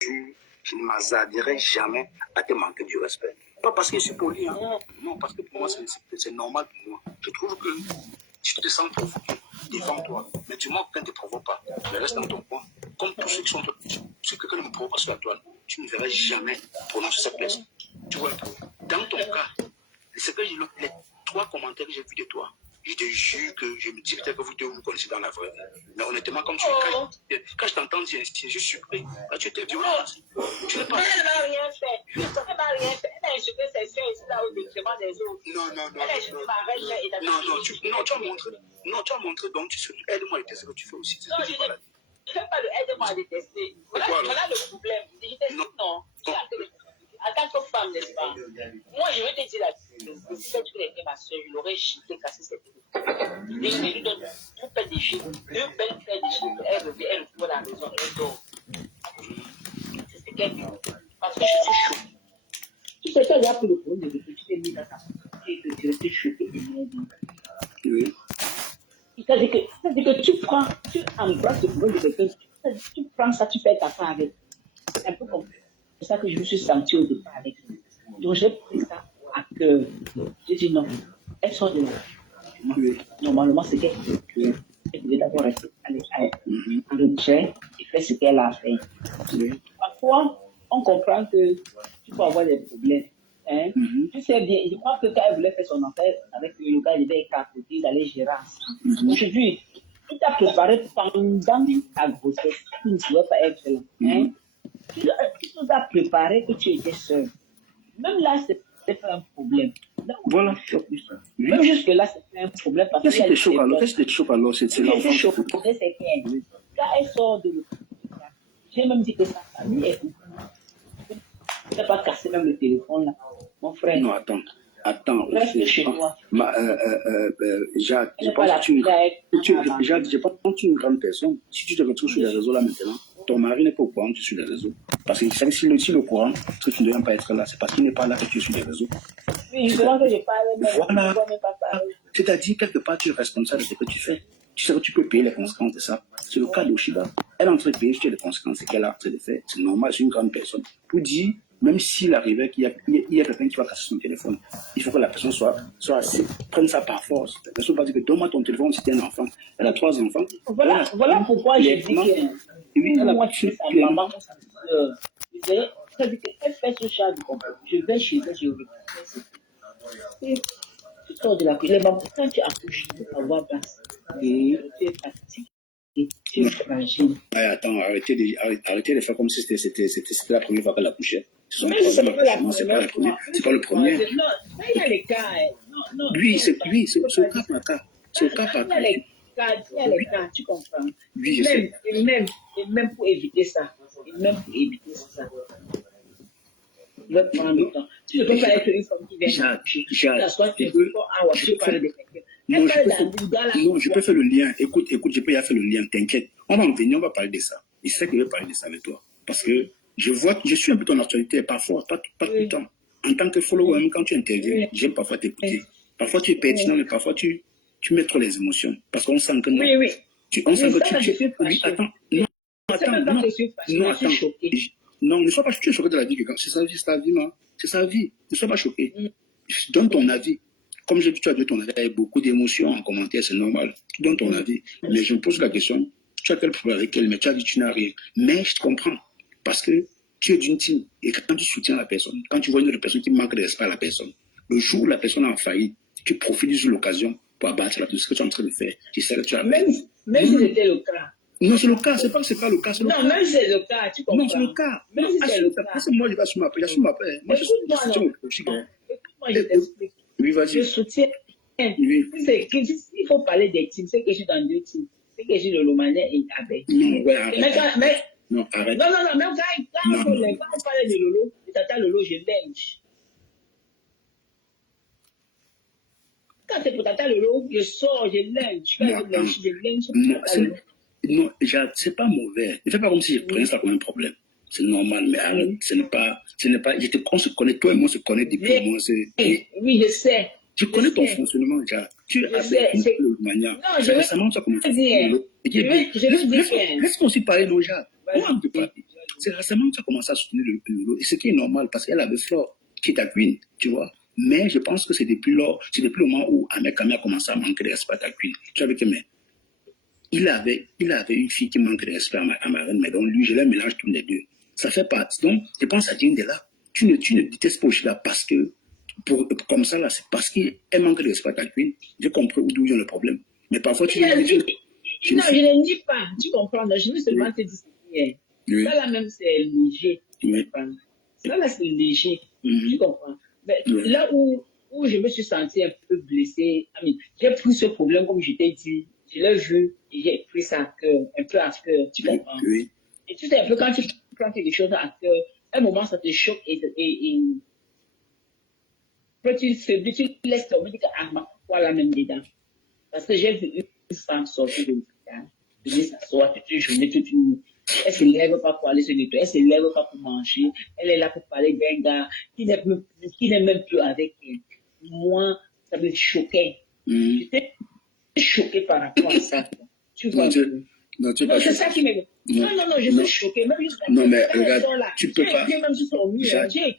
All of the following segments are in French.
je ne m'hasarderai jamais à te manquer du respect. Pas parce que je suis poli, hein. Non, parce que pour moi, c'est normal pour moi. Je trouve que tu te sens provoqué, défends-toi. Mais tu manques quand tu ne te provoques pas. Mais reste dans ton coin. Comme tous ceux qui sont... Si quelqu'un ne me provoque pas sur la toile, tu ne verras jamais prononcer cette personne. Tu vois un peu. Dans ton cas, les 3 commentaires que j'ai vus de toi, je te jure que je me dis peut-être que vous connaissez dans la vraie vie. Mais honnêtement, comme tu quand je t'entends dire ainsi, je suis surpris. Ah, tu étais violent. Tu n'es pas. Elle n'a rien fait. Elle n'a rien fait. Elle a insulté ses soeurs ici là au détriment des autres. Non. Elle a insulté ma reine et ta Non, tu as montré, donc tu aide-moi à détester ce que tu fais aussi. Non, je ne fais pas de aide-moi à détester. Voilà le problème. Je te dis non. En tant que femme, n'est-ce pas? Moi, je vais te dire la vérité. Si cette fille était ma soeur, je l'aurais giflé, cassé cette fille. Je lui donne 2 paires de gifles, 2 belles paires de gifles. Elle retrouve la raison, elle dort. C'est ce qu'elle dit. Parce que je suis choquée. Tu sais qu'elle a pris le problème de que tu t'es mis dans ta société et que tu étais choquée de merde. Oui. C'est-à-dire que tu embrasses le problème de quelqu'un, tu prends ça, tu fais ta part avec. C'est un peu comme c'est ça que je me suis sentie au départ avec lui. Donc j'ai pris ça à cœur. J'ai dit non, elles sont de là. Oui. Normalement, c'est qu'elle devait d'abord rester en retrait et faire ce qu'elle a fait. Oui. Parfois, on comprend que tu peux avoir des problèmes. Hein? Tu sais bien, je crois que quand elle voulait faire son affaire avec le gars, il devait écarter, ils allaient gérer ensemble. Aujourd'hui, il t'a préparé pendant ta grossesse, tu ne pouvais pas être là. Hein? Tu nous as préparé que tu étais seul. Même là, c'est pas un problème. Là, voilà, même jusque là, c'est pas un problème. Parce qu'est-ce que tu choques alors? Qu'est-ce que tu choques alors? C'est l'enfant. C'est qu'elle. Quand elle sort de l'hôpital, j'ai même dit que sa famille est. Tu n'as pas cassé même le téléphone là, mon frère. Non, attends. Reste chez toi. Jacques, je pense que tu es une grande personne. Si tu te retrouves sur les réseaux là maintenant, ton mari n'est pas au courant que tu es sur les réseaux. Parce que si le courant que tu ne devrais pas être là, c'est parce qu'il n'est pas là que tu es sur les réseaux. Oui, je pense que je parle. Voilà. C'est-à-dire, quelque part, tu es responsable de ce que tu fais. Tu sais que tu peux payer les conséquences de ça. C'est le cas d'Oshiba. Elle est en train de payer sur les conséquences qu'elle a en train de faire. C'est normal, c'est une grande personne. Pour dire, même s'il arrivait qu'il y a quelqu'un qui va casser son téléphone, il faut que la personne prenne ça par force. La personne va dire que donne-moi ton téléphone si tu es un enfant. Elle a 3 enfants. Voilà pourquoi j'ai dit que moi, je suis sa maman, elle fait ce genre de comportement. Je vais chez elle, je récupère. Tu sors de la cuisine. Quand tu accouches, tu peux avoir place. Et tu es fatigué. Tu es fragile. Attends, arrêtez de faire comme si c'était la première fois qu'elle accouchait. C'est pas le premier. Non, il y a les cas. Non. Oui, c'est au cas par cas. C'est au cas par cas. Il y a les cas, tu comprends. Oui, je sais. Et même pour éviter ça. Il va prendre le temps. Tu ne peux pas être une femme qui vient d'accoucher. Non, je peux faire le lien. Écoute, je peux y faire le lien, t'inquiète. On va en venir, on va parler de ça. Il sait que je vais parler de ça avec toi. Parce que je suis un peu ton actualité, parfois, pas tout le temps. En tant que follower, même quand tu interviens, j'aime parfois t'écouter. Parfois tu es pertinent, mais parfois tu mets trop les émotions. Parce qu'on sent que non. On sent que tu... Oui, attends. Non, ne sois pas choqué de la vie. C'est sa vie, non. C'est sa vie. Ne sois pas choqué. Donne ton avis. Comme tu as donné ton avis avec beaucoup d'émotions en commentaire, c'est normal. Tu donnes ton avis. Mais je me pose la question, tu as quel problème avec elle, mais tu as dit que tu n'as rien. Mais je te comprends. Parce que tu es d'une team. Et quand tu soutiens la personne, quand tu vois une autre personne qui manque de respect à la personne, le jour où la personne a failli, tu profites de l'occasion pour abattre la personne. Ce que tu es en train de faire, tu sais que tu as... Même si c'était le cas. Non, c'est le cas, c'est pas le cas. Non, même si c'est le cas, tu comprends. Non, c'est le cas. Même si c'est le cas. Moi, je vais assumer ma paix. Moi, Écoute-moi, je t'explique. Oui, vas-y. Je soutiens. Oui. Il faut parler des teams. C'est que je suis dans 2 teams. C'est que j'ai le Lomanais et Abel. Non, ouais, arrête. Non, arrête. Non, même quand on parlait de Lolo, de Tata Lolo, je lynche. Quand c'est pour Tata Lolo, je sors, je lynche. Je lynche. Non, c'est pas mauvais. Ne fais pas comme si je prenais ça comme un problème. C'est normal, mais arrête. Ce n'est pas, on se connaît, toi et moi, on se connaît depuis moi. Oui, je sais. Je connais ton fonctionnement, déjà. Tu as le manière. Non, je vais dire. Laisse-moi aussi parler, Noja. Comment on peut parler? C'est récemment que tu as commencé à soutenir le Lolo. Et ce qui est normal, parce qu'elle avait Flore, qui est ta queen, tu vois. Mais je pense que c'est depuis le moment où Ahmed Kami a commencé à manquer de respect à ta queen. Tu avais que, mais il avait une fille qui manque de respect à ma reine, mais donc lui, je les mélange tous les deux. Ça fait partie. Donc, je pense à Jane là. Tu ne détestes pas Oshila parce que, comme ça, là, c'est parce qu'elle manque de respect à ta queen. J'ai compris d'où vient le problème. Mais parfois, tu Non, dis. je ne dis pas, tu comprends, je veux seulement te dire. Oui. Ça là même, c'est léger. Oui. Ça là, c'est léger. Mhm. Tu comprends. Mais Oui. là où je me suis sentie un peu blessée, j'ai pris ce problème, comme je t'ai dit, je l'ai vu et j'ai pris ça à cœur, un peu à cœur. Tu comprends. Oui. Et tu sais, un peu quand tu prends quelque chose à cœur, à un moment, ça te choque et tu laisses tomber, tu dis que ah, voilà même dedans. Parce que j'ai vu une femme sortir de l'hôpital, venir s'asseoir toute une journée, toute une nuit. Elle ne se lève pas pour aller se nettoyer, elle ne se lève pas pour manger. Elle est là pour parler d'un gars qui n'est même plus avec elle. Moi, ça me choquait. J'étais choquée par rapport à ça. Tu vois. Non, c'est ça qui me. Non, je suis choquée. Même jusqu'à non, mais quand regarde, là, tu peux pas. Même sur son mur, j'ai écrit.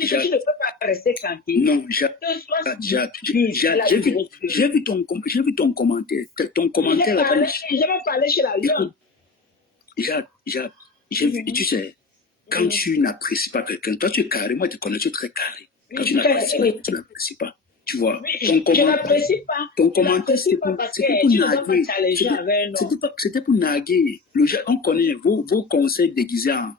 Tu ne peux pas rester tranquille. Non, j'ai vu ton commentaire. Ton commentaire là. J'ai même parlé chez la Lyon. J'ai vu, tu sais, quand tu n'apprécies pas quelqu'un, toi tu es carré, moi je te connais, tu es très carré. Quand tu n'apprécies pas, tu n'apprécies pas. Tu vois, je n'apprécie pas. Ton commentaire, c'était pour naguer. C'était pour naguer. On connaît vos conseils déguisés en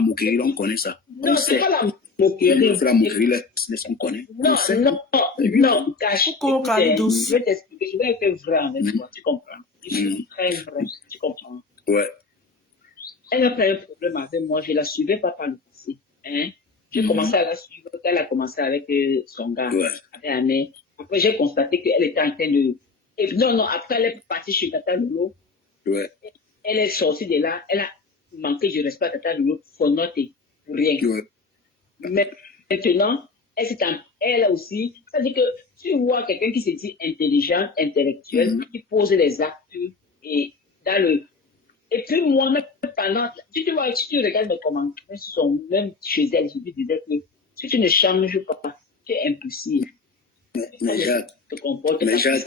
moquerie, on connaît ça. Non, c'est pas la moquerie. C'est la moquerie, on connaît. Non, je vais t'expliquer, je vais être vrai avec toi, tu comprends. Je suis très vrai, tu comprends. Ouais. Elle n'a pas un problème avec moi, je ne la suivais pas par le passé. Hein? J'ai commencé à la suivre quand elle a commencé avec son gars, avec Anne. Après, j'ai constaté qu'elle était en train de. Non, après, elle est partie chez Tata Lolo. Ouais. Elle est sortie de là, elle a manqué de respect à Tata Lolo pour noter, pour rien. Ouais. Mais maintenant, elle aussi, c'est-à-dire que tu vois quelqu'un qui se dit intelligent, intellectuel, qui pose les actes et dans le. Et puis moi, même pendant, si tu regardes mes commentaires, même chez elle, je lui disais que si tu ne changes pas, tu es impossible. Mais Jacques, l'intelligence,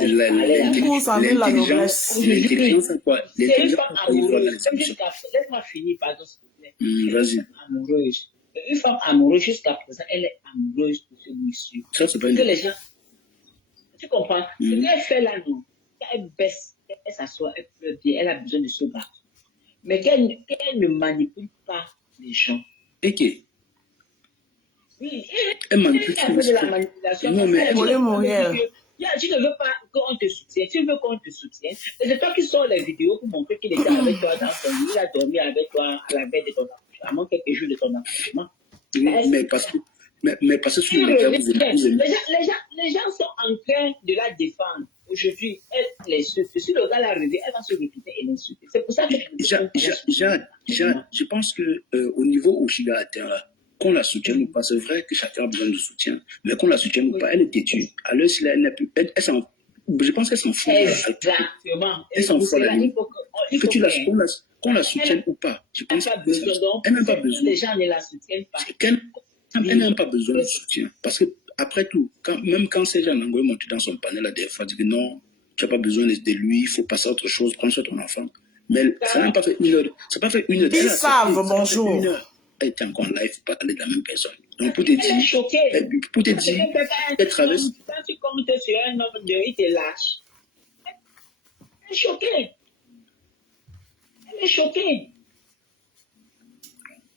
c'est quoi? C'est une femme amoureuse. Laisse-moi finir, pardon, s'il te plaît. Vas-y. Amoureuse. Une femme amoureuse, jusqu'à présent, elle est amoureuse de ce monsieur. Ça, c'est pas que les gens. Tu comprends? Ce qu'elle fait là, non. Quand elle baisse, elle s'assoit, elle pleure bien, elle a besoin de se battre. Mais qu'elle ne manipule pas les gens. Ok. Oui, elle manipule un peu de la manipulation. Non, mais tu ne veux pas qu'on te soutienne, tu veux qu'on te soutienne. Et c'est toi qui sors les vidéos pour montrer qu'il était avec toi dans ton lit, il a dormi avec toi à la veille de ton accouchement, à moins quelques jours de ton accouchement. Mais parce que sur les cas, les gens sont en train de la défendre. Aujourd'hui, elle l'insulte. Si le gars l'arrivée, elle va se répéter et l'insulter. C'est pour ça que je pense que au niveau où Shiga atteint là, qu'on la soutienne ou pas, c'est vrai que chacun a besoin de soutien, mais qu'on la soutienne ou pas, elle est têtue. À l'heure, si elle n'a plus, je pense qu'elle s'en fout. Exactement. Elle s'en fout. Qu'on la soutienne ou pas, je pense qu'elle n'a pas besoin. Les gens ne la soutiennent pas. Elle n'a pas besoin de soutien. Parce que, après tout, même quand ces gens l'ont monté dans son panel, la dernière fois, dit que non, tu n'as pas besoin de lui, il faut passer à autre chose, prends soin de ton enfant. Mais ça n'a pas fait une heure. Ça n'a pas fait une heure. Ils savent, bonjour. Elle était encore en live pour parler de la même personne. Donc, pour te dire, elle traverse. Quand tu comptes sur un homme de il te lâche. Elle est choquée. Elle est choquée.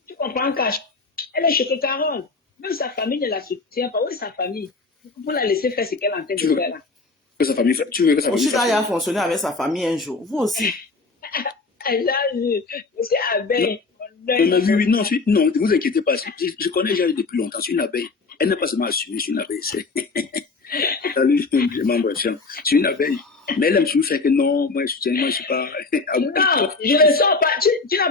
Tu comprends, Cash? Elle est choquée, Carole. Même sa famille ne la soutient pas. Où est sa famille? Pour la laisser faire ce qu'elle est en train de faire là. Que sa famille fait. Tu veux que sa famille fasse? Oshida a fonctionné avec sa famille un jour. Vous aussi. Monsieur Abeille. Oui, non, ne vous inquiétez pas. Je connais déjà depuis longtemps. C'est une abeille. Elle n'a pas seulement assumé, c'est une abeille. Salut, je m'embrasse. C'est une abeille. Mais elle aime toujours faire que non, moi je soutiens, moi je ne suis pas. Non, je ne sens pas. Tu n'as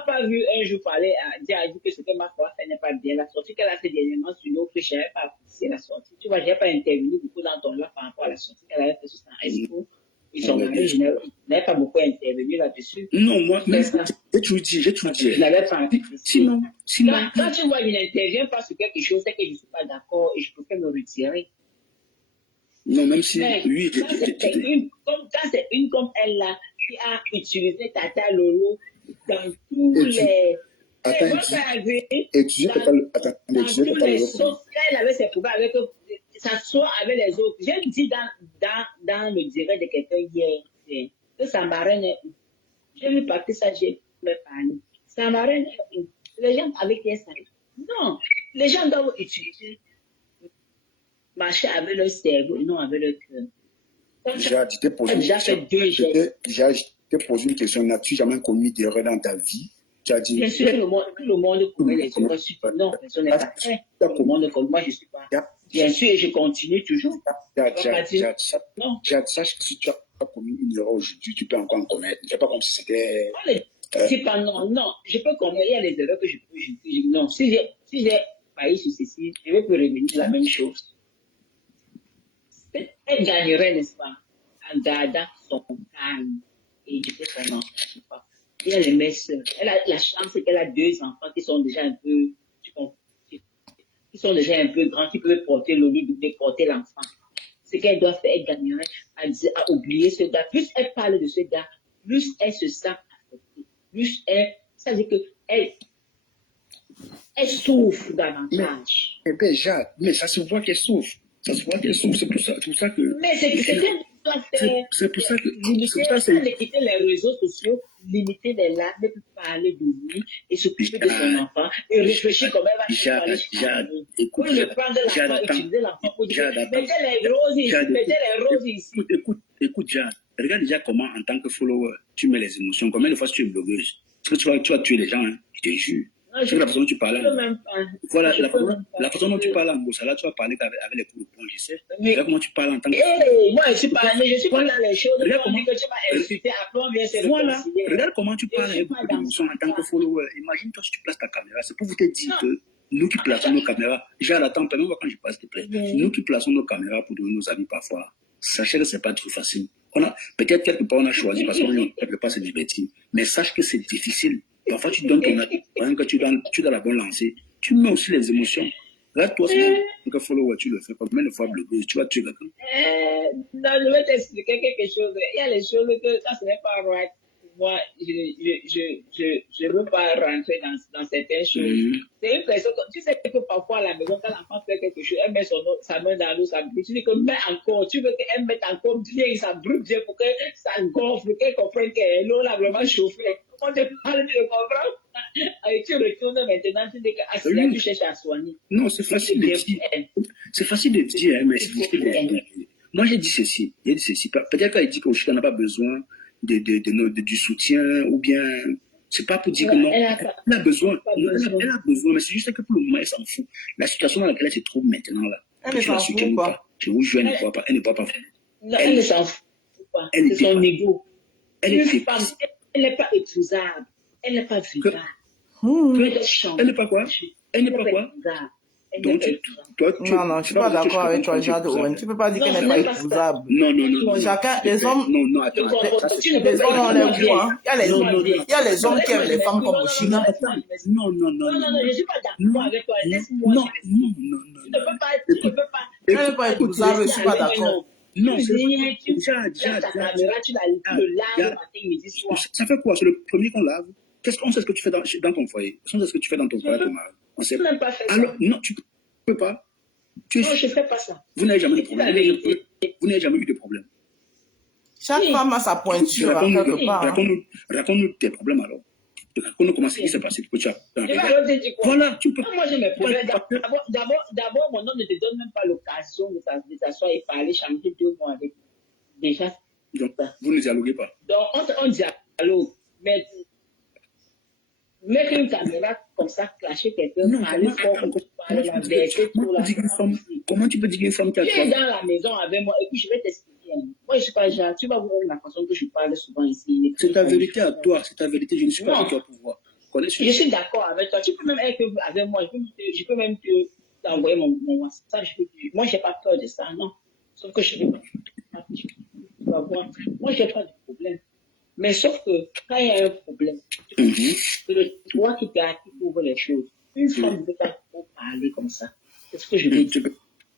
pas vu un jour parler à dire que ce que ma foi fait n'est pas bien. La sortie qu'elle a fait dernièrement sur l'autre, je n'avais pas apprécié la sortie. Tu vois, je n'ai pas intervenu beaucoup dans ton là par rapport à la sortie qu'elle avait fait sur sa Facebook. Ils sont mariés, je n'avais pas beaucoup intervenu là-dessus. Non, moi, C'est même, ça. j'ai toujours dit. Je n'avais pas Sinon, quand tu vois, il n'intervient pas sur quelque chose, c'est que je ne suis pas d'accord et je préfère me retirer. non, même si, Mais oui, quand c'est une comme elle là, qui a utilisé Tata Lolo dans tous les. Attends, Moi, ça avait. et tu sais que Dans tous les sauces, quand elle avait ses problèmes avec eux, s'asseoir avec les autres. J'ai dit dans le direct de quelqu'un hier que sa marraine est où. J'ai vu partir ça, j'ai parlé. Sa marraine est où. Les gens avec qui elle s'arrête. Non, les gens doivent utiliser, marcher avec leur cerveau et non avec leur cœur. Déjà, tu t'es posé une question. Déjà, je t'ai posé une question. N'as-tu jamais commis d'erreur dans ta vie? Tu as dit. Bien sûr que le monde commet les erreurs. Non, personne n'est pas fait. Le monde comme moi, je ne suis pas. Bien sûr, et je continue toujours. Sache que si tu as commis une erreur aujourd'hui, tu peux encore en commettre. C'est pas comme si c'était. C'est pas non. Je peux commettre. Il y a des erreurs que je peux. Non, si j'ai failli sur ceci, je vais plus revenir la même chose. Elle gagnerait, n'est-ce pas, en gardant son calme. Et je sais que non, je ne sais pas. Et elle aimait sœurs. Elle a la chance qu'elle a 2 enfants qui sont déjà un peu, qui sont déjà un peu grands, qui peuvent porter le lit, porter l'enfant. Ce qu'elle doit faire, elle gagnerait à oublier ce gars. Plus elle parle de ce gars, plus elle se sent affectée. Plus ça veut dire elle souffre davantage. Mais Jade, mais ça se voit qu'elle souffre. Ça se voit qu'elle souffre. C'est pour ça que. Mais c'est pour ça que limiter les réseaux sociaux, limiter les lives, ne plus parler de lui et s'occuper de son enfant et réfléchir comment elle va parler. Écoute, le prendre l'enfant, utiliser l'enfant pour dire mettez les roses ici. Écoute, Jade, regarde déjà comment en tant que follower tu mets les émotions. Combien de fois tu es blogueuse? Parce que tu vas tuer les gens, hein, je te jure. C'est la façon dont tu parles. Voilà, la façon dont tu parles en Moussa, là, tu vas parler avec les coups de poing, je sais. Regarde comment tu parles en tant que. Moi, je suis pas dans les choses. Regarde comment tu vas insulter, après on vient se réconcilier. Regarde comment tu parles avec beaucoup d'émotion en tant que follower. Imagine-toi si tu places ta caméra. C'est pour vous te dire que nous qui plaçons nos caméras, j'ai à l'attente, permets-moi quand je passe, s'il te plaît. Nous qui plaçons nos caméras pour donner nos amis parfois, sachez que c'est pas trop facile. Peut-être quelque part on a choisi parce qu'on ne peut pas se divertir. Mais sache que c'est difficile. Parfois, tu donnes ton avis. Par exemple, quand tu dois la bonne lancée, tu mets aussi les émotions. Là, toi, c'est que follower, tu le fais. Combien de fois blogueuse, tu vas tuer quelqu'un? Non, je vais t'expliquer quelque chose. Il y a les choses que ça, ce n'est pas right. Moi, je ne veux pas rentrer dans certaines choses. C'est une personne, tu sais que parfois à la maison, quand l'enfant fait quelque chose, elle met sa main dans l'eau, ça brûle. Tu dis que mets encore, tu veux qu'elle mette encore bien, ça brûle bien pour que ça gonfle, qu'elle comprenne que l'eau l'a vraiment chauffé. Comment tu parles, tu le comprends? Et tu retournes maintenant, tu dis que tu cherches à soigner. Non, c'est facile de dire. C'est facile de dire, mais c'est difficile de dire. Moi, j'ai dit ceci. Peut-être qu'elle dit qu'elle n'a pas besoin du soutien, ou bien c'est pas pour dire que non. Elle a besoin. Elle a besoin, mais c'est juste que pour le moment, elle s'en fout. La situation dans laquelle elle se trouve maintenant, là, je la soutiens pas. Je vous jure, elle ne voit pas. Non, elle ne s'en fout pas. C'est son ego. Elle n'est pas épousable. Elle n'est pas vivable. Elle n'est pas quoi? Elle n'est pas quoi? Donc, non, je suis pas d'accord avec toi, Jade Owen. Tu peux pas dire qu'elle n'est pas épousable. Non. Chacun, les hommes, non, attends. Les hommes ont les goûts, hein. Il y a les hommes qui aiment les femmes comme Oshina. Non, je suis pas d'accord avec toi. Laisse-moi. Non. Tu ne peux pas. Elle n'est pas épousable, je suis pas d'accord. Non, tu ta caméra, tu le laves matin, midi, soir. Ça fait quoi? C'est le premier qu'on lave. On sait ce que tu fais dans ton foyer. On sait ce que tu fais dans ton foyer, ton mari. On sait même pas fait ça. Alors, non, tu peux pas. Non, je ne fais pas ça. Vous n'avez jamais eu de problème. Vous n'avez jamais eu de problème. Chaque femme a sa pointure, quelque part. Raconte-nous tes problèmes alors. Raconte-nous comment c'est qui s'est passé. Voilà, tu peux. Moi, j'ai mes problèmes. D'abord, mon homme ne te donne même pas l'occasion de t'asseoir et parler, changer 2 mois avec. Déjà. Donc, vous ne dialoguez pas. Donc, on dialogue. Mais mettre une caméra comme ça, clasher quelqu'un, parler fort, parler la vérité, comment tu peux dire qu'une femme qui a tu es dans la maison avec moi, et puis je vais t'expliquer. Moi, je ne suis pas genre, tu vas voir la façon que je parle souvent ici. C'est ta vérité à toi, c'est ta vérité, je ne suis pas avec toi pour voir. Je suis d'accord avec toi. Tu peux même être avec moi, je peux même t'envoyer mon WhatsApp. Moi, je n'ai pas peur de ça, non. Sauf que je ne veux pas. tu vas voir. Moi, j'ai pas de problème. Mais sauf que quand il y a un problème, c'est toi qui ouvre les choses. Une femme ne peut pas trop parler comme ça. C'est ce que je veux dire.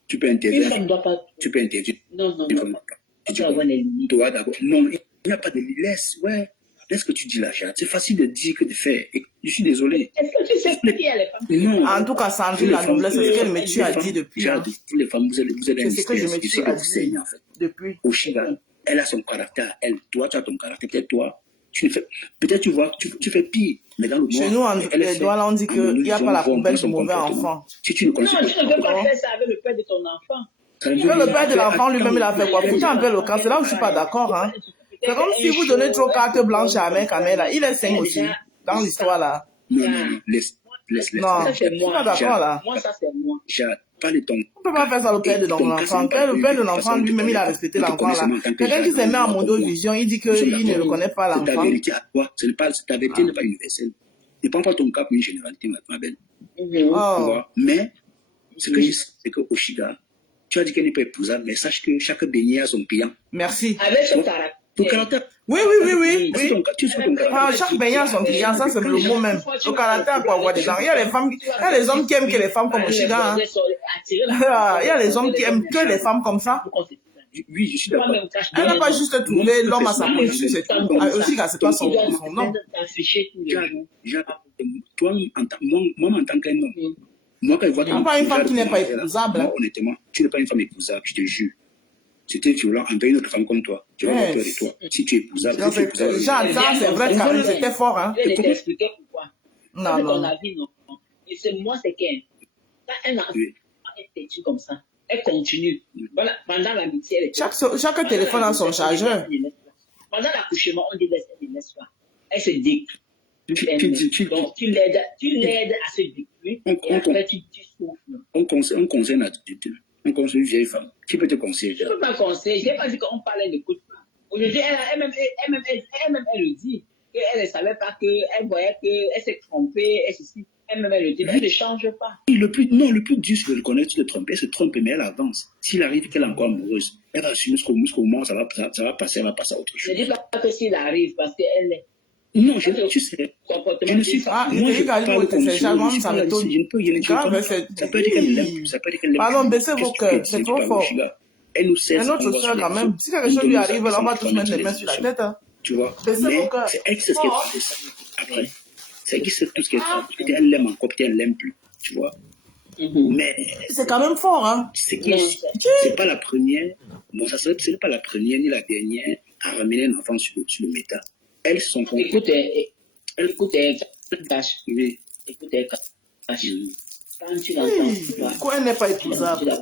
Tu peux Une intervenir. femme ne doit pas. Tu peux intervenir. Non. Tu dois avoir les limites. dois d'abord. Non, il n'y a pas de laisse. Ouais. Laisse ce que tu dis là, Jade. C'est facile de dire que de faire. Et je suis désolé. Est-ce que tu sais qui a les femmes qui Non. En tout cas, Sandrine, la noblesse, c'est ce qu'elle me tue à dire depuis. Jade, tous les femmes, vous êtes un C'est ce que je me mystère. tue à vous saignez, dire en fait. depuis. Oshiga, elle a son caractère. Elle, toi, tu as ton caractère. Peut-être toi, tu fais. Peut-être tu vois, tu fais pire. Mais dans le Chez nous, en Douala, on dit qu'il n'y a pas la poubelle de mauvais enfant. Si tu ne connais Non, tu ne peux pas faire ça avec le père de ton enfant. Le père de l'enfant lui-même, il a fait quoi? Pourtant, un peu le cas, c'est là où je suis pas d'accord, hein. C'est comme si vous donnez trop carte blanche à un mec, là. Il est sain aussi, dans l'histoire, là. Non, laisse. Non, je suis pas d'accord, là. Moi, ça, c'est moi. Jade, pas de ton. On peut pas faire ça au père de l'enfant. Le père de l'enfant, lui-même, il a respecté l'enfant, là. Quelqu'un qui s'est mis en mondo-vision, il dit qu'il ne reconnaît pas C'est ta l'enfant. vérité à toi. Ta vérité n'est pas universelle. Ne prends pas ton cas pour une généralité, ma belle. Tu Oh. vois. Mais, ce que je sais, c'est que Oshiga, tu as dit qu'elle n'est pas épousable, mais sache que chaque beignet a son client. Merci. Avec son caractère. Ton caractère. Oui. Tu sais ton caractère. Ah, chaque baignant a son client, ça c'est le mot même. Le caractère quoi voir dedans. Il y a les femmes, il y a les hommes qui aiment que les femmes comme Oshiga. Hein. Il y a les hommes qui aiment que les femmes comme ça. Oui, je suis d'accord. Elle n'a pas juste trouvé l'homme à sa position, c'est tout. Oshiga, c'est pas son nom. Toi, moi, en tant qu'un homme, moi, quand je vois Pas une femme qui n'est pas épousable. Moi, honnêtement, tu n'es pas une femme épousable, je te jure. C'était violent envers une autre femme comme toi. Tu vas avoir peur de toi. Si tu es épousable, Ça, c'est vrai, Karine, c'était fort, hein. Je vais t'expliquer pourquoi. Non. Ton avis, non. Et c'est moi, c'est qu'elle. Quand elle n'a pas été comme ça, elle continue. Voilà, pendant l'amitié, elle est. Chaque téléphone a son chargeur. Pendant l'accouchement, on dit laisse pas. Elle se dit. Donc, tu l'aides à se détruire. Et après, tu souffres. On conseille une attitude. On conseille une vieille femme. Qui peut te conseiller? Je ne peux pas conseiller. Je n'ai pas dit qu'on parlait de coups de main. Aujourd'hui, elle-même, elle le dit. Elle ne savait pas qu'elle voyait qu'elle s'est trompée. Elle-même, elle le dit. Elle ne change pas. Le plus dur, c'est de le connaître, de tromper. Elle se trompe, mais elle avance. S'il arrive qu'elle est encore amoureuse, elle va assumer jusqu'au moment, ça va passer, elle va passer à autre chose. Je ne dis pas que s'il arrive, parce qu'elle est. Non, tu sais. Elle ne suit pas. Moi, je parle comme c'est charmant, ça m'étonne. Je ne peux rien dire. Ça peut être qu'elle l'aime. Ça peut être qu'elle l'aime. Pardon, baissez vos cœurs, c'est trop fort. Elle nous sert. C'est notre soeur quand même. Si quelque chose lui arrive, on va tous mettre les mains sur la tête. Tu vois. Baissez vos cœurs. C'est elle qui sait ce qu'elle fait. Après, c'est elle qui sait tout ce qu'elle fait. Peut-être elle l'aime encore, peut-être elle l'aime plus. Tu vois. Mais c'est quand même fort, hein. C'est pas la première. Bon, ça serait pas la première ni la dernière à ramener un enfant sur le méta. Elles sont contentes. Écoutez, Cash. Oui. Écoutez, Cash. Quand tu l'entends, pourquoi elle n'est pas épousable?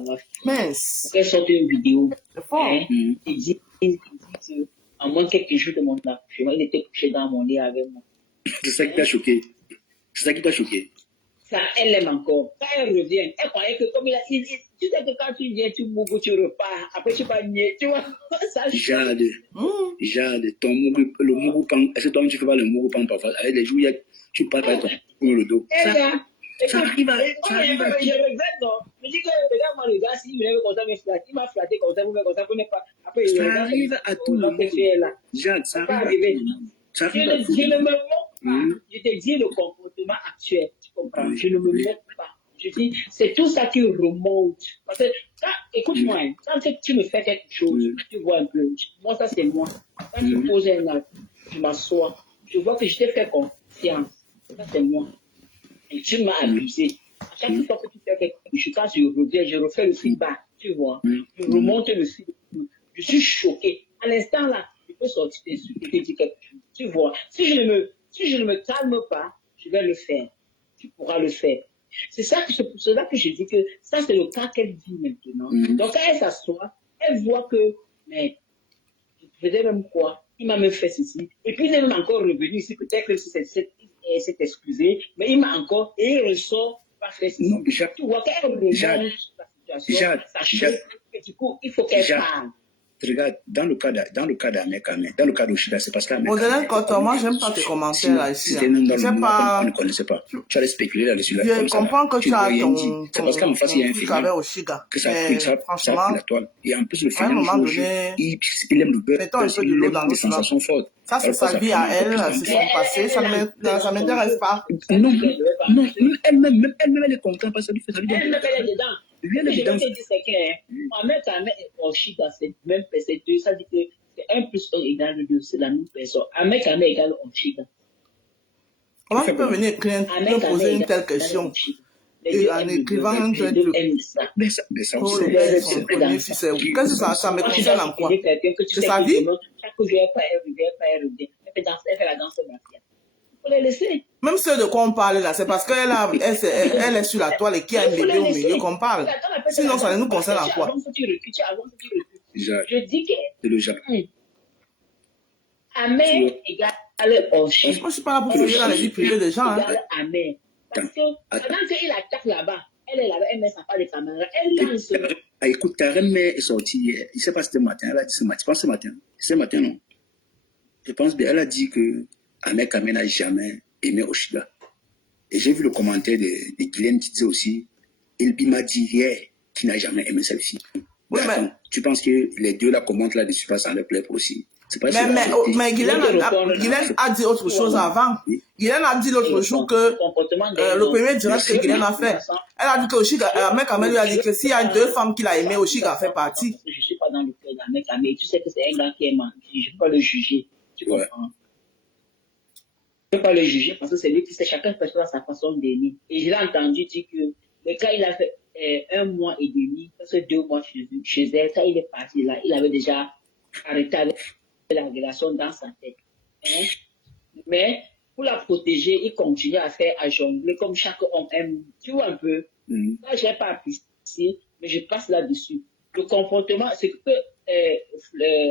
Mince. Elle sort une vidéo. C'est fort. Il dit qu'en moins quelques jours de mon accouchement, il était couché dans mon lit avec moi. C'est ça qui t'a choqué. C'est ça qui t'a choqué. Ça, elle l'aime encore. Quand elle revient, elle croyait que comme il a dit, tu sais que quand tu viens, tu mougou, tu repars. Après, tu vas nier, tu vois. Jade, ton mougou, le mougou pan, est-ce que toi, tu fais pas le mougou pan parfois? Avec les joues, tu parles pas ton le dos. Ça arrive à. Je regrette, non. Je dis que, regarde, moi, le gars, s'il me lève comme ça, il m'a flatté comme ça, vous me comme ça, vous n'êtes pas. Après, ça arrive à tout le monde. Jade, ça arrive. Ça arrive à tout le monde. Je ne me moque pas. Je te dis le comportement actuel. Tu comprends? Je ne me moque pas. Je dis, c'est tout ça qui remonte. Parce que, écoute-moi, quand tu me fais quelque chose, tu vois un peu. Moi, ça, c'est moi. Quand tu poses un acte, je m'assois. Je vois que je t'ai fait confiance. Ça, c'est moi. Et tu m'as abusé. Chaque fois que tu fais quelque chose, quand je reviens, je refais le feedback. Tu vois? Je remonte le feedback. Je suis choqué. À l'instant là, je peux sortir et te dire quelque chose. Tu vois? Si je ne me calme pas, je vais le faire. Tu pourras le faire. C'est pour cela que je dis que ça, c'est le cas qu'elle vit maintenant. Donc, quand elle s'assoit, elle voit que, mais, je faisais même quoi? Il m'a même fait ceci. Et puis, il est même encore revenu ici. Peut-être que elle s'est excusée, mais il m'a encore, et il ressort, pas fait ceci. Non, tu vois qu'elle remonte la situation, ça choque, et du coup, il faut qu'elle parle. regarde, dans le cas d'Ahmed Kamel, dans le cas d'Oshida, c'est parce qu'Ahmed Au-delà de moi, j'aime pas tes commentaires là ici. C'était nous dans le monde, on ne connaissait pas. Tu allais spéculer là-dessus. Je comprends que tu as ton c'est parce qu'en face, il y a un film avec Oshiga. que ça a pris la toile. Et en plus, le film, il aime le beurre. Il aime des sensations fortes. Ça, c'est sa vie à elle, c'est son passé, ça ne m'intéresse pas. Non, elle-même, elle est contente parce que ça lui fait ça. Elle est dedans. Lui, elle est Je dedans. vais te dire, c'est qu'en même temps, Oshiga, c'est même c'est deux, ça dit que c'est 1 plus 1 égale 2, c'est la même personne. Ahmed Kamel égale Oshiga. Comment tu peux venir me poser une telle question en écrivant un truc? Mais ça Oh, aussi, le mec, son premier fils, qu'est-ce que ça me concerne en quoi? C'est sa vie? Chaque jour, elle fait la danse de la fière. Il faut les laisser. Même ce de quoi on parle là, c'est parce qu'elle est sur la toile et qu'il y a un bébé au milieu qu'on parle. Sinon, ça ne nous concerne en quoi? Je dis que c'est le Japon. Ahmed égale Oshiga. Moi, je suis pas là pour fouiller dans les vies privées des gens. Ahmed. Parce que pendant qu'il attaque là-bas, elle est là-bas, elle met sa part de caméra, elle lance. Écoute, ta reine-mère est sortie hier. Il ne sait pas si c'était matin. Elle a dit ce matin. Je pense que c'est matin. C'est matin, non? Je pense bien. Elle a dit que Ahmed Kamel n'a jamais aimé Oshiga. Et j'ai vu le commentaire de Guylaine qui disait aussi, il m'a dit hier qu'il n'a jamais aimé celle-ci. Oui, mais attends, tu penses que les deux là commentent là-dessus parce que ça leur plaît aussi? Mais Guylaine a dit autre chose avant. Guylaine a dit l'autre jour que le premier direct que Guylaine a fait, elle a dit que Oshiga, Ahmed Kamel lui a dit que s'il y a 2 femmes qu'il a aimées, Oshiga fait partie. Je ne suis pas dans le cœur d'Ahmed Kamel. Tu sais que c'est un gars qui est menti. Je ne peux pas le juger. Tu comprends? Je ne peux pas le juger parce que c'est lui qui sait, chacun fait à sa façon d'aimer. Et je l'ai entendu dire que le gars, il a fait 1 mois et demi, parce que 2 mois chez elle, quand il est parti là, il avait déjà arrêté avec la relation dans sa tête. Hein? Mais pour la protéger, il continue à jongler comme chaque homme aime. Tu vois un peu? Là, je n'ai pas apprécié, mais je passe là-dessus. Le comportement, c'est que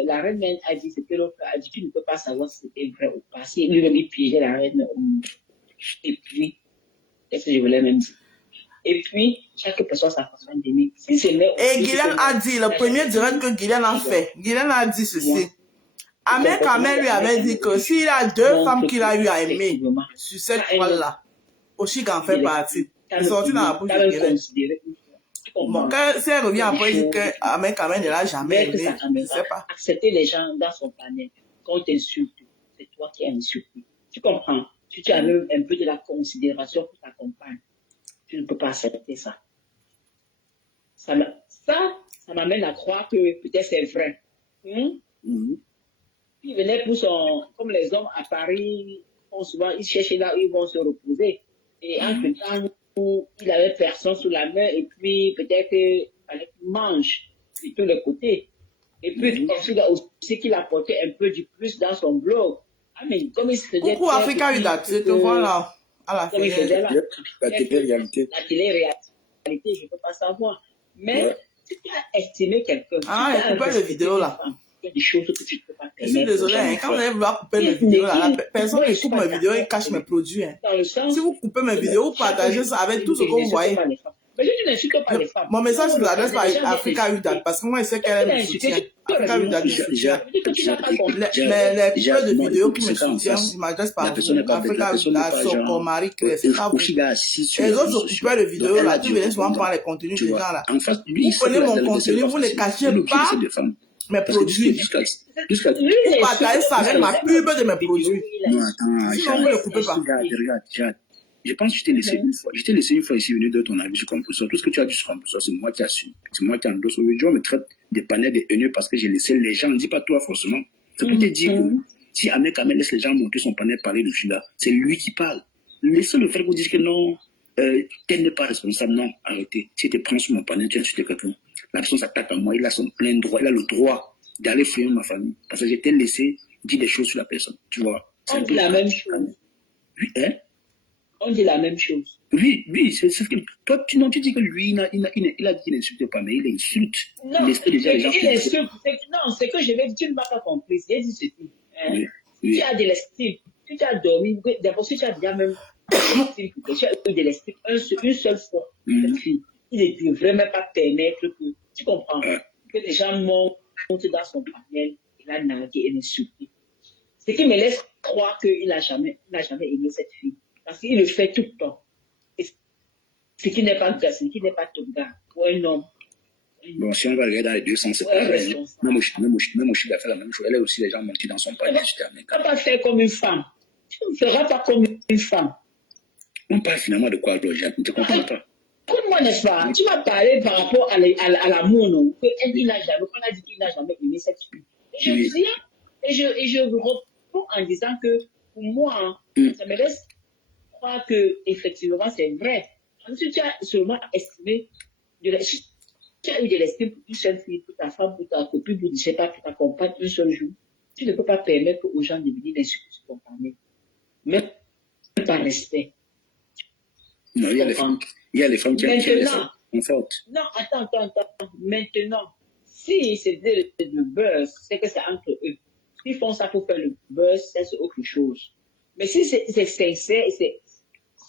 la reine a dit, c'est que l'autre a dit, tu ne peux pas savoir si c'était vrai ou pas. Si lui-même, il piégeait la reine. Et puis, qu'est-ce que je voulais même dire? Et puis, chaque personne a sa façon d'aimer. Si et Guylaine a dit, le premier direct que Guylaine a fait, Guylaine a dit ceci. Ahmed Kamel lui avait dit que s'il a 2 femmes qu'il a eu à aimer sur cette toile-là, Oshiga en fait partie. Il est sorti dans la bouche de Guylaine. Bon, si elle revient après, elle dit que Ahmed Kamel ne l'a jamais aimé, je ne sais pas. Accepter les gens dans son panel, quand on t'insulte, c'est toi qui as insulté. Tu comprends? Si tu as même un peu de la considération pour ta compagne, tu ne peux pas accepter ça. Ça m'amène à croire que peut-être c'est vrai. Il venait pour comme les hommes à Paris, souvent, ils cherchaient là où ils vont se reposer. Et entre-temps, il avait personne sous la main, et puis peut-être qu'il fallait qu'il mange de tous les côtés. Et puis, il a aussi qu'il apportait un peu du plus dans son blog. Ah, mais comme il se faisait. Coucou Africa Uda, tu te vois là, à la fin. La télé-réalité. La télé-réalité, je ne peux pas savoir. Mais si tu as estimé quelqu'un. Ah, il coupait les vidéos là. Il y a des choses que tu ne peux pas faire. Je suis désolé, quand vous allez vouloir couper mes vidéos là, personne ne coupe mes vidéos et cache mes produits. Si vous coupez mes vidéos, vous partagez ça avec tout ce que vous voyez. Mais je n'insulte pas les femmes. Mon message ne s'adresse pas à Africa Uda parce que moi, je sais qu'elle me soutient. Africa Uda me soutient. Les coupeurs de vidéos qui me soutiennent, je ne m'adresse pas à vous. Africa Uda, Soko, Marie, c'est pas vous. Les autres coupeurs de vidéos là, tu venez souvent prendre les contenus des gens là. Vous prenez mon contenu, vous ne cachez pas mes produits. Vous partagez ça avec ma pub de mes produits. Non, attends, sinon, vous ne le coupez pas. Regarde. Je pense que je t'ai laissé une fois. Je t'ai laissé une fois ici venir de ton avis sur Compressor. Tout ce que tu as dit sur Compressor, c'est moi qui assume. C'est moi qui endosse. Aujourd'hui, on me traite des panels de haineux parce que j'ai laissé les gens. Ne dis pas toi forcément. C'est pour te dire que si Ahmed Kamel laisse les gens monter son panel parler de celui-là, c'est lui qui parle. Laissez-le faire pour dire que non, tel n'est pas responsable. Non, arrêtez. Si tu prends sur mon panel, tu insultes quelqu'un. La personne s'attaque à moi. Il a son plein droit. Il a le droit d'aller fouiller ma famille. Parce que j'ai été laissé dire des choses sur la personne. Tu vois. On dit la même chose. Oui, hein? On dit la même chose. Oui, c'est ce que... Toi, tu dis que lui, il a dit qu'il n'insulte pas, mais il insulte. Non, il insulte. Non, c'est que je vais dire, tu ne m'as pas compris. J'ai dit ceci. Hein? Oui. Tu as de l'estime. Tu as dormi. D'abord, si tu as déjà même tu as eu de l'estime une seule fois, il ne devrait même pas permettre que... Tu comprends? Que les gens montent dans son panel, il a nargué et insulté. Ce qui me laisse croire qu'il n'a jamais aimé cette fille. Parce qu'il le fait tout le temps. Et ce qui n'est pas ton gars. Pour un homme. Bon, si on va regarder dans les deux sens, c'est pas vrai. Même Oshida a fait la même chose. Elle a aussi les gens menti dans son panier. Tu ne vas pas faire comme une femme. Tu ne feras pas comme une femme. On parle finalement de quoi, Bloja? Je ne comprends pas. Comment, n'est-ce pas? Tu vas parler par rapport à l'amour, non? On a dit qu'il n'a jamais aimé cette fille. Et je reprends en disant que pour moi, ça me laisse croire que effectivement c'est vrai. Si tu as seulement estimé, tu as eu de l'estime pour une seule fille, pour ta femme, pour ta copine, pour, je sais pas, pour ta compagne un seul jour, tu ne peux pas permettre aux gens de venir l'insulter spontanément. Même par respect. Non, il y a les femmes qui ont faute. Non, attends. Maintenant, si c'était le buzz, c'est que c'est entre eux. S'ils font ça pour faire le buzz, c'est autre chose. Mais si c'est sincère et c'est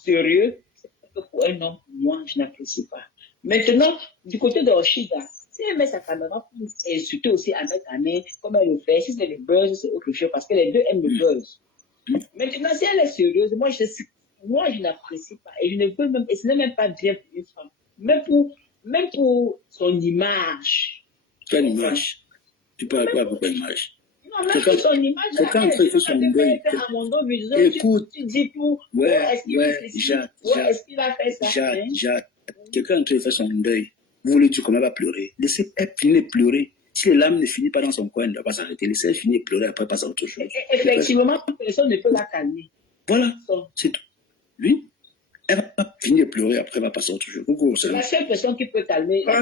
sérieux, c'est que pour un homme, moi, je n'apprécie pas. Maintenant, du côté de Oshida, si elle met sa caméra pour insulter aussi avec Amé, comme elle le fait, si c'est le buzz, c'est autre chose, parce que les deux aiment le buzz. Maintenant, si elle est sérieuse, moi, je n'apprécie pas. Et je ne veux même, et ce n'est même pas bien pour une femme. Même pour son image. Quelle image? Tu parles quoi pour quelle image? Non, même pour son image. C'est quand il fait son deuil. Écoute. Tu dis pour. Est-ce qu'il a fait ça? Jacques. Quelqu'un est en train de faire son deuil. Vous voulez dire comment elle va pleurer? Laissez elle finir de pleurer. Si les larmes ne finissent pas dans son coin, elle ne va pas s'arrêter. Laissez-elle finir de pleurer, après passer à autre chose. Effectivement, personne ne peut la calmer. Voilà, c'est tout. Oui, elle va finir de pleurer, après elle va passer à autre chose. La seule personne qui peut calmer... La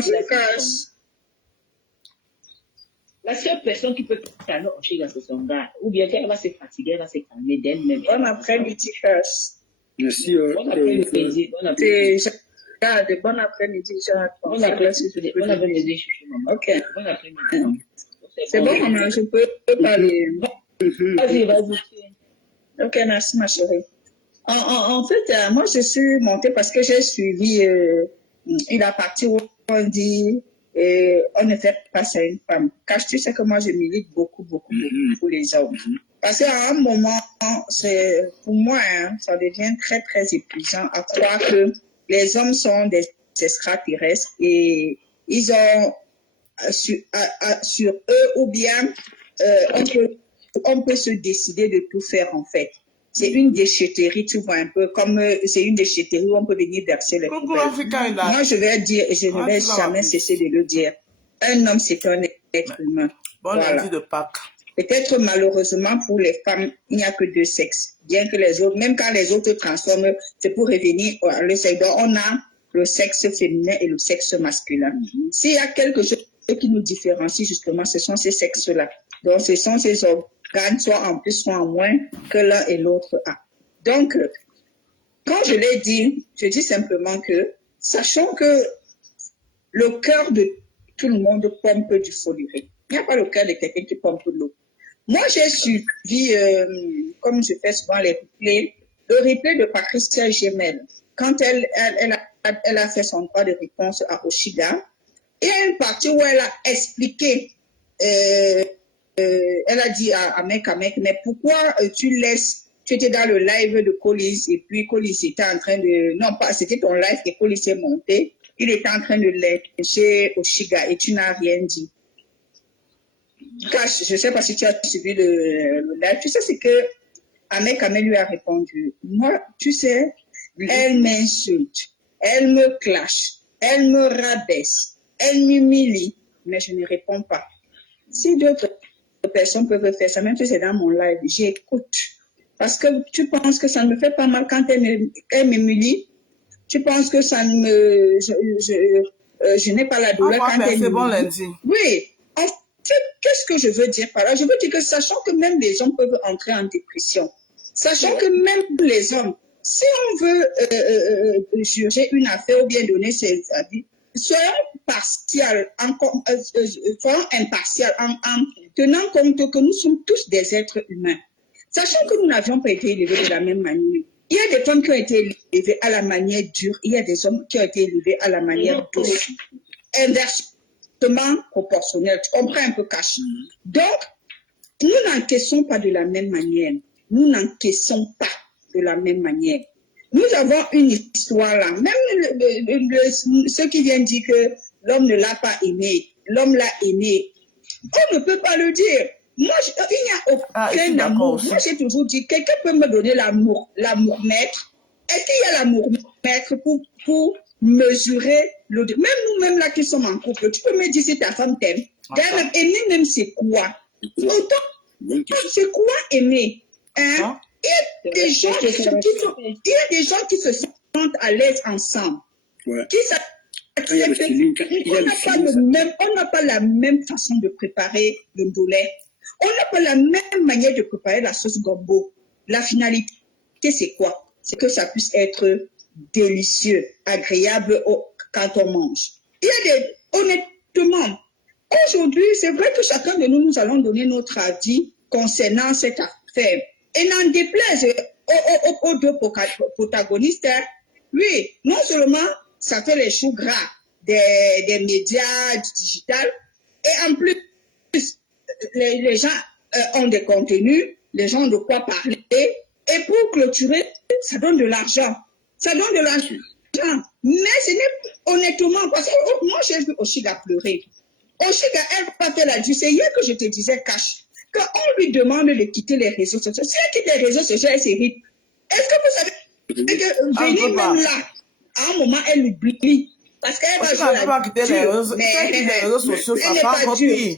seule personne qui peut calmer Oshida, c'est son gars. Ou bien qu'elle va se fatiguer, elle va se calmer d'elle-même. Bon après-midi, First. Merci. Bon après-midi. Bon après-midi, Jacques. Bon après-midi, chouchou, maman. Ok. Bon après-midi. C'est bon, maman, je peux parler. Vas-y. Ok, merci, ma chérie. En fait, moi, je suis montée parce que j'ai suivi une partie où on dit on ne fait pas ça une femme. Car tu sais que moi, je milite beaucoup pour les hommes. Parce qu'à un moment, pour moi, ça devient très, très épuisant à croire que les hommes sont des extraterrestres et ils ont sur eux ou bien on peut se décider de tout faire en fait. C'est une déchetterie, tu vois un peu, comme c'est une déchetterie où on peut venir verser les poubelles. Moi, je vais dire, et je ne vais jamais cesser de le dire, un homme, c'est un être humain. Bonne lundi de Pâques. Peut-être malheureusement pour les femmes, il n'y a que deux sexes. Bien que les autres, même quand les autres transforment, c'est pour revenir au sexe. Donc, on a le sexe féminin et le sexe masculin. S'il y a quelque chose qui nous différencie, justement, ce sont ces sexes-là. Donc, ce sont ces organes, soit en plus, soit en moins, que l'un et l'autre a. Donc, quand je l'ai dit, je dis simplement que, sachant que le cœur de tout le monde pompe du foluré. Il n'y a pas le cœur de quelqu'un qui pompe de l'eau. Moi, j'ai suivi, comme je fais souvent le replay de Patricia Gemel. Quand elle a fait son droit de réponse à Oshida, il y a une partie où elle a expliqué, elle a dit à Mec, mais pourquoi tu étais dans le live de Colis et puis Colis était en train de, non pas, c'était ton live que Colis est monté, il était en train de lyncher Oshida et tu n'as rien dit. Je ne sais pas si tu as suivi le live. Tu sais, c'est que Ahmed lui a répondu. Moi, tu sais, elle m'insulte, elle me clash, elle me rabaisse, elle m'humilie, mais je ne réponds pas. Si d'autres personnes peuvent faire ça, même si c'est dans mon live, j'écoute. Parce que tu penses que ça ne me fait pas mal quand elle m'humilie. Tu penses que ça ne me... Je n'ai pas la douleur quand elle m'humilie. C'est bon lundi. Oui. Qu'est-ce que je veux dire par là? Je veux dire que sachant que même les hommes peuvent entrer en dépression, sachant que même les hommes, si on veut juger une affaire ou bien donner ses avis, soyons impartial en tenant compte que nous sommes tous des êtres humains. Sachant que nous n'avions pas été élevés de la même manière. Il y a des femmes qui ont été élevées à la manière dure, il y a des hommes qui ont été élevés à la manière douce. Inverse. inversement proportionnel. Tu comprends un peu, Cash? Donc, nous n'encaissons pas de la même manière. Nous n'encaissons pas de la même manière. Nous avons une histoire là. Même ceux qui viennent dire que l'homme ne l'a pas aimé, l'homme l'a aimé. On ne peut pas le dire. Moi, il n'y a aucun amour. Moi, j'ai toujours dit, quelqu'un peut me donner l'amour maître. Est-ce qu'il y a l'amour maître pour mesurer le... Même nous-mêmes là qui sommes en couple, tu peux me dire si ta femme t'aime. Aimer même c'est quoi? Autant, c'est quoi aimer? Hein? Il y a des gens qui se sentent à l'aise ensemble. Ouais. Qui on n'a pas la même façon de préparer le boulet. On n'a pas la même manière de préparer la sauce gombo. La finalité, c'est quoi? C'est que ça puisse être délicieux, agréable quand on mange. Honnêtement, aujourd'hui, c'est vrai que chacun de nous allons donner notre avis concernant cette affaire. Et n'en déplaise aux deux protagonistes, hein, oui, non seulement ça fait les choux gras des médias digital, et en plus, les gens ont des contenus, les gens ont de quoi parler, et pour clôturer, ça donne de l'argent. Ça donne de l'argent. Mais ce n'est honnêtement, parce que moi j'ai vu Oshiga pleurer. Oshiga, elle n'a pas fait la due. C'est hier que je te disais, Cash, qu'on lui demande de quitter les réseaux sociaux. Si elle quitte les réseaux sociaux, elle s'irrite. Est-ce que vous savez que Véline, même là, à un moment, elle oublie. Parce qu'elle va jouer la quitter les réseaux sociaux, ça fait encore pire.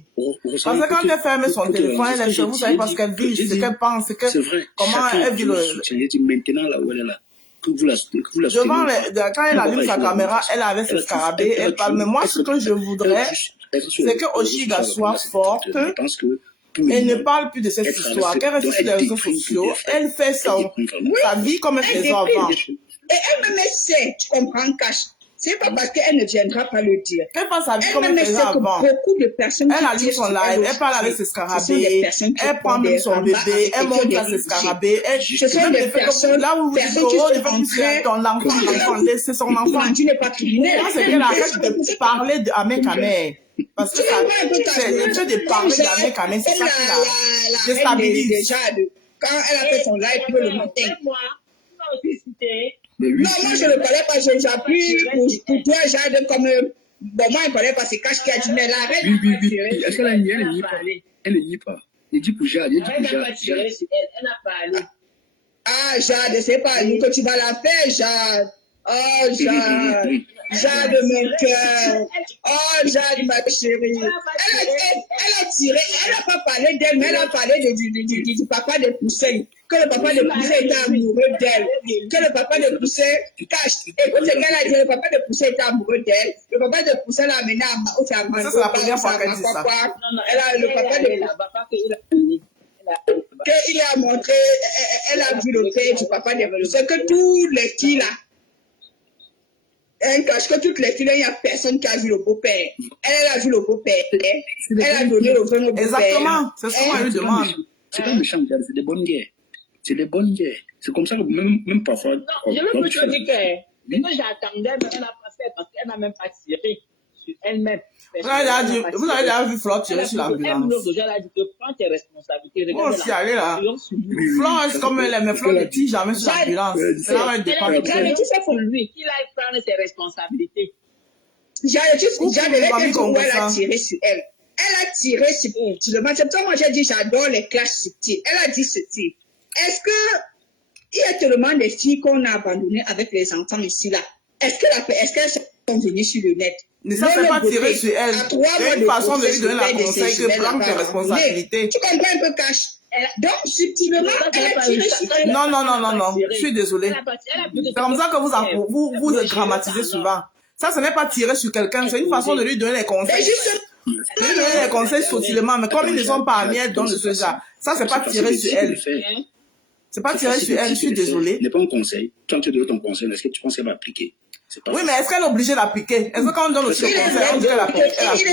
Parce que quand elle ferme son téléphone, elle est chez vous, savez parce qu'elle vit, ce qu'elle pense, comment elle vit le... Maintenant, là où elle est là, devant quand elle allume sa caméra, elle avait ses scarabées, elle parle. Mais moi, ce que je voudrais, c'est que Oshiga soit forte et ne parle plus de cette histoire. Qu'elle reste sur les réseaux sociaux, elle fait sa vie comme elle faisait avant. Et elle me sait, tu comprends, Cash. C'est pas parce qu'elle ne viendra pas le dire. Elle passe sa vie comme elle faisait avant. Beaucoup de personnes elle allume son live, elle parle avec ses scarabées, elle prend même son bébé, elle montre à ses scarabées. Ce sont des personnes, là où vous dites, oh, ne pas plus ton l'enfant, c'est son enfant. Tu n'es pas criminel. Moi, c'est qu'elle arrête de parler d'Ahmed Kameh. Parce que c'est le fait de parler d'Ahmed Kameh, c'est ça qui la déstabilise. Quand elle a fait son live le matin. Moi aussi, c'était... Non, moi je ne connais pas, j'appuie pour toi, Jade, comme. Bon, moi je ne connais pas, c'est Cash qui a dit, mais la reine. Oui. Est-ce qu'elle a une elle ne nie pas? Elle ne nie pas. Elle dit pour Jade, elle dit pour Jade. Elle n'a pas parlé. Ah, Jade, c'est pas nous que tu vas la faire, Jade. Oh, Jade. Jade, mon cœur. Oh, Jade, ma chérie. Elle a tiré, elle n'a pas parlé d'elle, mais elle a parlé du papa de Poussin. Que le papa de Poussin était amoureux d'elle. Que le papa de Poussin cache. Écoute ce qu'elle a dit, le papa de Poussin était amoureux d'elle. Le papa de Poussin l'a amené à Mao. Ça, c'est la première fois qu'elle dit ça. Le papa de qu'il a montré, elle a vu le père du papa de Poussin, que tous les filles là, elle cache que toutes les filles, il n'y a personne qui a vu le beau-père. Elle a vu le beau-père. Elle a donné le vrai au beau-père. Exactement, c'est ce qu'on lui demande. C'est pas méchant, c'est des bonnes guerres. C'est des bonnes guerres. C'est comme ça que même parfois... Non, je veux vous dire que j'attendais, mais elle n'a pas fait parce qu'elle n'a même pas tiré sur elle-même. Vous avez déjà vu Flore tirer sur l'ambulance. Elle a dit que prends tes responsabilités. Moi aussi, elle est là. Flore, c'est comme elle est, mais Flore ne tire jamais sur l'ambulance. C'est là où elle dépend. Mais tu sais pour lui, qu'il aille prendre ses responsabilités. J'avais dit où elle a tiré sur elle. Elle a tiré sur le match. C'est pour ça que moi j'ai dit j'adore les clashs subtils. Elle a dit ceci. Est-ce que il y a tellement de filles qu'on a abandonnées avec les enfants ici là? Est-ce qu'elles sont venues sur le net? Mais ça, c'est pas tirer sur elle. C'est une façon de lui donner la conseil que prendre tes responsabilités. Tu comprends un peu, Cash? Donc, subtilement, elle a tiré sur elle. Non. Je suis désolée. C'est comme ça que vous dramatisez souvent. Ça, ce n'est pas tirer sur quelqu'un. C'est une façon de lui donner les conseils. Lui donner les conseils subtilement. Mais comme ils ne sont pas amis, elle donne ce genre. Ça, c'est pas tirer sur elle. C'est pas tirer sur elle. Je suis désolée. Ce n'est pas un conseil. Quand tu donnes ton conseil, est-ce que tu penses qu'elle va appliquer? Oui, mais est-ce qu'elle est obligée d'appliquer? Est-ce que quand on donne aussi le conseil, on dit qu'elle applique? Il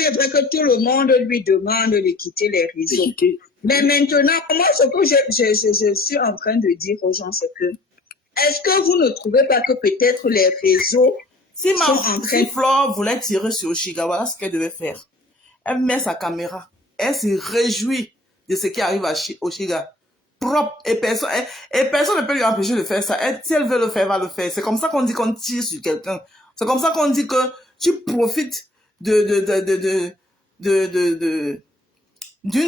est vrai que tout le monde lui demande de quitter les réseaux. Mais maintenant, moi, ce que je suis en train de dire aux gens, c'est que est-ce que vous ne trouvez pas que peut-être les réseaux Si, sont en train... si Flore voulait tirer sur Oshiga, voilà ce qu'elle devait faire. Elle met sa caméra. Elle se réjouit de ce qui arrive à Oshiga. Propre. Et personne ne peut lui empêcher de faire ça. Si elle veut le faire, elle va le faire. C'est comme ça qu'on dit qu'on tire sur quelqu'un. C'est comme ça qu'on dit que tu profites d'une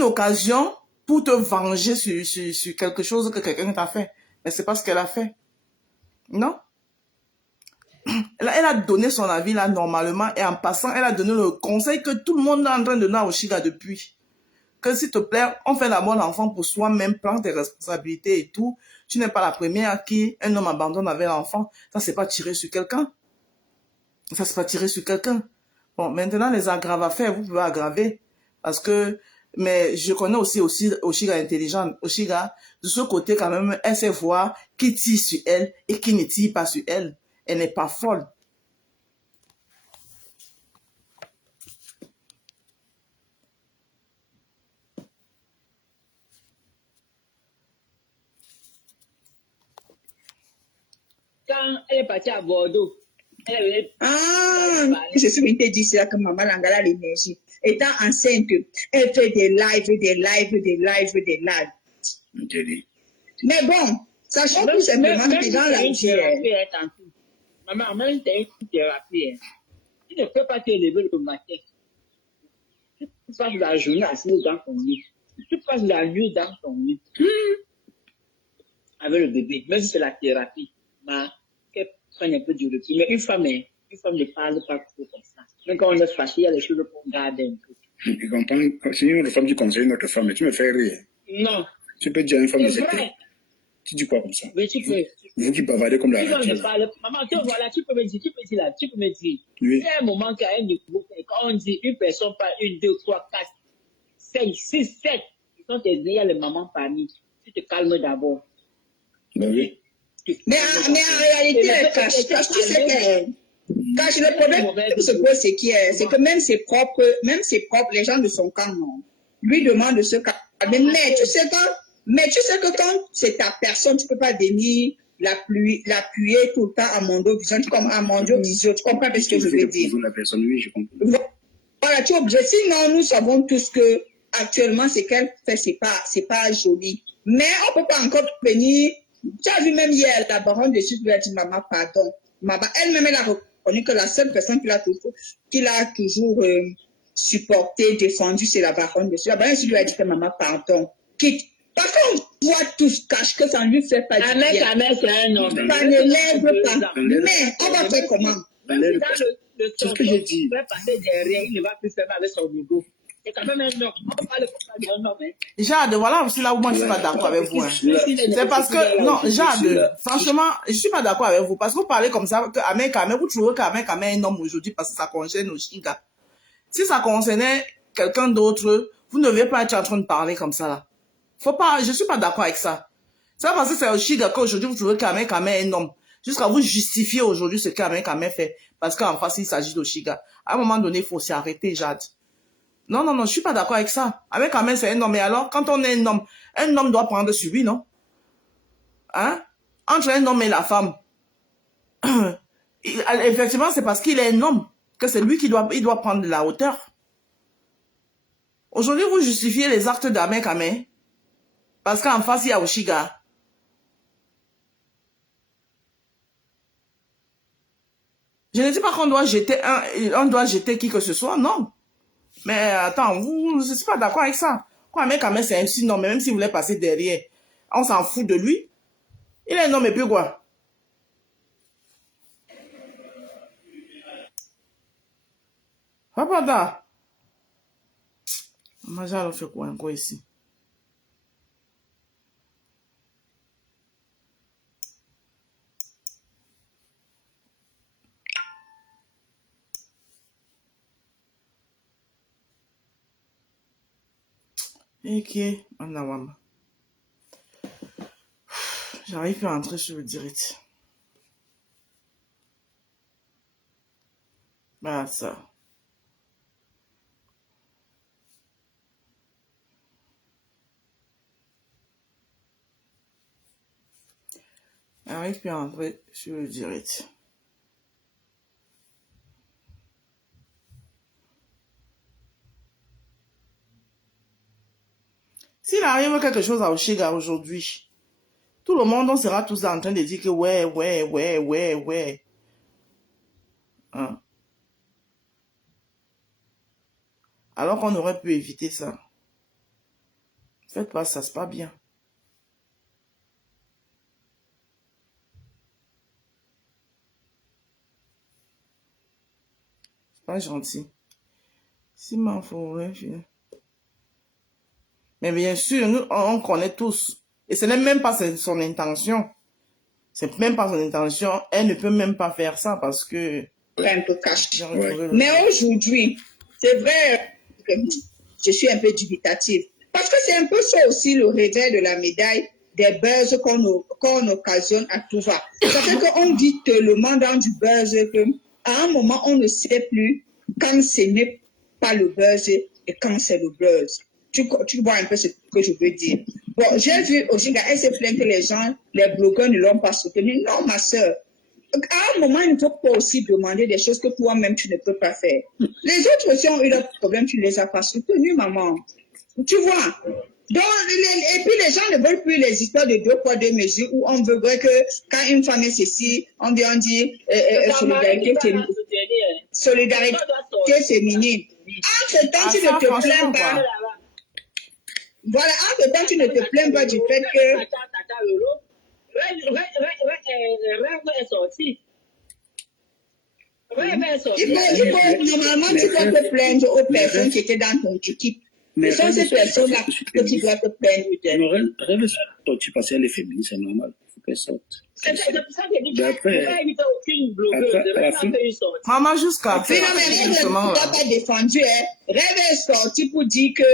occasion pour te venger sur quelque chose que quelqu'un t'a fait. Mais c'est pas ce qu'elle a fait. Non? Elle a donné son avis là normalement et en passant, elle a donné le conseil que tout le monde est en train de donner à Oshiga depuis. Que s'il te plaît, on fait d'abord l'enfant pour soi-même, prends tes responsabilités et tout. Tu n'es pas la première à qui un homme abandonne avec l'enfant. Ça, c'est pas tirer sur quelqu'un. Ça, c'est pas tirer sur quelqu'un. Bon, maintenant, les aggraves à faire, vous pouvez aggraver. Parce que, mais je connais aussi Oshiga intelligente. Oshiga, de ce côté, quand même, elle sait voir qui tire sur elle et qui ne tire pas sur elle. Elle n'est pas folle. Quand elle est partie à Bordeaux, elle avait... Ah, c'est ce que dit, c'est là que maman Langala a l'énergie. Étant enceinte, elle fait des lives. Mais bon, sachant tout simplement que dans la vie... Maman, même si c'est une thérapie, tu ne peux pas te lever le matin. Tu passes la journée assise dans ton lit. Tu passes la nuit dans ton lit. Avec le bébé, même si c'est la thérapie. Qu'elle prenne un peu du recul. Mais une femme ne parle pas trop comme ça. Même quand on est fâché, il y a des choses qu'on garde un peu. Tu comprends? Si une femme, tu conseilles une autre femme, mais tu me fais rire. Non. Tu peux dire à une femme de C'est cette vrai. Tu dis quoi comme ça? Mais tu peux. Vous qui bavardez comme la Maman, radio. voilà, tu peux me dire, tu peux me dire. Oui. Il y a un moment qu'il y a un niveau, quand on dit une personne par 1, 2, 3, 4, 5, 6, 7, ils sont il y a les mamans parmi. Tu te calmes d'abord. Ben oui. Mais en réalité, cache, tu sais que... Cache, le problème qui se pose, c'est que même ses propres, les gens de son camp, non, lui demandent de se calmer. Mais tu sais que quand c'est ta personne, tu peux pas venir l'appuyer tout le temps à mon dos, comme à mon dos, tu comprends ce que je veux dire. La personne, oui, je comprends. Voilà, tu es obligé. Sinon, nous savons tous que actuellement, ce qu'elle fait, c'est pas joli. Mais on peut pas encore venir. Tu as vu même hier, la baronne de Sud lui a dit, maman, pardon. Maman, elle-même, elle a reconnu que la seule personne qu'il a toujours supporté, défendu, c'est la baronne de Sud. La baronne de Sud lui a dit que maman, pardon. Quitte. Parce qu'on voit tous cache que ça ne lui fait pas du bien. C'est un homme. Ça ne l'aide pas. Mais on va faire comment? C'est ce que j'ai dit. Il va passer derrière, il ne va plus faire avec son ego. C'est quand même un homme. On peut pas le comparer d'un homme. Jade, voilà aussi là où moi je suis pas d'accord avec vous. Hein. C'est parce que, non, Jade, franchement, je suis pas d'accord avec vous. Parce que vous parlez comme ça, que vous trouvez qu'Amen est un homme aujourd'hui parce que ça concerne Oshiga. Si ça concernait quelqu'un d'autre, vous ne devez pas être en train de parler comme ça là. Faut pas, je suis pas d'accord avec ça. C'est pas parce que c'est Oshiga qu'aujourd'hui vous trouvez qu'Amen est un homme. Jusqu'à vous justifier aujourd'hui ce qu'Amen fait. Parce qu'en face, il s'agit d'Oshiga. À un moment donné, il faut s'y arrêter, Jade. Non, je suis pas d'accord avec ça. Avec Amen, c'est un homme. Et alors, quand on est un homme doit prendre sur lui, non? Hein? Entre un homme et la femme. Effectivement, c'est parce qu'il est un homme que c'est lui qui doit prendre de la hauteur. Aujourd'hui, vous justifiez les actes d'Amen parce qu'en face, il y a Oshiga. Je ne dis pas qu'on doit jeter qui que ce soit, non. Mais attends, je ne suis pas d'accord avec ça. Quoi, Amen, c'est un si non, mais même s'il voulait passer derrière, on s'en fout de lui. Il est un homme et puis quoi? Papa, moi, j'ai fait quoi encore ici? Ok, j'arrive plus à entrer sur le direct. Bah, ça. J'arrive plus à entrer sur le direct. S'il arrive quelque chose à Oshiga aujourd'hui, tout le monde, on sera tous en train de dire que ouais. Hein? Alors qu'on aurait pu éviter ça. Faites pas ça, c'est pas bien. C'est pas gentil. Si m'en faut, ouais, mais bien sûr, nous, on connaît tous. Et ce n'est même pas son intention. C'est même pas son intention. Elle ne peut même pas faire ça parce que... Un peu caché. Ouais. Mais aujourd'hui, c'est vrai que je suis un peu dubitative. Parce que c'est un peu ça aussi le regret de la médaille des buzz qu'on occasionne à tout va. Ça fait qu'on dit tellement dans du buzz qu'à un moment, on ne sait plus quand ce n'est pas le buzz et quand c'est le buzz. Tu vois un peu ce que je veux dire. Bon, j'ai vu aussi elle se plaint que les blogueurs ne l'ont pas soutenu. Non, ma soeur. À un moment, il ne faut pas aussi demander des choses que toi-même, tu ne peux pas faire. Les autres aussi ont eu leurs problèmes, tu ne les as pas soutenus, maman. Tu vois. Donc, et puis les gens ne veulent plus les histoires de 2 poids 2 mesures où on veut que quand une femme est ceci, on dit solidarité féminine. Entre-temps, tu ne te plains pas. Voilà, entre-temps, tu ne te plains pas du fait que... Normalement, tu dois te plaindre aux personnes qui étaient dans ton équipe. Ce sont ces personnes-là que tu dois te plaindre. Rêve est sortie parce qu'elle est féminine, c'est normal. Il faut qu'elle sorte. C'est pour ça que je dis pas éviter aucune blogueuse. Maman, jusqu'à... Puis non, mais Rêve ne t'a pas défendu. Hein. Rêve est sorti pour dire que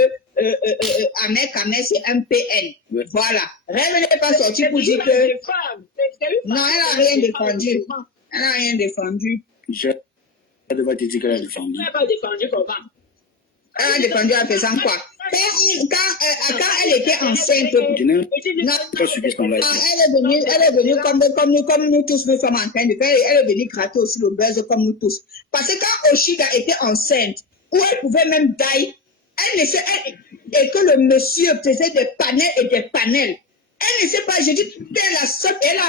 Ahmed Kamel, c'est un PN. Ouais. Voilà. Rêve n'est pas sorti pour dire que... Non, elle n'a rien défendu. Elle n'a rien défendu. Elle devrait te dire qu'elle a défendu. Elle n'a pas défendu comment? Elle a défendu en faisant quoi? Quand elle était enceinte, Elle est venue comme nous tous, nous sommes en train de faire, elle est venue gratter aussi le buzz comme nous tous. Parce que quand Oshiga était enceinte, où elle pouvait même die, et que le monsieur faisait des panels et des panels, elle ne sait pas, je dis, elle a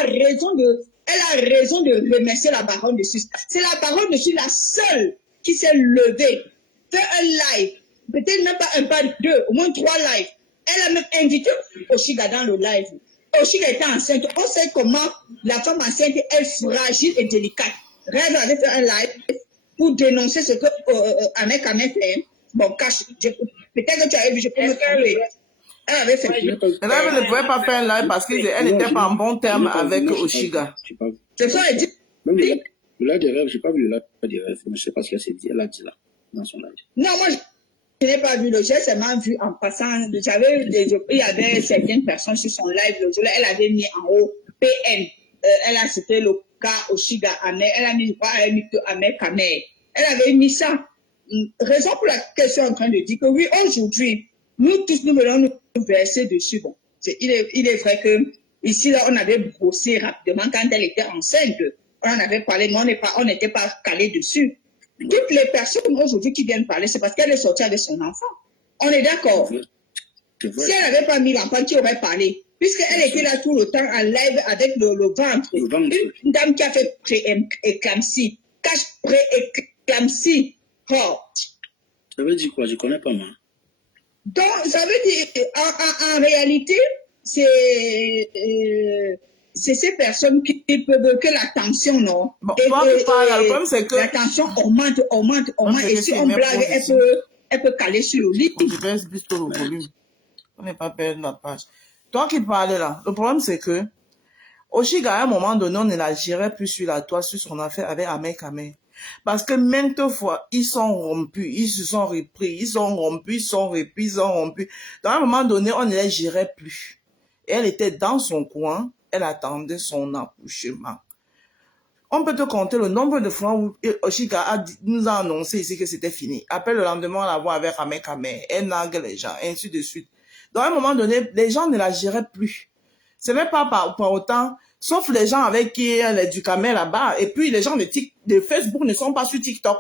raison de remercier la baronne de Suisse. C'est la baronne de Suisse la seule qui s'est levée, fait un live, peut-être même pas un, pas deux, au moins 3 lives. Elle a même invité Oshiga dans le live. Oshiga était enceinte. On sait comment la femme enceinte est fragile et délicate. Rêve avait fait un live pour dénoncer ce que Ahmed Kamel fait. Bon, cache. Peut-être que tu avais vu, je peux me tromper. Elle avait fait. Rêve ne pouvait pas faire un live parce qu'elle n'était pas en bon terme avec Oshiga. C'est ça, elle dit. Même le live de Rêve, je n'ai pas vu le live de Rêve. Je ne sais pas ce qu'elle s'est dit. Elle a dit là, dans son live. Non, moi, je n'ai pas vu le jeu, seulement vu en passant. Il y avait certaines personnes sur son live. Le jour là, elle avait mis en haut PN. Elle a cité le cas Oshiga Ahmed. Elle a mis Ahmed Kamel. Elle avait mis ça. Raison pour laquelle je suis en train de dire que oui, aujourd'hui, nous tous, nous venons nous verser dessus. Bon, il est vrai que ici, là, on avait bossé rapidement quand elle était enceinte. On en avait parlé, mais on n'était pas calé dessus. Toutes les personnes aujourd'hui qui viennent parler, c'est parce qu'elle est sortie avec son enfant. On est d'accord. Si elle n'avait pas mis l'enfant, qui aurait parlé? Puisqu'elle était là tout le temps en live avec le ventre. Une dame qui a fait pré-éclampsie. Cache pré-éclampsie. Oh. Ça veut dire quoi? Je ne connais pas, moi. Donc, ça veut dire, en réalité, c'est ces personnes qui peuvent que la tension, non? Bon, le problème, c'est que... La tension augmente. Et si on blague, elle peut caler sur le lit. Je baisse plus le volume. On n'est pas perdre la page. Toi qui parlais là, le problème, c'est que Oshiga, à un moment donné, on ne la gérait plus sur la toile, sur son affaire avec Ahmed Kamel. Parce que maintes fois, ils sont rompus, ils se sont repris, ils sont rompus. Dans un moment donné, on ne les gérait plus. Et elle était dans son coin, elle attendait son accouchement. On peut te compter le nombre de fois où Oshiga nous a annoncé ici que c'était fini. Après le lendemain, on la voit avec Ahmed Kamel, elle nargue les gens, ainsi de suite. Dans un moment donné, les gens ne la géraient plus. Ce n'est pas par autant, sauf les gens avec qui elle est du Kamel là-bas. Et puis les gens de Facebook ne sont pas sur TikTok.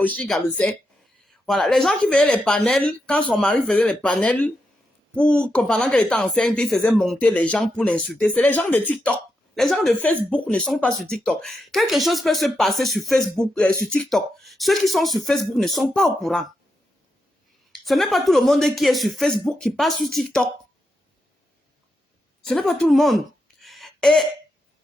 Oshiga le sait. Voilà, les gens qui faisaient les panels, quand son mari faisait les panels, pendant qu'elle était enceinte, il faisait monter les gens pour l'insulter. C'est les gens de TikTok. Les gens de Facebook ne sont pas sur TikTok. Quelque chose peut se passer sur Facebook, sur TikTok. Ceux qui sont sur Facebook ne sont pas au courant. Ce n'est pas tout le monde qui est sur Facebook qui passe sur TikTok. Ce n'est pas tout le monde. Et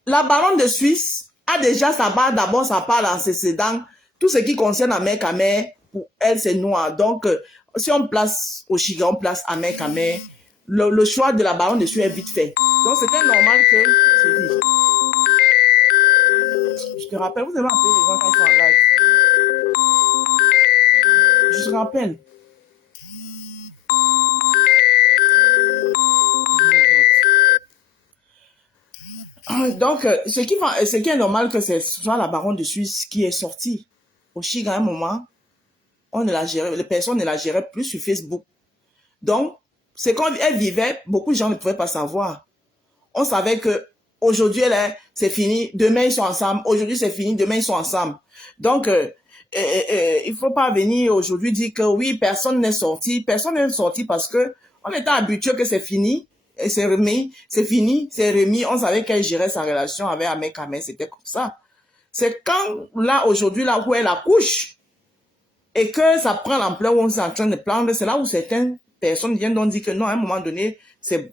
la baronne de Suisse a déjà sa part, d'abord sa part d'antécédent. Tout ce qui concerne Ahmed Kameh, pour elle, c'est noir. Donc, si on place Oshiga, on place Ahmed Kameh, le choix de la baronne de Suisse est vite fait. Donc, c'était normal que... Je te rappelle, vous avez appelé les gens quand ils sont en live. Je te rappelle. Donc, ce qui est normal que c'est soit la baronne de Suisse qui est sortie. Oshiga, à un moment, on ne la gérait, les personnes ne la géraient plus sur Facebook. Donc, c'est quand elle vivait, beaucoup de gens ne pouvaient pas savoir. On savait que aujourd'hui, c'est fini, demain ils sont ensemble, aujourd'hui c'est fini, demain ils sont ensemble. Donc, il faut pas venir aujourd'hui dire que oui, personne n'est sorti parce que on était habitué que c'est fini, et c'est remis, c'est fini, c'est remis. On savait qu'elle gérait sa relation avec Ahmed Kameh, c'était comme ça. C'est quand, là, aujourd'hui, là où elle accouche, et que ça prend l'ampleur où on est en train de prendre, c'est là où certaines personnes viennent donc dire que non, à un moment donné, c'est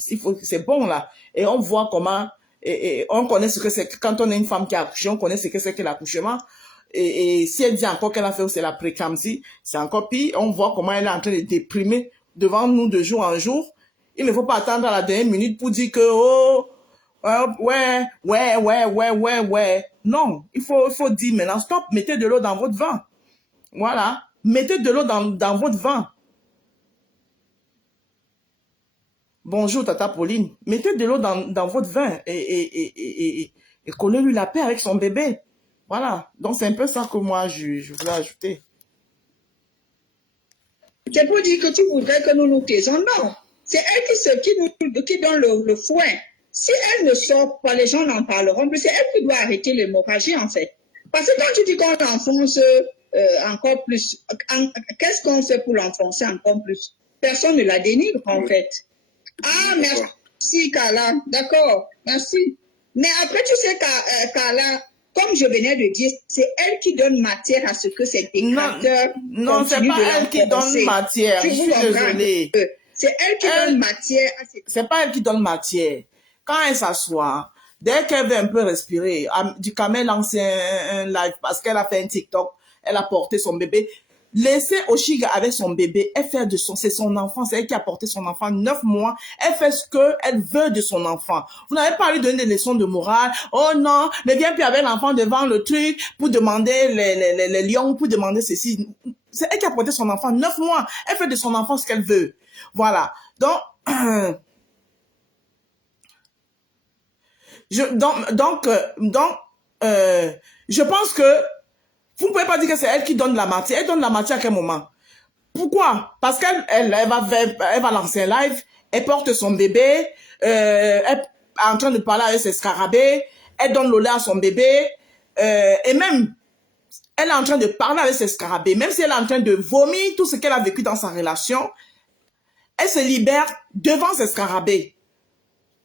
bon là. Et on voit comment, et on connaît ce que c'est, quand on est une femme qui a accouché, on connaît ce que c'est que l'accouchement. Et si elle dit encore qu'elle a fait, c'est la préclampsie, c'est encore pire. On voit comment elle est en train de déprimer devant nous de jour en jour. Il ne faut pas attendre à la dernière minute pour dire que, oh, ouais. Non, il faut dire maintenant, stop, mettez de l'eau dans votre vin. Voilà. Mettez de l'eau dans votre vin. Bonjour, Tata Pauline. Mettez de l'eau dans votre vin et collez-lui la paix avec son bébé. Voilà. Donc, c'est un peu ça que moi, je voulais ajouter. C'est pour dire que tu voudrais que nous nous taisons. Non. C'est elle qui donne le foin. Si elle ne sort pas, les gens n'en parleront plus. C'est elle qui doit arrêter l'hémorragie, en fait. Parce que quand tu dis qu'on enfonce encore plus, qu'est-ce qu'on fait pour l'enfoncer encore plus? Personne ne la dénigre, en fait. Ah, merci, Carla. D'accord, merci. Mais après, tu sais, Carla, comme je venais de dire, c'est elle qui donne matière à ce que ces détracteurs non, c'est pas elle qui donne matière. Je suis désolée. C'est elle qui donne matière à ces... C'est pas elle qui donne matière. Quand elle s'assoit, dès qu'elle veut un peu respirer, du Kameh lance un live parce qu'elle a fait un TikTok, elle a porté son bébé. Laissez Oshiga avec son bébé, c'est son enfant, c'est elle qui a porté son enfant 9 mois, elle fait ce qu'elle veut de son enfant. Vous n'avez pas lui donner des leçons de morale, oh non, ne viens plus avec l'enfant devant le truc pour demander les lions, pour demander ceci. C'est elle qui a porté son enfant 9 mois, elle fait de son enfant ce qu'elle veut. Voilà. Donc, je pense que vous ne pouvez pas dire que c'est elle qui donne la matière. Elle donne la matière à quel moment? Pourquoi? Parce qu'elle va lancer un live, elle porte son bébé, elle est en train de parler avec ses scarabées, elle donne le lait à son bébé, et même, elle est en train de parler avec ses scarabées, même si elle est en train de vomir tout ce qu'elle a vécu dans sa relation, elle se libère devant ses scarabées.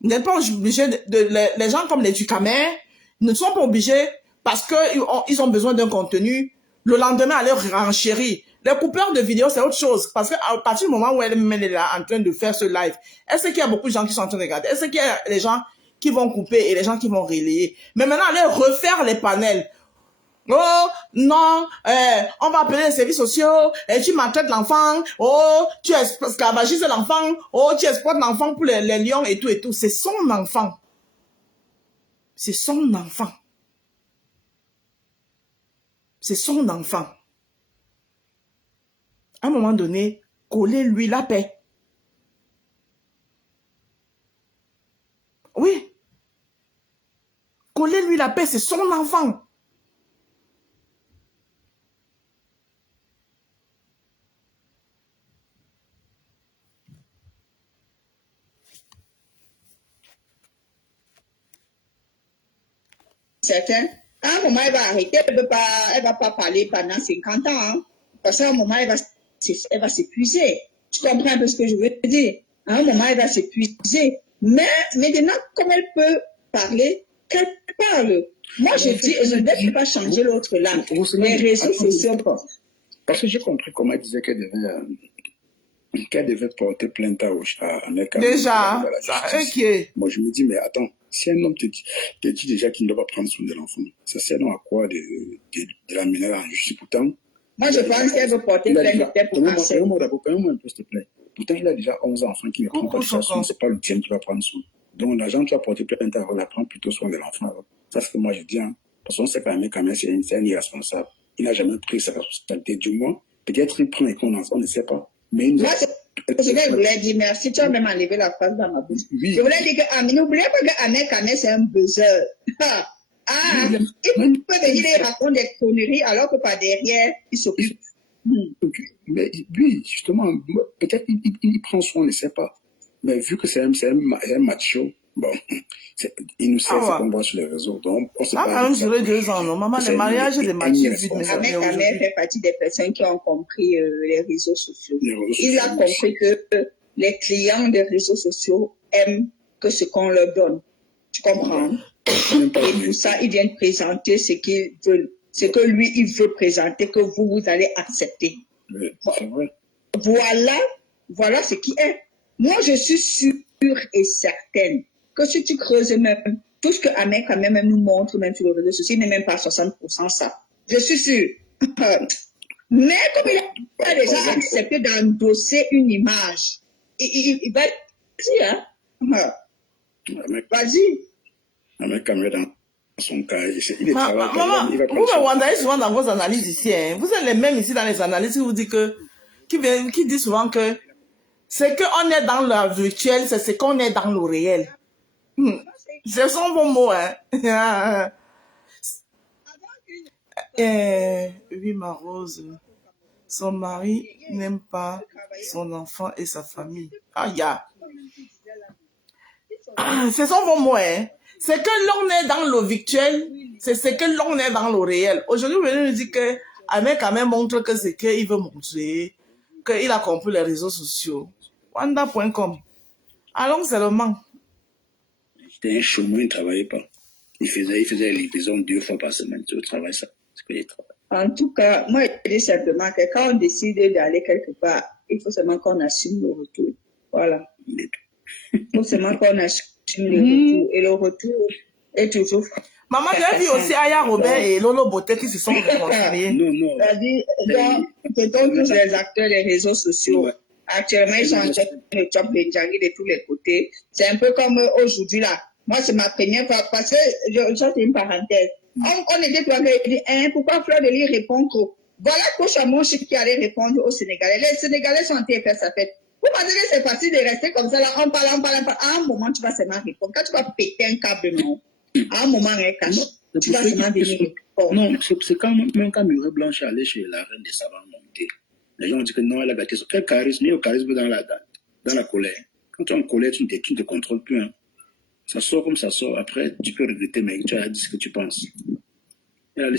Vous n'êtes pas obligé les gens comme les Ducamais ne sont pas obligés parce qu'ils ont besoin d'un contenu, le lendemain, aller renchérir. Les coupeurs de vidéos, c'est autre chose. Parce qu'à partir du moment où elle est là en train de faire ce live, elle sait qu'il y a beaucoup de gens qui sont en train de regarder. Elle sait qu'il y a les gens qui vont couper et les gens qui vont relayer. Mais maintenant, aller refaire les panels. Oh, non, on va appeler les services sociaux, et tu maltraites l'enfant, oh, tu esclavagises l'enfant, oh, tu exploites l'enfant pour les lions et tout. C'est son enfant. C'est son enfant. C'est son enfant. À un moment donné, collez-lui la paix. Oui. Collez-lui la paix, c'est son enfant. Certains, à un moment, elle va arrêter, elle va pas parler pendant 50 ans, hein, parce qu'à un moment, elle va elle va s'épuiser. Tu comprends un peu ce que je veux dire? À un moment, elle va s'épuiser. Mais maintenant, comme elle peut parler, qu'elle parle. Moi, je dis, je ne vais pas changer l'autre là. Les réseaux sociaux. Parce que j'ai compris comment elle disait qu'elle devait porter plainte à Ameka. Déjà, ça inquiet. Moi, je me dis, mais attends, si un homme te dit déjà qu'il ne doit pas prendre soin de l'enfant, ça sert donc à quoi de l'amener en justice? Pourtant, moi, je pense qu'elle veut porter plainte pour harcèlement. Paye-moi un peu, s'il te plaît. Pourtant, il a déjà 11 enfants qui ne prennent pas de façon. C'est pas le tien qui va prendre soin. Donc, l'agent qui va porter plainte, elle va prendre plutôt soin de l'enfant. Ça, c'est ce que moi, je dis. Hein. Parce qu'on sait quand même, c'est un irresponsable. Il n'a jamais pris sa responsabilité. Du moins, peut-être il prend et qu'on on ne sait pas. Mais moi, je voulais dire merci. Tu as même enlevé la phrase dans ma bouche. Oui. Je voulais dire que n'oubliez pas que Ahmed, c'est un buzzer. Il peut venir et raconter des conneries alors que par derrière, il s'occupe. Mais lui, justement, peut-être il prend soin, on ne sait pas. Mais vu que c'est un macho, bon, il nous sait ce qu'on voit sur les réseaux. Donc, on sait pas. Même duré 2 ans, non? Maman, les mariages des machos. Ahmed fait partie des personnes qui ont compris les réseaux sociaux. Il a compris que les clients des réseaux sociaux aiment que ce qu'on leur donne. Tu comprends? Et pour ça, ils viennent présenter ce qu'ils veulent. Ce que lui, il veut présenter, que vous allez accepter. C'est vrai. Voilà ce qui est. Moi, je suis sûre et certaine que si tu creuses même, tout ce que Ahmed quand même nous montre, même sur les réseaux sociaux, il n'est même pas 60% ça. Je suis sûre. Mais comme il a déjà accepté d'endosser une image, il va dire, hein? Vas-y. Ahmed quand même dans son cas, il maman, vous me wandez souvent dans vos analyses ici. Hein. Vous êtes les mêmes ici dans les analyses qui vous disent qui dit souvent que ce qu'on est dans le virtuel, c'est ce qu'on est dans le réel. Ce sont vos mots, hein. Oui, ma Rose. Son mari n'aime pas son enfant et sa famille. Ce sont vos mots, hein. C'est que l'on est dans le virtuel, c'est ce que l'on est dans le réel. Aujourd'hui, vous venez nous dire que Ahmed quand même montre que c'est qu'il veut montrer, qu'il a compris les réseaux sociaux. Wanda.com. Allons seulement. C'était un chômeur, il ne travaillait pas. Il faisait les livraisons 2 fois par semaine. Tu travailles ça. C'est que il travaille. En tout cas, moi, je dis simplement que quand on décide d'aller quelque part, il faut seulement qu'on assume le retour. Voilà. Il faut seulement qu'on assume le retour. Et le retour est toujours... Maman, j'ai vu aussi Aya Robert et Lolo Boté qui se sont réconciliés. Non. C'est-à-dire, ce sont tous les acteurs des réseaux sociaux. Ouais. Actuellement, ils sont en train de choper les jangues de tous les côtés. C'est un peu comme aujourd'hui là. Moi, c'est ma première fois, parce que, ça c'est une parenthèse. On était trois gars, dit, pourquoi Fleur de Lys répond trop? Voilà Coach Amonchi qui allait répondre aux Sénégalais. Les Sénégalais sont en train de faire sa fête. Vous pensez que c'est facile de rester comme ça là, on parle. À un moment, tu vas seulement répondre. Quand tu vas péter un câble, non. À un moment, tu vas seulement venir répondre. Non, c'est même quand Murray Blanche allait chez la reine des savants montés. Les gens ont dit que non, elle a gâté son charisme, il y a au charisme dans la colère. Quand tu es en colère, tu ne te contrôles plus. Hein. Ça sort comme ça sort. Après, tu peux regretter, mais tu as dit ce que tu penses. En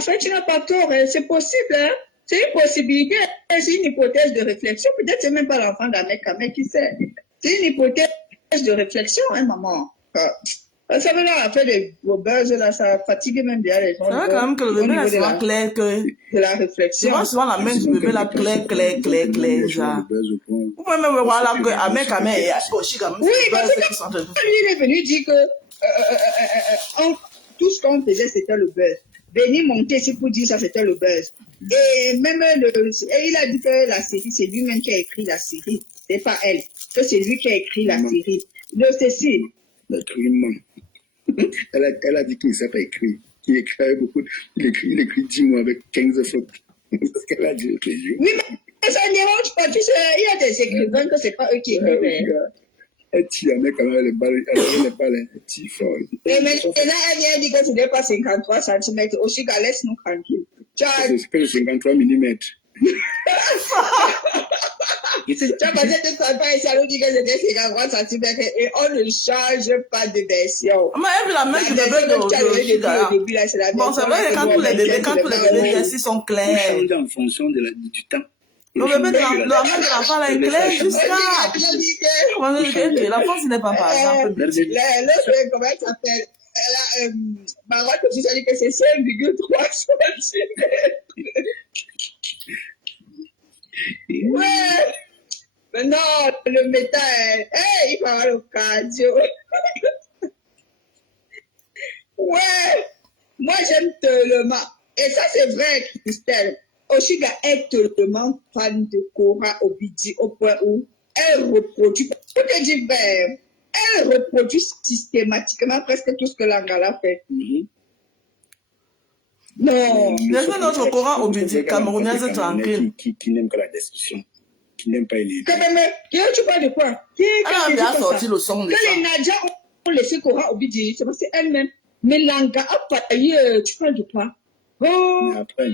fait, tu n'as pas tort. Hein. C'est possible. Hein. C'est une possibilité. C'est une hypothèse de réflexion. Peut-être que ce n'est même pas l'enfant d'un mec, qui sait. C'est une hypothèse de réflexion, hein, maman. Ça veut dire, fait des gros buzz, là, ça fatigue même bien les gens. C'est vrai quand même que le bébé là, c'est souvent clair que... De la réflexion. Souvent la main du bébé là, clair, genre. Vous pouvez même voir là que Ahmed et Oshi, quand même, oui, parce que lui, il est venu dire que tout ce qu'on faisait, c'était le buzz. Venir monter, c'est pour dire ça, c'était le buzz. Et même, il a dit que la série, c'est lui-même qui a écrit la série. C'est pas elle. Que c'est lui qui a écrit la série. De ceci. Elle a dit qu'il ne sait pas écrire. Il écrit beaucoup. Il écrit 10 mois avec 15 fautes. C'est ce qu'elle a dit l'autre jour. Oui, mais ça ne dérange pas. Tu sais, il y a des écrivains que ce n'est pas eux qui écrivent. Elle tire quand même les balles, elle tire fort. Et maintenant, elle vient dire que ce n'est pas 53 cm. Aussi, laisse-nous tranquille. C'est que 53 mm. Tu as passé tout ton temps et ça nous dit que c'était 53 cm et on ne change pas de version. Mais elle la même du bébé Bon, c'est vrai que quand tous les bébés, ici sont clairs. On change en fonction du temps. Le bébé de la main de l'enfant là est clair jusqu'à... La France n'est pas par exemple. L'autre, comment elle s'appelle? Maroc aussi, ça dit que c'est 5,3 centimètres. Ouais. Mais non, le métal, il va avoir l'occasion. Ouais. Moi, j'aime tellement. Et ça, c'est vrai, Christelle. Oshiga est tellement fan de Kora Obidi au point où elle reproduit, pour te dire vrai, elle reproduit systématiquement presque tout ce que Lingala fait. Non. Laissez notre Kora Obidi camerounaise tranquille. Qui n'aime que la destruction, qui n'aime pas les... Quand même, tu parles de quoi? Elle a bien sorti le son de ça. ça. Les Nadja ont laissé Kora Obidi, c'est parce qu'elle-même. Mais Langa a failli, tu parles de quoi? Oh. Après,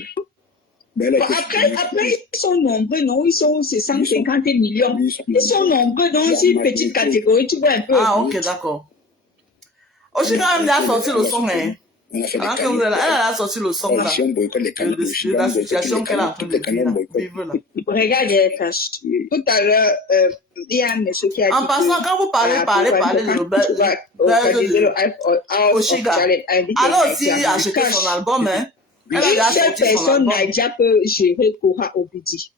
ils sont nombreux, non? Ils sont 150 millions. Ils sont nombreux dans une petite catégorie, tu vois un peu. Ah, ok, d'accord. Oshiga a même sorti le son, hein. Elle a sorti le son, là. De la situation qu'elle a en train de vivre, là. Regarde, tout à l'heure, il y a un monsieur qui a dit... En passant, quand vous parlez de Oshiga, alors aussi acheter son album, hein. Une seule personne Nadia peut gérer Kora Obidi.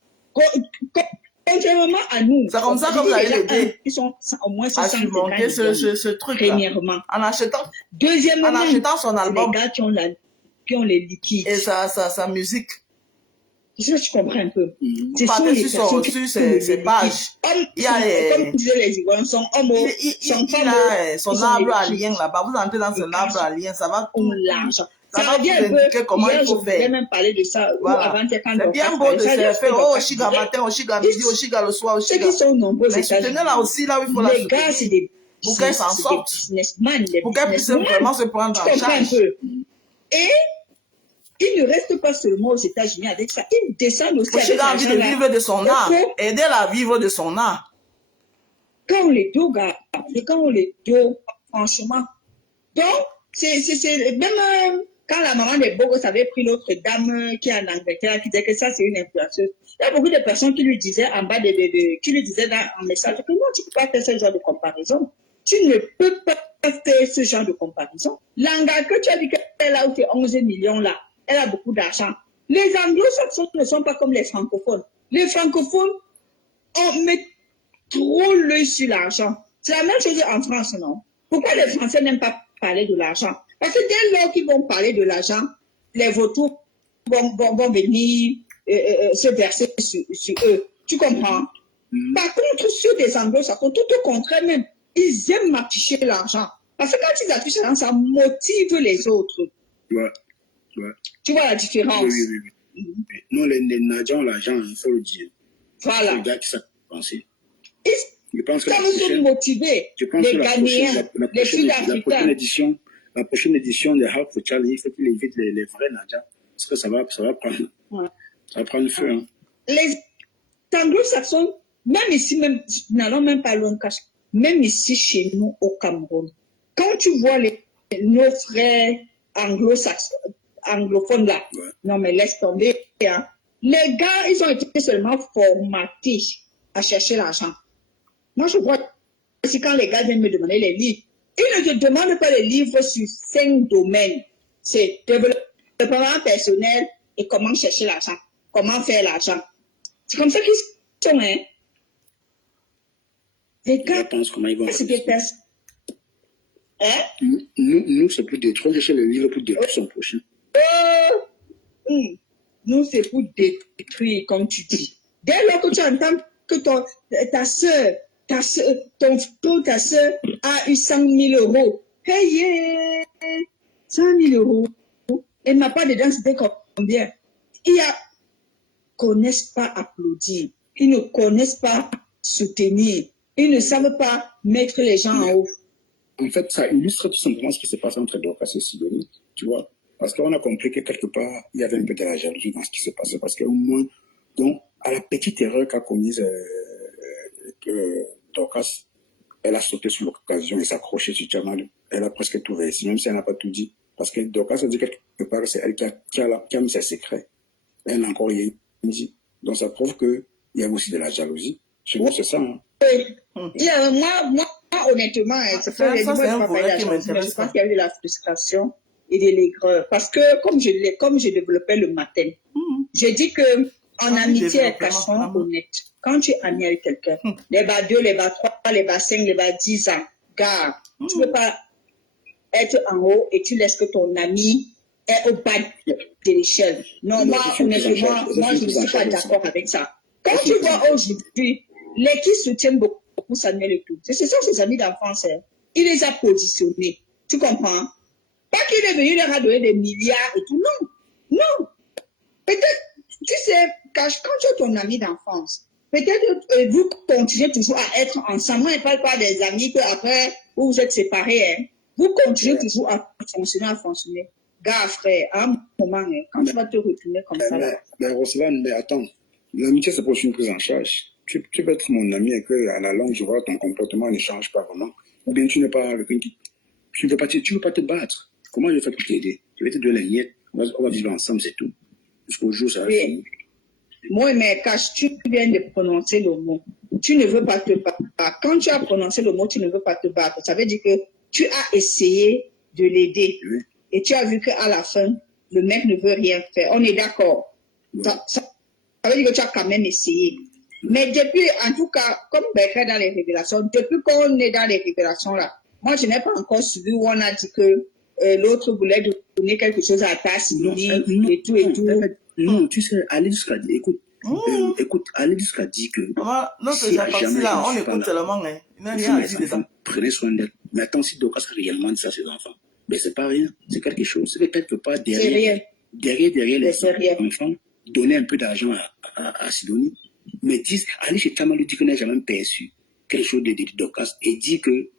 Contrairement à nous, c'est comme ça que vous allez l'aider. Ils sont au moins à surmonter ce truc-là. Premièrement. En achetant son album. Les gars qui ont les liquides. Et sa musique. Je comprends un peu. Vous partez sur ses pages. Il y a comme disaient les Ivoiriens, son homme, son arbre à lien là-bas. Vous entrez dans son arbre à lien, ça va tout. L'argent. Ça va vous indiquer comment il faut faire. Je même parler de ça. Voilà. C'est bien beau de se faire. Oh, Oshiga matin, Oshiga midi, Oshiga le soir, Oshiga. Ceux qui sont nombreux, mais soutenez là aussi, là où il faut la soutenir. Les gars, c'est des pour qu'elle s'en sorte. Pour qu'elle puisse vraiment se prendre en charge. Et il ne reste pas seulement aux États-Unis avec ça. Il descend aussi avec Oshiga a envie de vivre de son art. Aider-la à vivre de son art. Quand on les dos, gars, et quand on les dos, franchement. Donc, c'est même... Quand la maman des Bogos avait pris l'autre dame qui est en Angleterre, qui disait que ça, c'est une influenceuse, il y a beaucoup de personnes qui lui disaient en bas qui lui disaient dans un message que non, tu ne peux pas faire ce genre de comparaison. Tu ne peux pas faire ce genre de comparaison. L'Anga que tu as dit qu'elle a fait 11 millions là, elle a beaucoup d'argent. Les anglo-saxons ne sont pas comme les francophones. Les francophones, on met trop l'œil sur l'argent. C'est la même chose en France, non? Pourquoi les Français n'aiment pas parler de l'argent? Parce que dès lors qu'ils vont parler de l'argent, les vautours vont venir se verser sur eux. Tu comprends? Par contre, ceux des anglo-saxons, tout au contraire même, ils aiment afficher l'argent. Parce que quand ils affichent l'argent, ça motive les autres. Ouais. Tu vois la différence? Oui. Non, les Nadja ont l'argent, il faut le dire. Voilà. Les gars qui savent penser. Je pense que sont motivés. Les Ghanéens, les Sud-Africains. La prochaine édition de Help for Charlie, il faut qu'il invite les vrais Nadja. Parce que ça va prendre. Ouais. Ça va prendre feu. Hein. Les anglo-saxons, même ici, n'allons même pas loin, même ici chez nous au Cameroun, quand tu vois nos frères anglophones là, non mais laisse tomber, hein. Les gars, ils ont été seulement formatés à chercher l'argent. Moi, je vois aussi quand les gars viennent me demander les livres, ils ne te demandent pas les livres sur 5 domaines. C'est développement personnel et comment chercher l'argent, comment faire l'argent. C'est comme ça qu'ils sont, hein. Les gars, comment ils vont c'est des personnes. Hein? Nous, c'est pour détruire, chercher le livre pour détruire son prochain. Nous, c'est pour détruire, comme tu dis. Dès lors que tu entends que ta soeur, ton frère, ta soeur a eu 100 000 euros. Hey, 100 000 euros. Elle n'a pas dedans, c'était combien? Ils connaissent pas applaudir. Ils ne connaissent pas soutenir. Ils ne savent pas mettre les gens en haut. En fait, ça illustre tout simplement ce qui s'est passé entre Dorcas et Sidonie, tu vois. Parce qu'on a compris que quelque part, il y avait un peu de la jalousie dans ce qui s'est passé. Parce qu'au moins, donc, à la petite erreur qu'a commise Dorcas, elle a sauté sur l'occasion et s'accroché sur Jamal. Elle a presque tout réussi, même si elle n'a pas tout dit. Parce que Dorcas a dit quelque part que c'est elle qui a mis ses secrets. Elle n'a encore rien dit. Donc ça prouve que il y a aussi de la jalousie. Chez vous, c'est ça. Hein? Moi, honnêtement, c'est pas les c'est un pas volet parler qui de la jalousie, mais je m'intéresse pense pas. qu'il y a eu de la frustration et de l'aigreur. Parce que, comme je développais le matin, j'ai dit que en amitié, cachons honnête. Quand tu es ami avec quelqu'un, les bas 2, les bas 3, les bas 5, les bas 10 ans, gars, tu ne peux pas être en haut et tu laisses que ton ami est au bas de l'échelle. Non, moi, honnêtement, moi, je ne suis pas d'accord avec ça. Quand tu vois aujourd'hui, les qui soutiennent beaucoup Samuel et tout, ce sont ses amis d'enfance. Hein. Il les a positionnés. Tu comprends? Pas qu'il est venu leur a donné des milliards et tout. Non. Non. Peut-être, tu sais, quand tu es ton ami d'enfance, peut-être vous continuez toujours à être ensemble. Moi, je ne parle pas des amis qu'après, vous vous êtes séparés. Hein. Vous continuez toujours à fonctionner. Gars, frère, à un moment, hein, quand tu vas te retourner comme ça. Mais Roselyne, mais attends. L'amitié, c'est pour une prise en charge. Tu peux être mon ami et qu'à la longue, je vois ton comportement ne change pas vraiment. Ou bien tu n'es pas avec une qui. Tu ne veux pas te battre. Comment je vais faire pour t'aider? Je vais te donner les miettes. On va vivre ensemble, c'est tout. Jusqu'au jour, ça va finir. Moi, mais quand tu viens de prononcer le mot, tu ne veux pas te battre. Quand tu as prononcé le mot, tu ne veux pas te battre. Ça veut dire que tu as essayé de l'aider. Oui. Et tu as vu qu'à la fin, le mec ne veut rien faire. On est d'accord. Oui. Ça veut dire que tu as quand même essayé. Mais depuis, en tout cas, comme Bertrand dans les révélations, depuis qu'on est dans les révélations là, moi je n'ai pas encore suivi où on a dit que l'autre voulait donner quelque chose à ta Sidonie et tout et tout. Non, tu sais, aller jusqu'à dire, écoute, aller jusqu'à dire que si jamais là, on écoute seulement, hein. Il n'a rien à dire de ça. Prenez soin d'elle. Mais attends, si Dorcas a réellement dit ça à ses enfants, mais c'est pas rien, c'est quelque chose. C'est peut-être pas derrière les enfants, donner un peu d'argent à Sidonie, mais aller chez Tamalou dit qu'on n'a jamais perçu quelque chose de Dorcas et dit que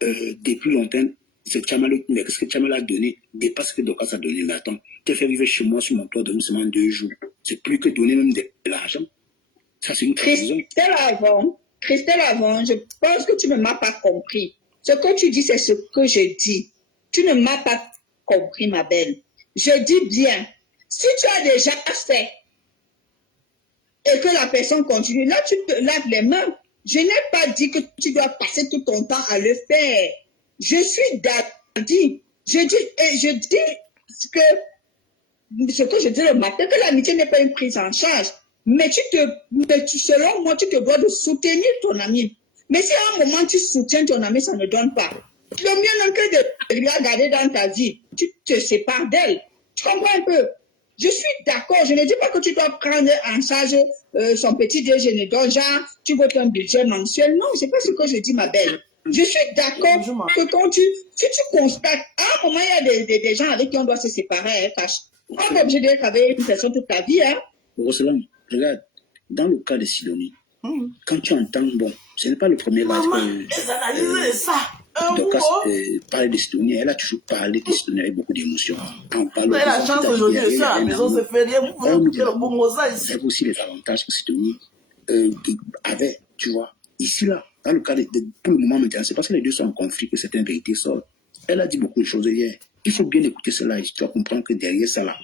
depuis longtemps, c'est Tamalou, mais ce que Tamalou a donné dépasse ce que Dorcas a donné. Mais attends, tu fais vivre chez moi sur mon toit de seulement 2 jours. C'est plus que donner même de l'argent. Ça, c'est une trahison. Christelle avant, je pense que tu ne m'as pas compris. Ce que tu dis, c'est ce que je dis. Tu ne m'as pas compris, ma belle. Je dis bien, si tu as déjà fait et que la personne continue, là, tu te laves les mains. Je n'ai pas dit que tu dois passer tout ton temps à le faire. Je suis d'avis. Je dis que ce que je dis le matin, que l'amitié n'est pas une prise en charge. Mais selon moi, tu te dois de soutenir ton ami. Mais si à un moment tu soutiens ton ami, ça ne donne pas. Le mieux non que de la garder dans ta vie. Tu te sépares d'elle. Tu comprends un peu? Je suis d'accord. Je ne dis pas que tu dois prendre en charge son petit déjeuner. Donc, genre, tu veux un budget mensuel. Non, c'est pas ce que je dis, ma belle. Je suis d'accord que si tu constates, à un moment, il y a des gens avec qui on doit se séparer. Hein, on n'est pas obligé d'être avec une personne toute ta vie. Hein. Roselyne, regarde, dans le cas de Sidonie, quand tu entends, bon, ce n'est pas le premier live que Dorcas parle de Sidonie, elle a toujours parlé de Sidonie avec beaucoup d'émotion. Elle a la chance aujourd'hui de ça à la maison, c'est fait rien, vous pouvez écouter le bon mot ça ici. Elle a aussi les avantages que Sidonie avait, tu vois. Ici, là, dans le cas pour le moment maintenant, c'est parce que les deux sont en conflit que certaines vérités sortent. Elle a dit beaucoup de choses hier. Il faut bien écouter cela et tu dois comprendre que derrière ça, là,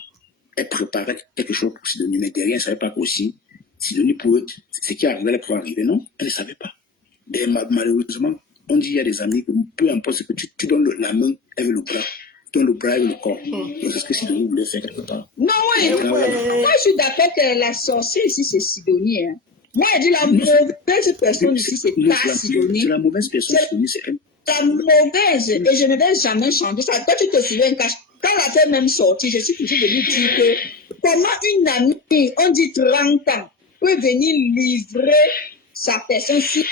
elle préparait quelque chose pour Sidonie, mais derrière, elle ne savait pas qu'aussi, Sidonie pouvait, ce qui arrivait, elle pouvait arriver, non? Elle ne savait pas. Et malheureusement, on dit qu'il y a des amis que peu importe ce que tu donnes la main, elle veut le bras. Tu donnes le bras, elle veut le corps. C'est ce que Sidonie voulait faire quelque part. Non, moi, je suis d'accord que la sorcière ici, c'est Sidonie. Hein. Moi, je dis la mauvaise personne ici, c'est pas Sidonie. C'est la mauvaise personne, Sidonie, c'est elle. La mauvaise, et je ne vais jamais changer ça. Quand tu te souviens, quand la fait même sortie, je suis toujours venue dire que comment une amie, on dit 30 ans, peut venir livrer sa personne si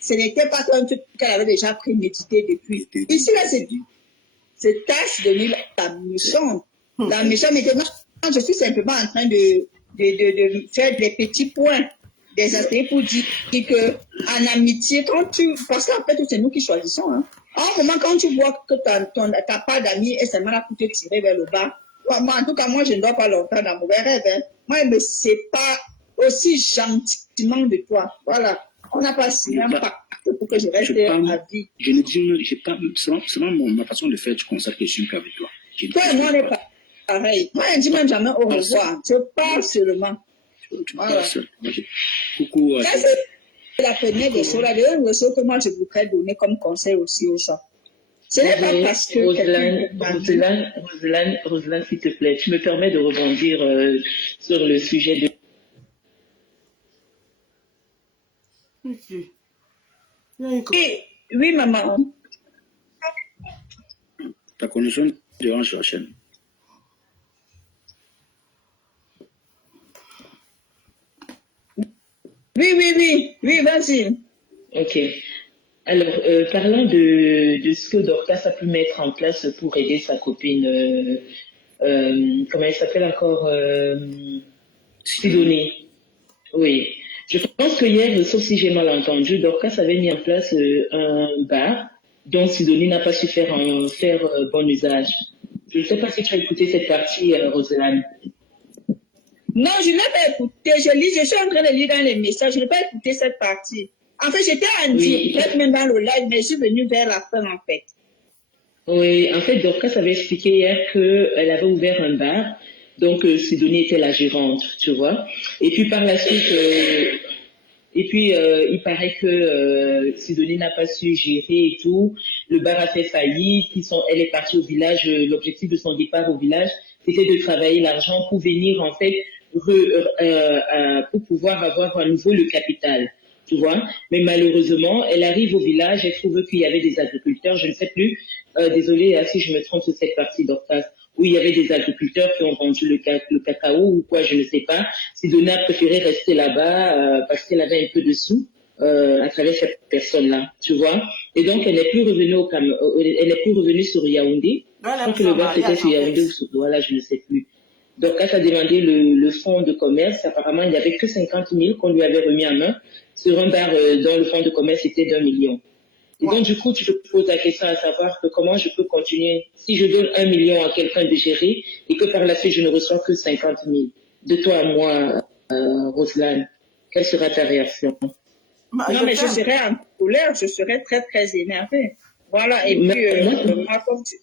ce n'était pas un truc qu'elle avait déjà prémédité depuis. Ici, là, c'est tâche de la méchante. La méchante, maintenant, je suis simplement en train de faire des petits points, des aspects pour dire que en amitié, parce qu'en fait, c'est nous qui choisissons. Hein. À un moment, quand tu vois que t'as pas d'amis et seulement là pour te tirer vers le bas, moi, en tout cas, moi, je ne dois pas longtemps dans mon rêve. Hein. Moi, je ne me sépare aussi gentiment de toi. Voilà. On n'a pas signé un pacte pour que je reste à vie. Je ne dis pas, selon ma façon de faire, tu constates que je suis avec toi. Toi et moi, on n'est pas pareil. Moi, je ne dis même jamais au revoir. Je parle seulement. Tu n'es Voilà. pas seul. Coucou à Ça, toi. c'est la première des choses. La deuxième chose que moi, je voudrais donner comme conseil aussi aux gens. Ce n'est pas parce que Roselyne, s'il te plaît, tu me permets de rebondir sur le sujet de... Oui, maman. Ta connexion dérange la chaîne. Oui, vas-y. Ok. Alors, parlant de ce que Dorcas a pu mettre en place pour aider sa copine, comment elle s'appelle encore, Sidonie. Oui. Je pense que hier, sauf si j'ai mal entendu, Dorcas avait mis en place un bar dont Sidonie n'a pas su faire bon usage. Je ne sais pas si tu as écouté cette partie, Roselyne. Non, je n'ai pas écouté. Je suis en train de lire dans les messages. Je n'ai pas écouté cette partie. En fait, j'étais en direct même dans le live, mais je suis venue vers la fin, en fait. Oui, en fait, Dorcas avait expliqué hier qu'elle avait ouvert un bar. Donc, Sidonie était la gérante, tu vois. Et puis, par la suite, il paraît que Sidonie n'a pas su gérer et tout. Le bar a fait faillite. Elle est partie au village. L'objectif de son départ au village, c'était de travailler l'argent pour venir, en fait, pour pouvoir avoir à nouveau le capital. Tu vois, mais malheureusement, elle arrive au village, elle trouve qu'il y avait des agriculteurs, je ne sais plus, désolée si je me trompe sur cette partie d'Orcas, où il y avait des agriculteurs qui ont vendu le cacao ou quoi, je ne sais pas. Sidonie a préféré rester là-bas parce qu'elle avait un peu de sous à travers cette personne-là, tu vois. Et donc, elle n'est plus revenue sur Yaoundé. Je crois que le bar c'était sur Yaoundé ou sur Douala, je ne sais plus. Donc, quand elle a demandé le fonds de commerce, apparemment, il n'y avait que 50 000 qu'on lui avait remis en main sur un bar dont le fonds de commerce était d'1 million. Et donc, du coup, tu te poses la question à savoir que comment je peux continuer si je donne 1 million à quelqu'un de gérer et que par la suite, je ne reçois que 50 000. De toi à moi, Roselyne, quelle sera ta réaction? Non, mais je serais en colère, je serais très, très énervée. Voilà, et puis, moi, comme tu...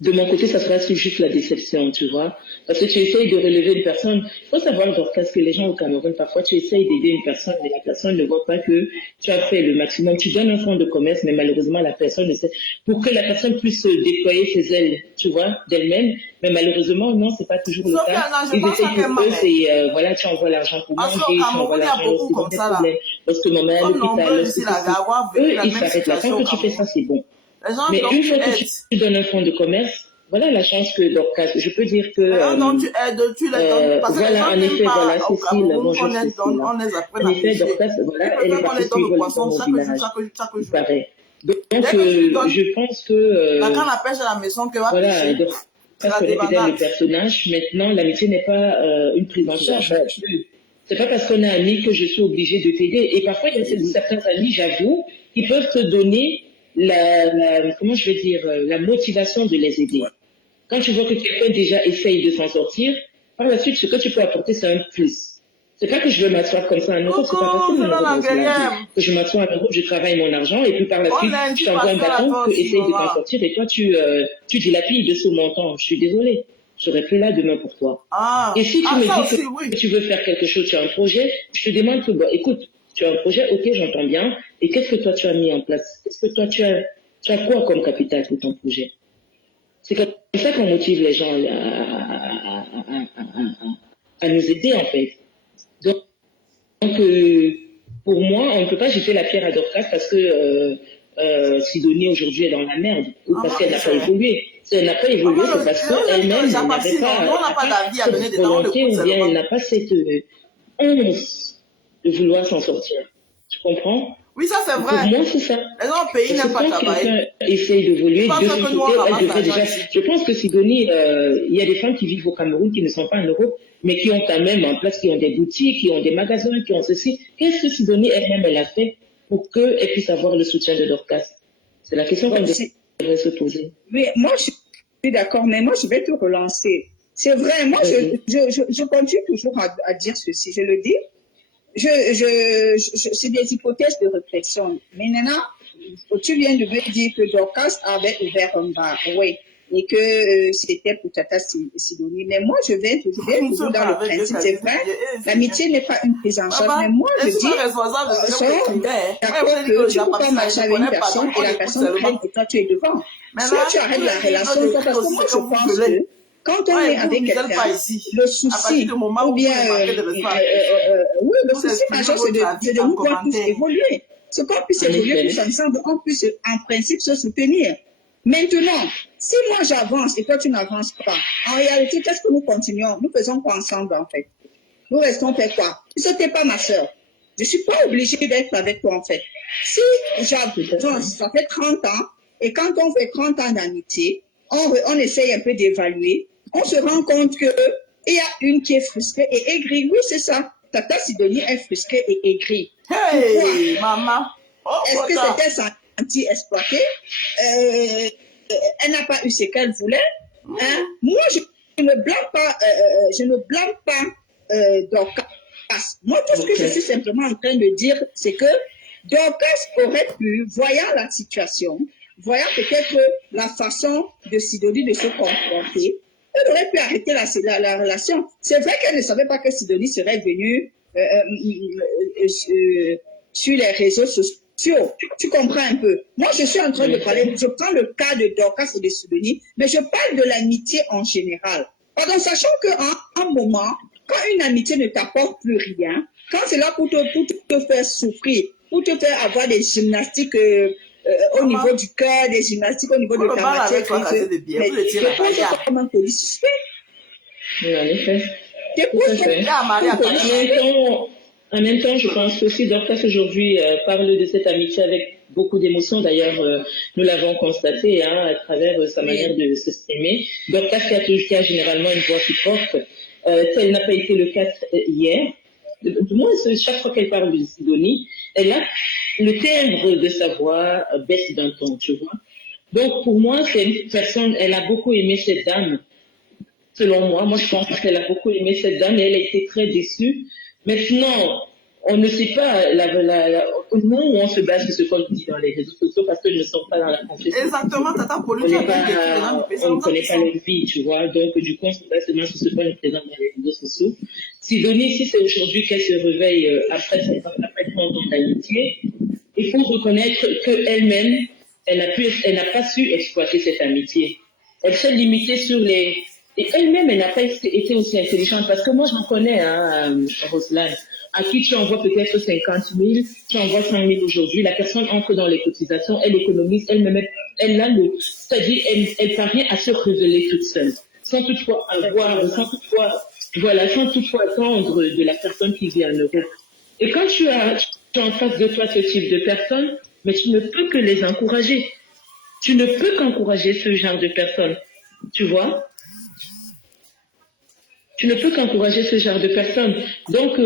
De mon côté, ça sera juste la déception, tu vois. Parce que tu essayes de relever une personne. Il faut savoir, Dorcas, que les gens au Cameroun, parfois, tu essayes d'aider une personne, mais la personne ne voit pas que tu as fait le maximum. Tu donnes un fonds de commerce, mais malheureusement, la personne ne sait. Pour que la personne puisse déployer ses ailes, tu vois, d'elle-même. Mais malheureusement, non, c'est pas toujours le cas. Ils essayent pour eux, c'est, voilà, tu envoies l'argent pour manger, tu envoies l'argent aussi pour des problèmes. Parce que maman est à l'hôpital, eux, ils s'arrêtent là. Tant que tu fais ça, c'est bon. Mais une fois que tu donnes un fonds de commerce, voilà la chance que Dorcas, je peux dire que donc tu aides, tu les donnes. Parce que voilà, en effet, voilà, Cécile, bonjour Cécile. On les apprend En effet, Dorcas, voilà, elle est partie suivre le fonds au village. Il paraît. Donc, je pense que la canne à pêche à la maison que va voilà, pêcher. Dorcas connaît peut-être le personnage. Maintenant, l'amitié n'est pas une prise en charge. C'est pas parce qu'on est amis que je suis obligée de t'aider. Et parfois, il y a certains amis, j'avoue, qui peuvent te donner comment je vais dire, la motivation de les aider. Quand tu vois que quelqu'un déjà essaye de s'en sortir, par la suite, ce que tu peux apporter, c'est un plus. C'est pas que je veux m'asseoir comme ça en Europe, c'est pas facile. Que je m'assois en Europe, je travaille mon argent, et puis par la suite, je t'envoie un bâton, tu essayes de t'en sortir, et toi, tu dilapides de ce montant. Je suis désolée. Je serai plus là demain pour toi. Et si tu me dis que tu veux faire quelque chose, tu as un projet, je te demande que, bon, écoute, tu as un projet, ok, j'entends bien. Et qu'est-ce que toi tu as mis en place? Qu'est-ce que toi tu as quoi comme capital pour ton projet? C'est comme ça qu'on motive les gens à nous aider en fait. Donc pour moi, on ne peut pas jeter la pierre à Dorcas parce que Sidonie aujourd'hui est dans la merde ou parce qu'elle n'a pas évolué. Si elle n'a pas évolué, c'est parce qu'elle-même n'avait pas cette volonté ou bien elle n'a pas cette once de vouloir s'en sortir. Tu comprends? Oui, ça c'est vrai. Pour moi, c'est ça. Les gens au pays n'aiment pas travailler. Quelqu'un essaye d'évoluer, de son côté, elle devrait déjà. Je pense que Sidonie, il y a des femmes qui vivent au Cameroun qui ne sont pas en Europe, mais qui ont quand même en place, qui ont des boutiques, qui ont des magasins, qui ont ceci. Qu'est-ce que Sidonie elle-même elle a fait pour qu'elle puisse avoir le soutien de Dorcas? C'est la question qu'on devrait se poser. Oui, moi je suis d'accord, mais moi je vais te relancer. C'est vrai, moi je continue toujours à dire ceci. Je le dis. C'est des hypothèses de réflexion. Maintenant, tu viens de me dire que Dorcas avait ouvert un bar. Oui. et que c'était pour Tata Sidonie. Mais moi, je vais toujours dans le principe. C'est vrai, l'amitié n'est pas une prise en charge. Mais moi, je dis, soyons d'accord que tu ne peux pas marcher avec une personne et la personne traîne et toi, tu es devant. Soit tu arrêtes la relation, parce que moi, je pense que quand on est avec quelqu'un, le souci, ou bien, oui, le souci majeur, c'est de nous voir tous évoluer. C'est qu'on puisse évoluer tous ensemble, on puisse en principe se soutenir. Maintenant, si moi j'avance et toi tu n'avances pas, en réalité, qu'est-ce que nous continuons? Nous faisons quoi ensemble en fait? Nous restons faire quoi? Puisque tu n'es pas ma soeur. Je ne suis pas obligée d'être avec toi en fait. Si j'avance, ça fait 30 ans, et quand on fait 30 ans d'amitié, on essaye un peu d'évaluer, on se rend compte qu'il y a une qui est frustrée et aigrie. Oui, c'est ça. Tata Sidonie est frustrée et aigrie. Hey, maman. Est-ce que c'était senti exploité? Elle n'a pas eu ce qu'elle voulait. Hein? Moi, je ne blâme pas Dorcas. Moi, tout ce que je suis simplement en train de dire, c'est que Dorcas aurait pu, voyant la situation, voyant peut-être la façon de Sidonie de se comporter, elle aurait pu arrêter la relation. C'est vrai qu'elle ne savait pas que Sidonie serait venue sur les réseaux sociaux. Tu comprends un peu. Moi, je suis en train de parler, je prends le cas de Dorcas et de Sidonie, mais je parle de l'amitié en général. Pardon, sachant qu'à un moment, quand une amitié ne t'apporte plus rien, quand c'est là pour te faire souffrir, pour te faire avoir des gymnastiques au niveau du cœur, des gymnastiques au niveau de ta matière, mais tu poses comme un colis suspect. Oui, en effet. En même temps, je pense que si Dorcas aujourd'hui parle de cette amitié avec beaucoup d'émotion, d'ailleurs, nous l'avons constaté à travers sa manière de s'exprimer. Dorcas qui a généralement une voix qui porte, tel n'a pas été le cas hier. Du moins, chaque fois qu'elle parle de Sidonie, elle a le timbre de sa voix baisse d'un ton, tu vois. Donc, pour moi, c'est une personne, elle a beaucoup aimé cette dame. Selon moi, je pense qu'elle a beaucoup aimé cette dame et elle a été très déçue. Maintenant, on ne sait pas nous, on se base sur ce qu'on dit dans les réseaux sociaux parce que nous ne sommes pas dans la confession. Exactement, Tata Pauline. On ne connaît pas leur vie, tu vois. Donc, du coup, on se base seulement sur ce qu'on nous présente dans les réseaux sociaux. Sidonie, si c'est aujourd'hui qu'elle se réveille après 30 ans d'amitié, il faut reconnaître qu'elle-même, elle n'a pas su exploiter cette amitié. Elle s'est limitée sur les... Et elle-même, elle n'a pas été aussi intelligente parce que moi, j'en connais, Roselyne, à qui tu envoies peut-être 50 000, tu envoies 5 000 aujourd'hui, la personne entre dans les cotisations, elle économise, elle a c'est-à-dire, elle parvient à se révéler toute seule, sans toutefois avoir, sans toutefois attendre de la personne qui vit en Europe. Et quand tu as en face de toi ce type de personnes, mais tu ne peux que les encourager. Tu ne peux qu'encourager ce genre de personnes, tu vois? Tu ne peux qu'encourager ce genre de personnes. Donc,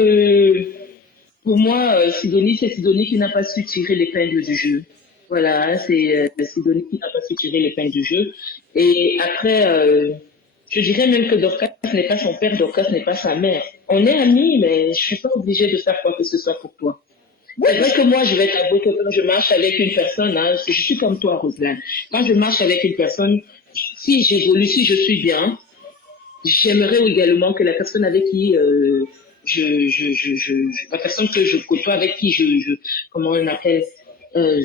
pour moi, Sidonie, c'est Sidonie qui n'a pas su tirer l'épingle du jeu. Voilà, c'est Sidonie qui n'a pas su tirer l'épingle du jeu. Et après, je dirais même que Dorcas n'est pas son père, Dorcas n'est pas sa mère. On est amis, mais je suis pas obligée de faire quoi que ce soit pour toi. C'est vrai que moi, je vais t'avouer que quand je marche avec une personne, hein, je suis comme toi, Roselyne. Quand je marche avec une personne, si j'évolue, si je suis bien, j'aimerais également que la personne avec qui la personne que je côtoie, avec qui comment on appelle,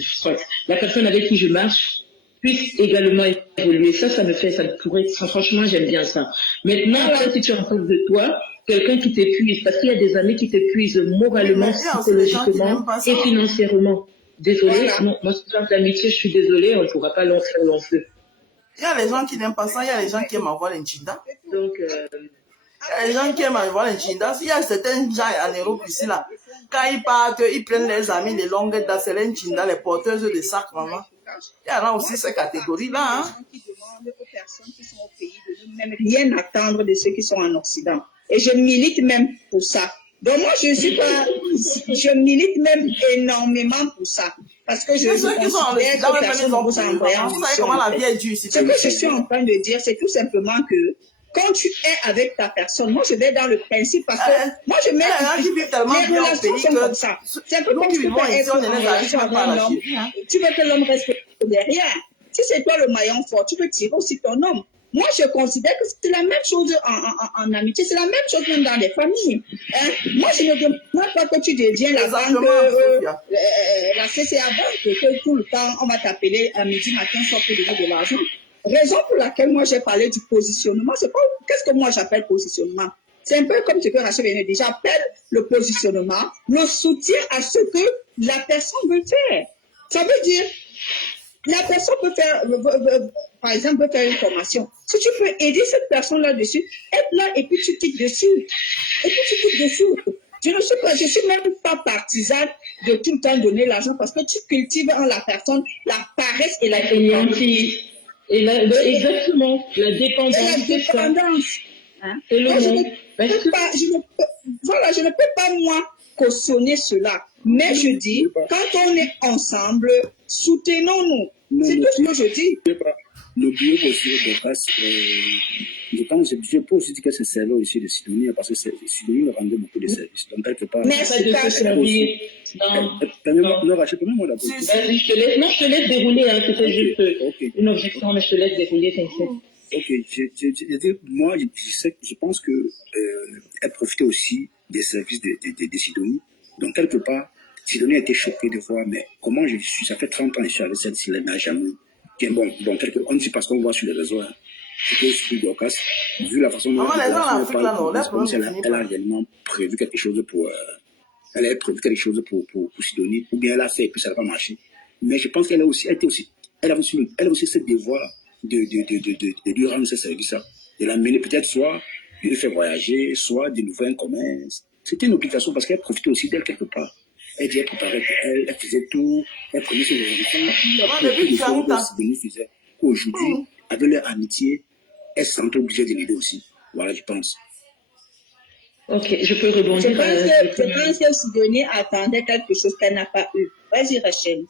soit la personne avec qui je marche puisse également évoluer. Ça me pourrait, franchement, j'aime bien ça. Maintenant, si tu es en face de toi, quelqu'un qui t'épuise, parce qu'il y a des amis qui t'épuisent moralement, psychologiquement et financièrement. Désolée, non, moi, ce genre d'amitié, je suis désolée, on ne pourra pas lancer long feu. Il y a les gens qui n'aiment pas ça, il y a les gens qui aiment avoir l'inchinda. Donc, il y a les gens qui aiment avoir l'inchinda. Il y a certains gens en Europe ici, là, quand ils partent, ils prennent les amis de longue date, c'est l'inchinda, les porteuses de sacs, maman. Il y en a aussi ces catégories-là. Qui demandent aux personnes qui sont au pays de même rien attendre de ceux qui sont en Occident. Et je milite même pour ça. Donc moi, je milite même énormément pour ça. Parce que je considère que personne ne vous envoie en mission. Ce que je suis en train de dire, c'est tout simplement que quand tu es avec ta personne, moi je vais dans le principe parce que moi je mets les relations sont comme ça. C'est un peu comme si tu peux être en relation avec un homme. Tu veux que l'homme reste derrière. Si c'est toi le maillon fort, tu peux tirer aussi ton homme. Moi, je considère que c'est la même chose en amitié, c'est la même chose même dans les familles. Hein? Moi, je ne demande pas que tu deviens la banque, la CCA banque, que tout le temps, on va t'appeler à midi, matin, soir pour donner de l'argent. Raison pour laquelle moi, j'ai parlé du positionnement. C'est pas, qu'est-ce que moi j'appelle positionnement? C'est un peu comme ce que Rachel vient de dire. J'appelle le positionnement, le soutien à ce que la personne veut faire. Ça veut dire, la personne peut faire, par exemple, peut faire une formation. Si tu peux aider cette personne là-dessus, être là et puis tu cliques dessus. Et puis tu cliques dessus. Je suis même pas partisane de tout le temps donner l'argent parce que tu cultives en la personne la paresse et la dépendance. Exactement, la dépendance. Et la dépendance. Hein? Je ne peux pas, moi, cautionner cela. Mais je dis, quand on est ensemble, soutenons-nous. C'est tout ce que je dis. N'oubliez aussi de passe, je pense, je peux aussi dire que c'est serveur aussi de Sidonie, parce que Sidonie nous rendait beaucoup de services. Donc, quelque part. Merci de te servir. Permets-moi d'abord. Je te laisse dérouler, hein, c'était juste une objection, mais je te laisse dérouler, t'inquiète. Ok, moi, je pense que elle profitait aussi des services de Sidonie. Donc, quelque part, Sidonie a été choquée de voir, mais comment je suis, ça fait 30 ans que je suis avec celle-ci, elle n'a jamais. Bon, on dit parce qu'on voit sur les réseaux, hein, c'est que sur Dorcas, vu la façon dont elle a réellement prévu quelque chose pour, elle a prévu quelque chose pour Sidonie, ou bien elle a fait et puis ça n'a pas marché. Mais je pense qu'elle a aussi, elle a aussi ce devoir de lui rendre ce service-là, de l'amener peut-être soit de lui faire voyager, soit de nous faire un commerce. C'était une obligation parce qu'elle profitait aussi d'elle quelque part. Elle disait préparer pour elle, elle faisait tout, elle prenait ses enfants, aujourd'hui, avec leur amitié, elle se sentait obligée de l'aider aussi. Voilà, je pense. Ok, je peux rebondir. Je pense que Sidonie attendait quelque chose qu'elle n'a pas eu. Vas-y, Rachel.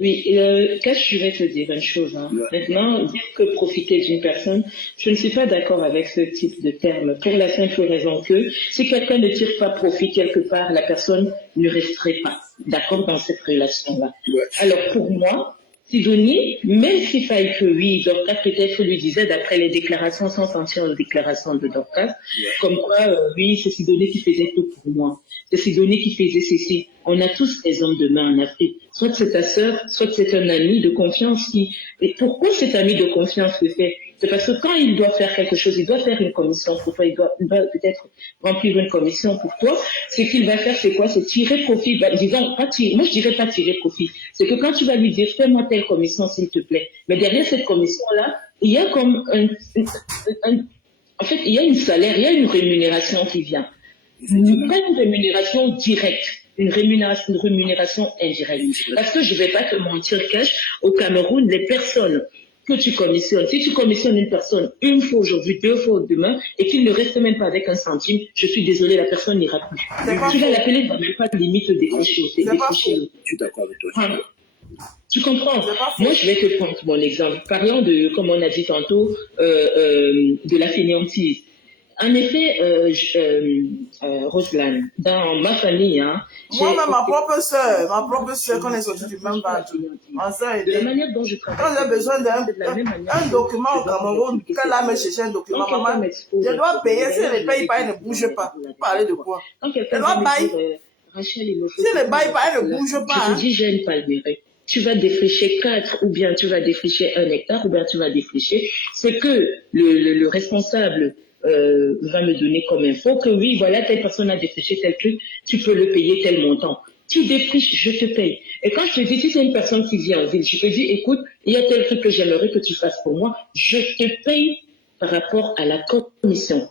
Oui, je vais te dire une chose. Hein. Ouais. Maintenant, dire que profiter d'une personne, je ne suis pas d'accord avec ce type de terme, pour la simple raison que si quelqu'un ne tire pas profit quelque part, la personne ne resterait pas d'accord dans cette relation-là. Ouais. Alors pour moi, Sidonie, même s'il faille que oui, Dorcas peut-être lui disait, d'après les déclarations, sans sentir les déclarations de Dorcas, comme quoi, oui, c'est Sidonie qui faisait tout pour moi. C'est Sidonie qui faisait ceci. On a tous des hommes de main en Afrique. Soit c'est ta sœur, soit c'est un ami de confiance qui... Et pourquoi cet ami de confiance le fait? C'est parce que quand il doit faire quelque chose, il doit faire une commission pour toi, il doit peut-être remplir une commission pour toi. Ce qu'il va faire, c'est quoi? C'est tirer profit. Disons, moi je dirais pas tirer profit. C'est que quand tu vas lui dire, fais-moi telle commission s'il te plaît. Mais derrière cette commission-là, il y a comme en fait, il y a une salaire, il y a une rémunération qui vient. Pas une rémunération directe. Une rémunération indirecte. Parce que je ne vais pas te mentir, Cash, au Cameroun, les personnes que tu commissionnes, si tu commissionnes une personne une fois aujourd'hui, 2 fois demain, et qu'il ne reste même pas avec un centime, je suis désolée, la personne n'ira plus. Tu vas l'appeler, il ne va même pas de limite décrocher. Je suis d'accord avec toi. Tu comprends? Moi, je vais te prendre mon exemple. Parlons de, comme on a dit tantôt, de la fainéantise. En effet, Roselane, dans ma famille, hein, moi-même, ma propre sœur, qu'on est sorti du même bâtiment. Ma sœur est de la manière dont je travaille. Quand j'ai besoin d'un document au Cameroun, quand elle me cherche un document, maman, je dois payer. Si elle ne paye pas, elle ne bouge pas. Vous parlez de quoi? Elle doit payer. Si elle ne paye pas, elle ne bouge pas. Je te dis, j'ai une palmeraie. Tu vas défricher 4, ou bien tu vas défricher 1 hectare, ou bien tu vas défricher. C'est que le responsable va me donner comme info que oui, voilà, telle personne a défriché tel truc, tu peux le payer tel montant. Tu défriches, je te paye. Et quand je te dis, si c'est une personne qui vient en ville, je te dis, écoute, il y a tel truc que j'aimerais que tu fasses pour moi, je te paye par rapport à la commission.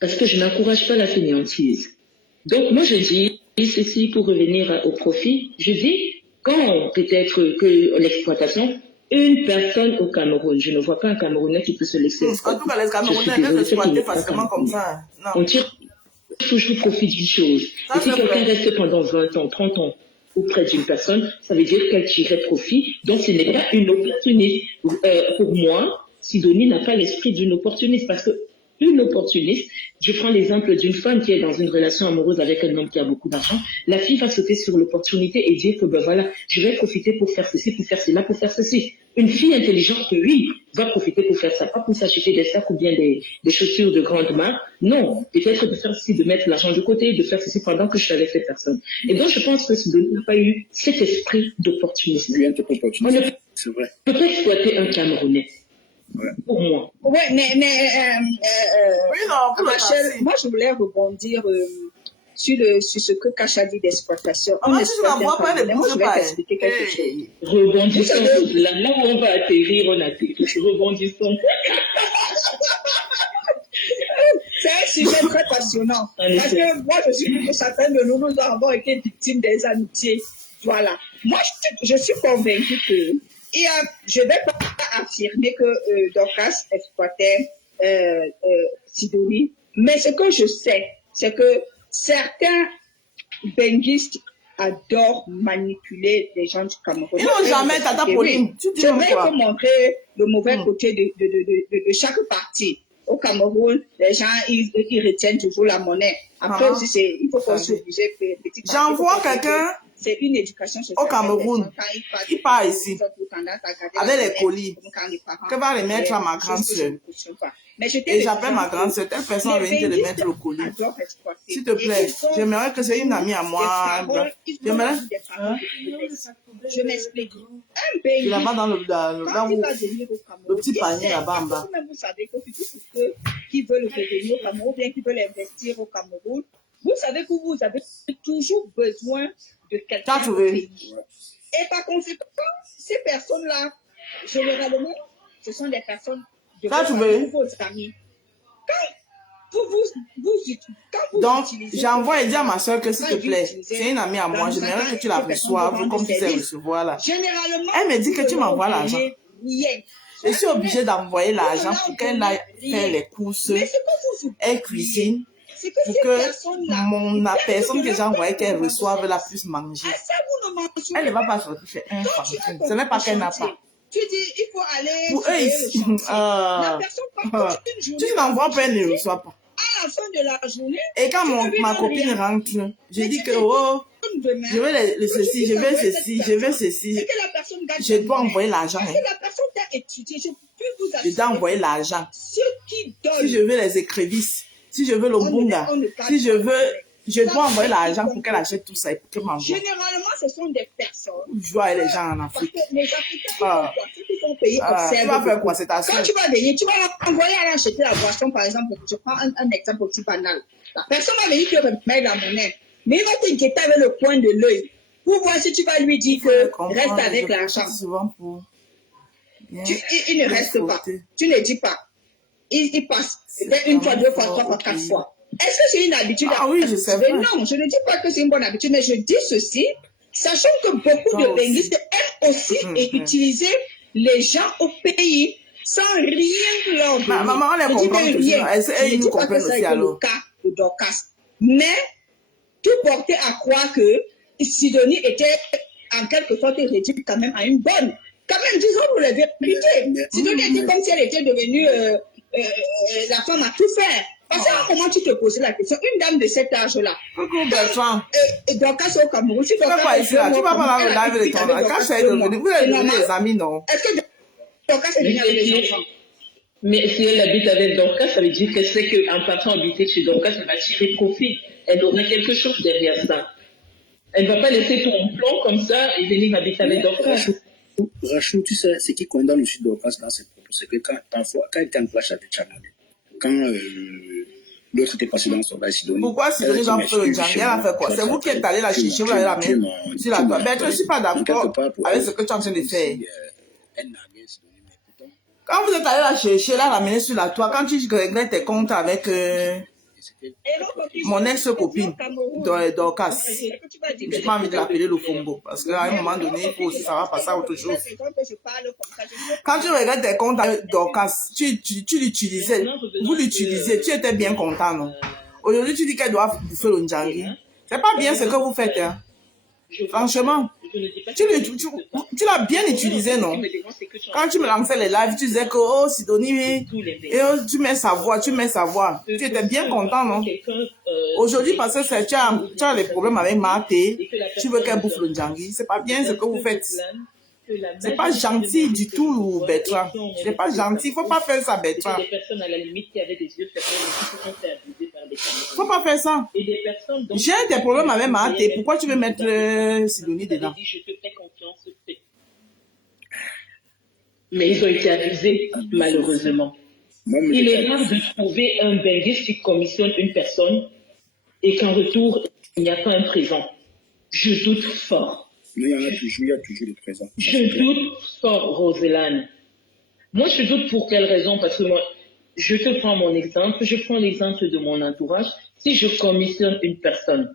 Parce que je n'encourage pas la fainéantise. Donc, moi, je dis, ceci pour revenir au profit, je dis, quand peut-être que l'exploitation, une personne au Cameroun, je ne vois pas un Camerounais qui peut se laisser. En tout cas, les Camerounais ne exploitent facilement comme ça. Non. On tire toujours profit d'une chose. Et si quelqu'un reste pendant 20 ans, 30 ans auprès d'une personne, ça veut dire qu'elle tirait profit. Donc, ce n'est pas une opportunité. Pour moi, Sidonie n'a pas l'esprit d'une opportuniste parce que une opportuniste. Je prends l'exemple d'une femme qui est dans une relation amoureuse avec un homme qui a beaucoup d'argent. La fille va sauter sur l'opportunité et dire que ben voilà, je vais profiter pour faire ceci, pour faire cela, pour faire ceci. Une fille intelligente, oui, va profiter pour faire ça, pas pour s'acheter des sacs ou bien des chaussures de grande marque. Non, peut-être de faire ceci, de mettre l'argent de côté, de faire ceci pendant que je suis avec cette personne. Et donc, je pense que Sidonie n'a pas eu cet esprit d'opportunisme. Oui, un peu opportuniste. C'est vrai. On ne peut pas exploiter un Camerounais. Ouais. Pour moi. Ouais, mais Oui, non, pour Rachel, moi je voulais rebondir sur ce que Cash a dit d'exploitation. Ah, moi, si je n'en vois pas, ne moi, je bouge vais pas. t'expliquer quelque chose. Rebondissons. Là où on va atterrir, on atterrit. Rebondissons. C'est un sujet très passionnant. Parce que moi, je suis que certains de nous avons été victimes des amitiés. Voilà. Moi, je suis convaincue que je ne vais pas affirmer que Dorcas exploitait Sidonie, mais ce que je sais, c'est que certains benguistes adorent manipuler les gens du Cameroun. Ils n'ont jamais, Tata Pauline. Tu dis je vais quoi? vous montrer le mauvais côté de chaque parti. Au Cameroun, les gens, ils retiennent toujours la monnaie. Après aussi, il faut qu'on s'oblige. J'envoie quelqu'un c'est une éducation au Cameroun. Il part ici avec les colis que va les mettre à ma grande soeur. Et j'appelle ma grande soeur, telle personne vient te le mettre au colis. S'il te plaît, j'aimerais que c'est une amie à moi. J'aimerais. Je m'explique. Un pays. Là-bas dans le petit panier là-bas en bas. Vous savez que ceux qui veulent revenir au Cameroun, bien qui veulent investir au Cameroun, vous savez que vous avez toujours besoin de quelqu'un au pays. Et par conséquent, ces personnes-là, généralement, ce sont des personnes de vos amis. Donc, j'envoie et dis à ma soeur que s'il te plaît, c'est une amie à moi, j'aimerais que tu la reçoives comme tu sais recevoir là. Elle me dit que tu m'envoies l'argent. Je suis obligée d'envoyer l'argent pour qu'elle aille faire les courses, elle cuisine, pour que la personne que j'ai envoyée qu'elle reçoive la puisse manger. Elle ne va pas sortir faire un fantôme. Ce n'est pas qu'elle n'a pas. Tu dis, il faut aller. Pour eux ici, tu n'envoies pas, elle ne reçoit pas. À la fin de la journée. Et quand ma copine rentre, je dis que je veux ceci, je veux ceci, je veux ceci. Je dois envoyer l'argent. Je dois envoyer l'argent. Si je veux les écrevisses, si je veux le bunga, si je veux, je dois envoyer l'argent pour qu'elle achète tout ça et pour qu'elle m'envoie. Généralement, ce sont des personnes. Je vois les gens en Afrique. Les Africains, ceux qui sont payés tu vas faire quoi, c'est ta soeur? Quand tu vas venir, tu vas envoyer à acheter la boisson, par exemple. Je prends un exemple aussi banal. La personne va venir te remettre la monnaie. Mais il va t'inquiéter avec le coin de l'œil. Pour voir si tu vas lui dire que reste avec l'argent. Il ne reste pas. Tu ne dis pas. Il passe. Peut-être une fois, deux fois, trois fois, quatre fois. Est-ce que c'est une habitude? Ah oui, je sais pas. Non, je ne dis pas que c'est une bonne habitude, mais je dis ceci, sachant que beaucoup de benguistes aiment aussi utiliser les gens au pays sans rien leur donner. Maman, on les comprend toujours. Elles nous comprennent aussi alors. Le cas de Dorcas. Mais tout portait à croire que Sidonie était en quelque sorte réduite quand même à une bonne. Quand même, disons-nous la vérité. Sidonie était comme si elle était devenue la femme à tout faire. Parce qu'à un moment, tu te posais la question, une dame de cet âge-là. Et Dorcas au Cameroun, si Dorcas pas ici, là. Tu vas pas dans le live de ton âge. Quand c'est devenu, vous êtes devenus des amis, non? Est-ce que Dorcas est venue avec les enfants? Mais si elle habite avec Dorcas, ça veut dire qu'elle sait qu'en partant habiter chez Dorcas, elle va tirer profit. Elle aura quelque chose derrière ça. Elle ne va pas laisser ton plan comme ça et venir habiter avec Dorcas. Rachou, tu sais, ce qui condamne aussi Dorcas dans ses propos, c'est que quand il était en clash avec Chamadé, quand l'autre était passé dans son bail Sidonie. Pourquoi Sidonie va faire le Django? Elle a fait quoi? C'est vous qui êtes allé la chercher, vous l'avez ramenée sur la toile. Mais je ne suis pas d'accord avec ce que tu es en train de faire. Quand vous êtes allé la chercher, la ramener sur la toile, quand tu régles tes comptes avec mon ex-copine, Dorcas, je n'ai pas envie de l'appeler le Fongo, parce qu'à un moment donné, il faut aussi savoir passer à autre chose. Quand tu regardes tes comptes avec Dorcas, tu l'utilisais, vous l'utilisez, tu étais bien content, non? Aujourd'hui, tu dis qu'elle doit bouffer le Ndjangi. C'est pas bien ce que vous faites, hein? Franchement. Tu l'as bien utilisé, non? Quand tu me lançais les lives, tu disais que, oh, Sidonie, et oh, tu mets sa voix. Tu étais bien content, non? Aujourd'hui, parce que tu as les problèmes avec Marthe, tu veux qu'elle bouffe le Ndjangi. C'est pas bien ce que vous faites. C'est pas gentil du tout, Bertrand. C'est pas gentil. Il faut pas faire ça, Bertrand. Faut pas faire ça. J'ai des problèmes avec Marthe. Pourquoi tu veux mettre Sidonie dedans? Mais ils ont été abusés, malheureusement. Il est rare de trouver un benguiste qui commissionne une personne et qu'en retour, il n'y a pas un présent. Je doute fort. Mais il y a toujours le présent. Je doute fort, Roselane. Moi, je doute pour quelle raison? Parce que moi, je te prends mon exemple, je prends l'exemple de mon entourage. Si je commissionne une personne,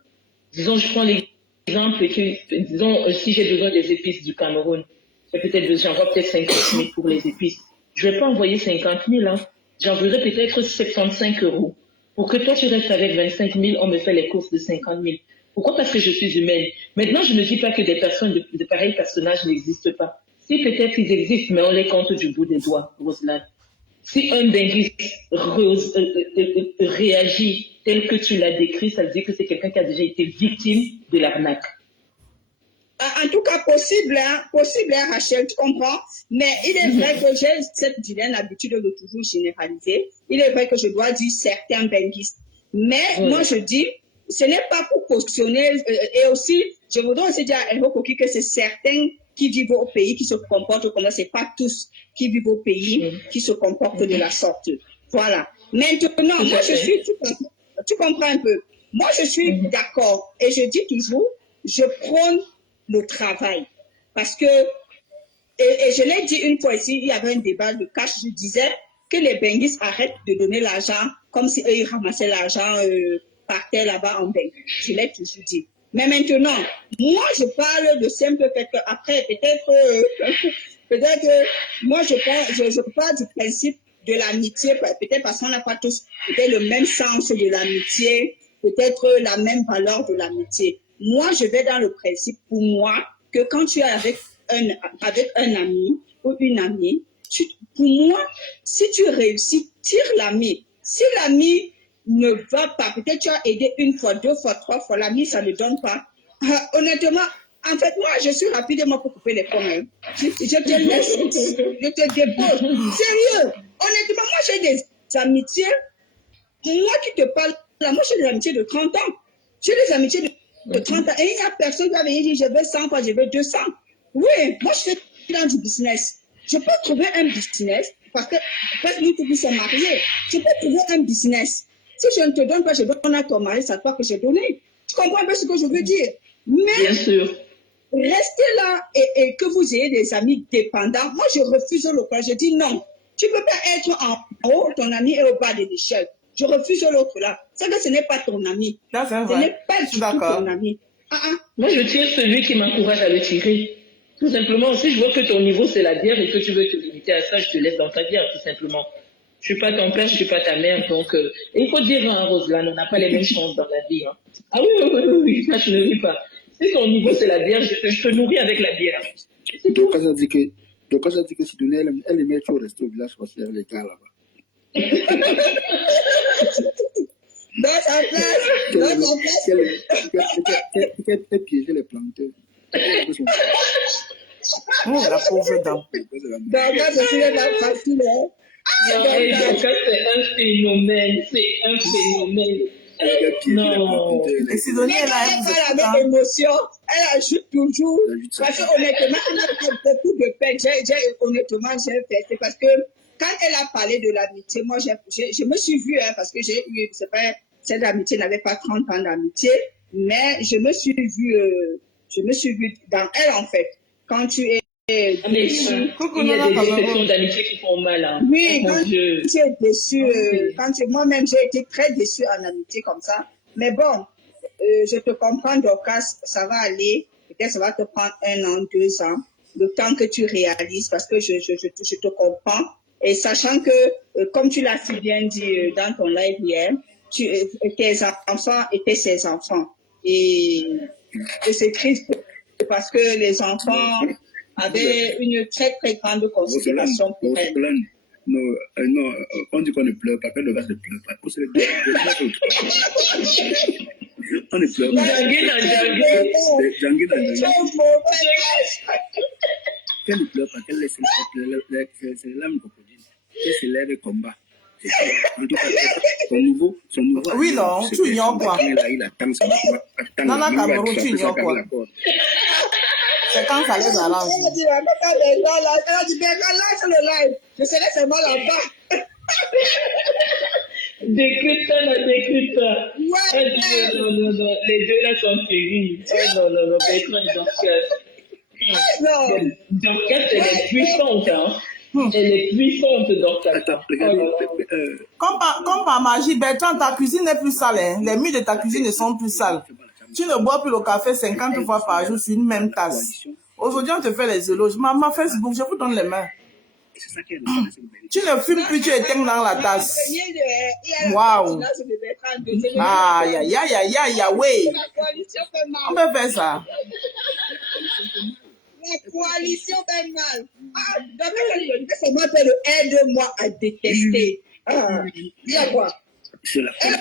disons, je prends l'exemple que, disons, si j'ai besoin des épices du Cameroun, j'envoie peut-être 50 000 pour les épices. Je ne vais pas envoyer 50 000, hein. J'enverrai peut-être 75 €. Pour que toi, tu restes avec 25 000, on me fait les courses de 50 000. Pourquoi? Parce que je suis humaine. Maintenant, je ne dis pas que des personnes de pareils personnages n'existent pas. Si peut-être ils existent, mais on les compte du bout des doigts, Roselane. Si un benguiste réagit tel que tu l'as décrit, ça veut dire que c'est quelqu'un qui a déjà été victime de l'arnaque. En tout cas, possible, hein, Rachel, tu comprends? Mais il est vrai que j'ai cette vilaine habitude de toujours généraliser. Il est vrai que je dois dire certains benguistes. Mais moi, je dis, ce n'est pas pour cautionner. Et aussi, je voudrais aussi dire à Elho Koki que c'est certains qui vivent au pays qui se comportent comme ça. Ce n'est pas tous qui vivent au pays qui se comportent de la sorte. Voilà. Maintenant, moi, je suis, tu comprends un peu. Moi, je suis d'accord. Et je dis toujours, je prône le travail. Parce que, et je l'ai dit une fois ici, il y avait un débat de cash, je disais que les benguistes arrêtent de donner l'argent comme si eux, ils ramassaient l'argent par terre là-bas en Bengue. Je l'ai toujours dit. Mais maintenant, moi, je parle de simple fait que après, peut-être, moi, je parle du principe de l'amitié, peut-être parce qu'on n'a pas tous peut-être le même sens de l'amitié, peut-être la même valeur de l'amitié. Moi, je vais dans le principe, pour moi, que quand tu es avec un ami ou une amie, pour moi, si tu réussis, tire l'ami. Si l'ami ne va pas, peut-être tu as aidé une fois, deux fois, trois fois, l'ami, ça ne donne pas. Honnêtement, en fait, moi, je suis rapidement pour couper les ponts. Hein. Je te laisse, je te dépose. Sérieux, honnêtement, moi, j'ai des amitiés. Moi qui te parle, là, moi, j'ai des amitiés de 30 ans. J'ai des amitiés de 30 ans. Et il n'y a personne qui va venir dire, je veux 100 fois, je veux 200. Oui, moi, je suis dans du business. Je peux trouver un business, parce que nous tous sommes mariés. Je peux trouver un business. Si je ne te donne pas, je donne à ton mari, c'est à toi que j'ai donné. Tu comprends un peu ce que je veux dire? Mais bien sûr. Restez là et que vous ayez des amis dépendants. Moi, je refuse le cas. Je dis non. Tu ne peux pas être en haut, ton ami est au bas de l'échelle. Je refuse l'autre là. C'est que ce n'est pas ton ami. Ce n'est pas du tout ton ami. Moi, je tire celui qui m'encourage à le tirer. Tout simplement, si je vois que ton niveau c'est la bière et que tu veux te limiter à ça, je te laisse dans ta bière, tout simplement. Je suis pas ton père, je suis pas ta mère, donc il faut dire à Roselane, on n'a pas les mêmes chances dans la vie. Hein. Ah oui, ça je ne ris pas. Si ton niveau c'est la bière, je te nourris avec la bière. Donc quand ça dit que si tu elle aimait tu rester au village parce qu'il y avait les gars là-bas. Dans sa place. Qu'elle piégeait les planteurs. Oh, la pauvre dame. Donc, je suis pas facile. Non, et donc, c'est un phénomène. C'est un phénomène. Non. Et Sidonie, elle a avec émotion, elle ajoute toujours. Parce que honnêtement, elle a beaucoup de peine. Honnêtement, j'ai fait. C'est parce que quand elle a parlé de l'amitié, moi, je me suis vue, hein, parce que j'ai eu, c'est pas, cette amitié n'avait pas 30 ans d'amitié, mais je me suis vue dans elle, en fait. Quand tu es déçu. Il y a des exceptions d'amitié qui font mal. Hein. Oui, quand tu es déçu, moi-même, j'ai été très déçue en amitié comme ça. Mais bon, je te comprends, Dorcas, ça va aller. Peut-être ça va te prendre 1 an, 2 ans, le temps que tu réalises, parce que je te comprends. Et sachant que, comme tu l'as si bien dit dans ton live hier, tes enfants étaient ses enfants. Et c'est triste parce que les enfants avaient une très très grande considération pour elle. Non, non, on dit qu'on ne pleure pas, que le gars ne pleure pas. On ne pleure pas. Qu'elle ne pleure pas, qu'elle laisse ses larmes crocodiles, qu'elle se lève et combat. C'est ça. En tout cas, son nouveau. Oui, non, tu ignores quoi. Il attend ça. Nana Cameroun, tu ignores quoi. C'est quand ça les arrange. Elle a dit, lâche le live. Je serai seulement là-bas. Décrète ça, décrète ça. Ouais. Non. Les deux là sont terribles. Non. Bertrand et Dorcas. Non. Dorcas, elle est puissante, hein. Elle est puissante, Dorcas. Attends, regarde. Comme par magie, Bertrand, ta cuisine n'est plus sale. Hein. Les murs de ta cuisine ne sont plus sales. Tu ne bois plus le café 50 fois par jour sur une même tasse. Aujourd'hui, on te fait les éloges. Maman, Facebook, je vous donne les mains. Tu ne fumes plus, tu éteins dans la tasse. Waouh. Aïe, ouais. On peut faire ça. La coalition fait mal. Ah, c'est moi qui aide-moi à détester. Ah, il y a quoi? C'est la fin.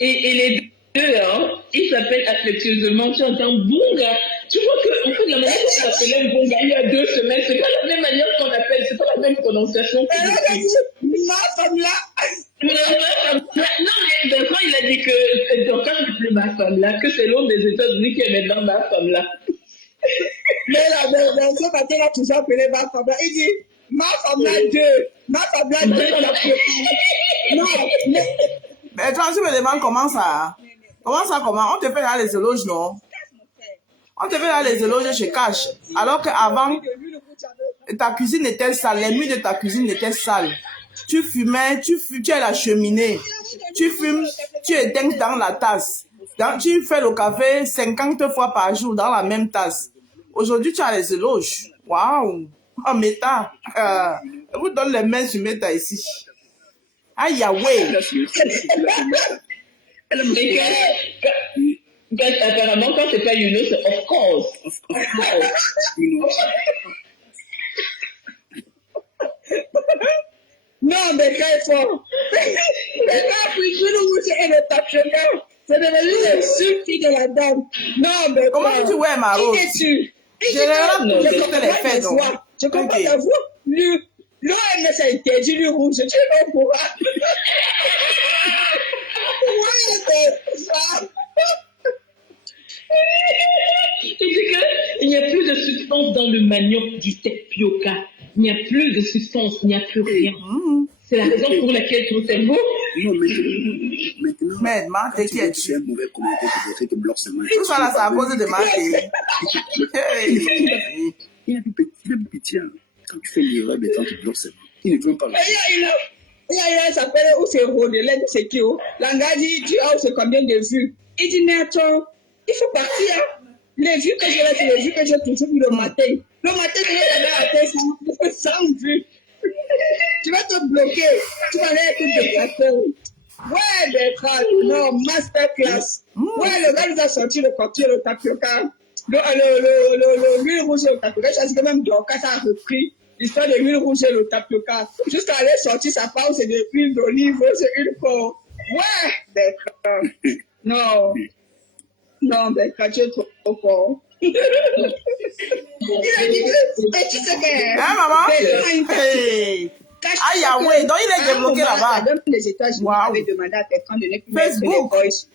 Et les deux, hein, ils s'appellent affectueusement, tu entends Bunga. Tu vois qu'en fait, la manière qu'on s'appelait Bunga il y a 2 semaines, c'est pas la même manière qu'on appelle, c'est pas la même prononciation. Ma femme là. Non, mais Bertrand, il a dit que Dorcas n'est plus ma femme là, que c'est l'homme des États-Unis qui est maintenant ma femme là. Mais ce matin, il a toujours appelé ma femme là. Il dit, ma femme là 2. Ma femme là 2. Non, mais. Bertrand, tu me demandes comment ça? Comment ça, comment? On te fait là les éloges, non? On te fait là les éloges chez Cash. Alors qu'avant, ta cuisine était sale, les murs de ta cuisine étaient sales. Tu fumais, tu es la cheminée. Tu fumes, tu éteins dans la tasse. Tu fais le café 50 fois par jour dans la même tasse. Aujourd'hui, tu as les éloges. Waouh! Oh, Meta. Je vous donne les mains sur Meta ici. Aïe, Yahweh. Apparemment, quand c'est pas you know, c'est of course. Non, mais très fort. Mais quand vous et le tapchonneur, c'est devenu le sucre de la dame. Non, mais comment tu ouais, ma rose? Je comprends ta voix. L'OMS a interdit le rouge. Tu es au courant. Ouais, c'est ça. Il n'y a plus de substance dans le manioc du tapioca. Il n'y a plus de substance, il n'y a plus rien. C'est la raison pour laquelle ton cerveau... Non, maintenant, t'inquiète. Tu es un mauvais commentaire qui te bloque seulement. Tout ça là, c'est à cause de Marc. Il a plus pitié. Quand tu fais l'erreur, Bertrand te bloque seulement. Il ne veut pas. Il s'appelle où c'est Rodelène, c'est qui? L'anga dit, tu as combien de vues? Il dit, mais attends, il faut partir. Les vues que j'ai là, c'est les vues que j'ai toujours vues le matin. Le matin, je vais atteindre 100 vues. Tu vas te bloquer. Tu vas aller être déplateur. Ouais, Bertrand, non, masterclass. Ouais, le gars nous a sorti le cocktail, le tapioca. L'huile rouge et le tapioca. Je sais que même Dorcas a repris l'histoire de l'huile rouge et le tapioca. Juste aller sortir sa pause, c'est de l'huile d'olive, c'est une fois. Ouais, Bertrand. Non, Bertrand, tu es trop fort. Il a dit, et tu sais que... Hein, maman? Hey! Ah, Yahweh, donc il est débloqué là-bas. La dame des États-Unis avait demandé à Bertrand de ne plus mettre les voices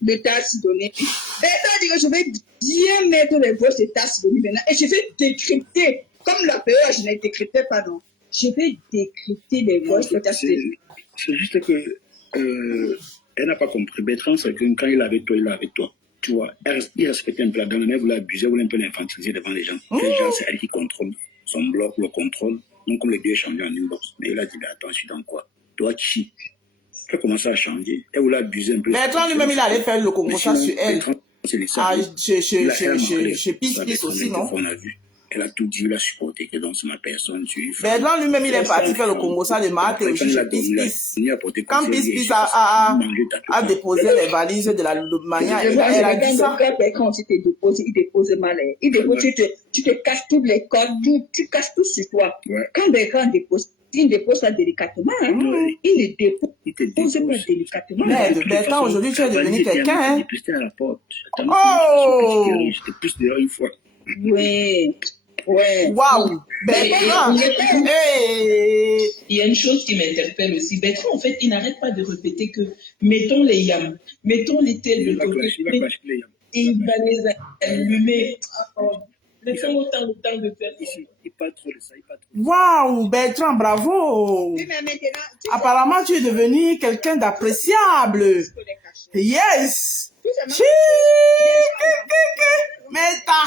de tasses données. Bertrand dit que je vais bien mettre les voices de tasses données maintenant et je vais décrypter. Comme la période, je ne décryptais pas, non. Je vais décrypter les voices de tasses données. C'est juste que elle n'a pas compris. Bertrand, c'est que quand il est avec toi, il est avec toi. Tu vois, il respectait un peu la dame, mais elle voulait abuser, elle voulait un peu l'infantiliser devant les gens. Les gens, c'est elle qui contrôle son blog, le contrôle. Donc, comme les deux échangent en inbox. Mais il a dit, mais attends, je suis dans quoi? Toi, qui? Elle a commencé à changer. Elle voulait abuser un peu. Bertrand lui-même, il allait faire le concours sur elle. C'est les Ah, chez Pistis aussi, non? On a vu. Elle a tout dit, elle a supporté que dans ma personne, tu Bertrand lui-même, il est parti faire le Congo, ça de Marthe au juge Pis. Quand Pis a déposé les valises de la Lubmania, elle a dit ça. Quand tu te déposes, il dépose mal. Il dépose, tu te casses tous les codes, tu casses tout sur toi. Quand Bertrand dépose, il dépose ça délicatement. Il ne dépose pas délicatement. Mais Bertrand, aujourd'hui, tu es devenu quelqu'un. Hein? À la porte. Oh! Je te pousse dehors une fois. Oui. Ouais. Waouh! Bertrand! Hey! Il y a une chose qui m'interpelle aussi. Bertrand, en fait, il n'arrête pas de répéter que mettons les yams, mettons les tels de côté. Il va les allumer. Laissons-nous le temps de faire. Il parle trop de ça. Waouh! Bertrand, bravo! Oui, mais maintenant, Apparemment, tu es devenu quelqu'un d'appréciable. Yes! Chi! Meta!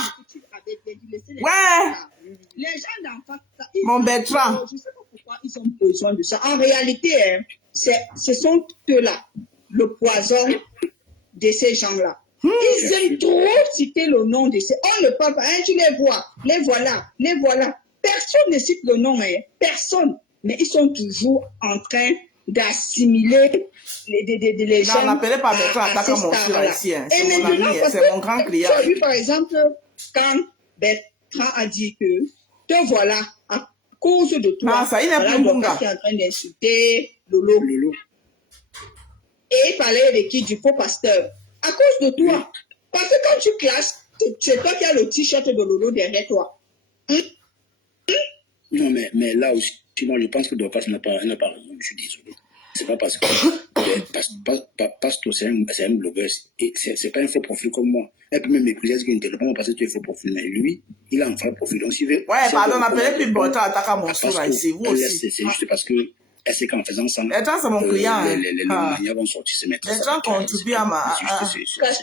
Ouais! Les gens d'enfants, Mon Bertrand. je ne sais pas pourquoi ils ont besoin de ça. En réalité, hein, ce sont eux-là, le poison de ces gens-là. Ils aiment trop citer le nom de ces... On ne parle pas, hein, tu les vois, les voilà. Personne ne cite le nom, hein, personne. Mais ils sont toujours en train d'assimiler les gens. On n'appelait pas Bertrand Ataka mon sur ici. Hein. C'est mon ami, c'est mon grand client. Tu as vu, par exemple, quand Bertrand a dit que te voilà à cause de toi. Ah, ça, il n'est plus Mbunga. Qui est en train d'insulter Lolo. Et il parlait de qui? Du faux pasteur. À cause de toi. Parce que quand tu classes, c'est toi qui as le t-shirt de Lolo derrière toi. Non, mais là aussi, moi, je pense que Dorcas n'a pas raison. Je suis désolé. C'est pas parce que Pastor, c'est un blogueur. C'est pas un faux profil comme moi. Elle peut même m'écouter ce qu'il ne pas parce que tu es faux profil. Mais lui, il a un faux profil. Donc, s'il veut. Ouais, pardon, n'appelez plus Bertrand Ataka mon sur ici. Vous aussi. C'est juste parce que elle sait qu'en faisant ça. Bertrand, c'est mon client. Les manières vont sortir se mettre. Bertrand contribue à ma.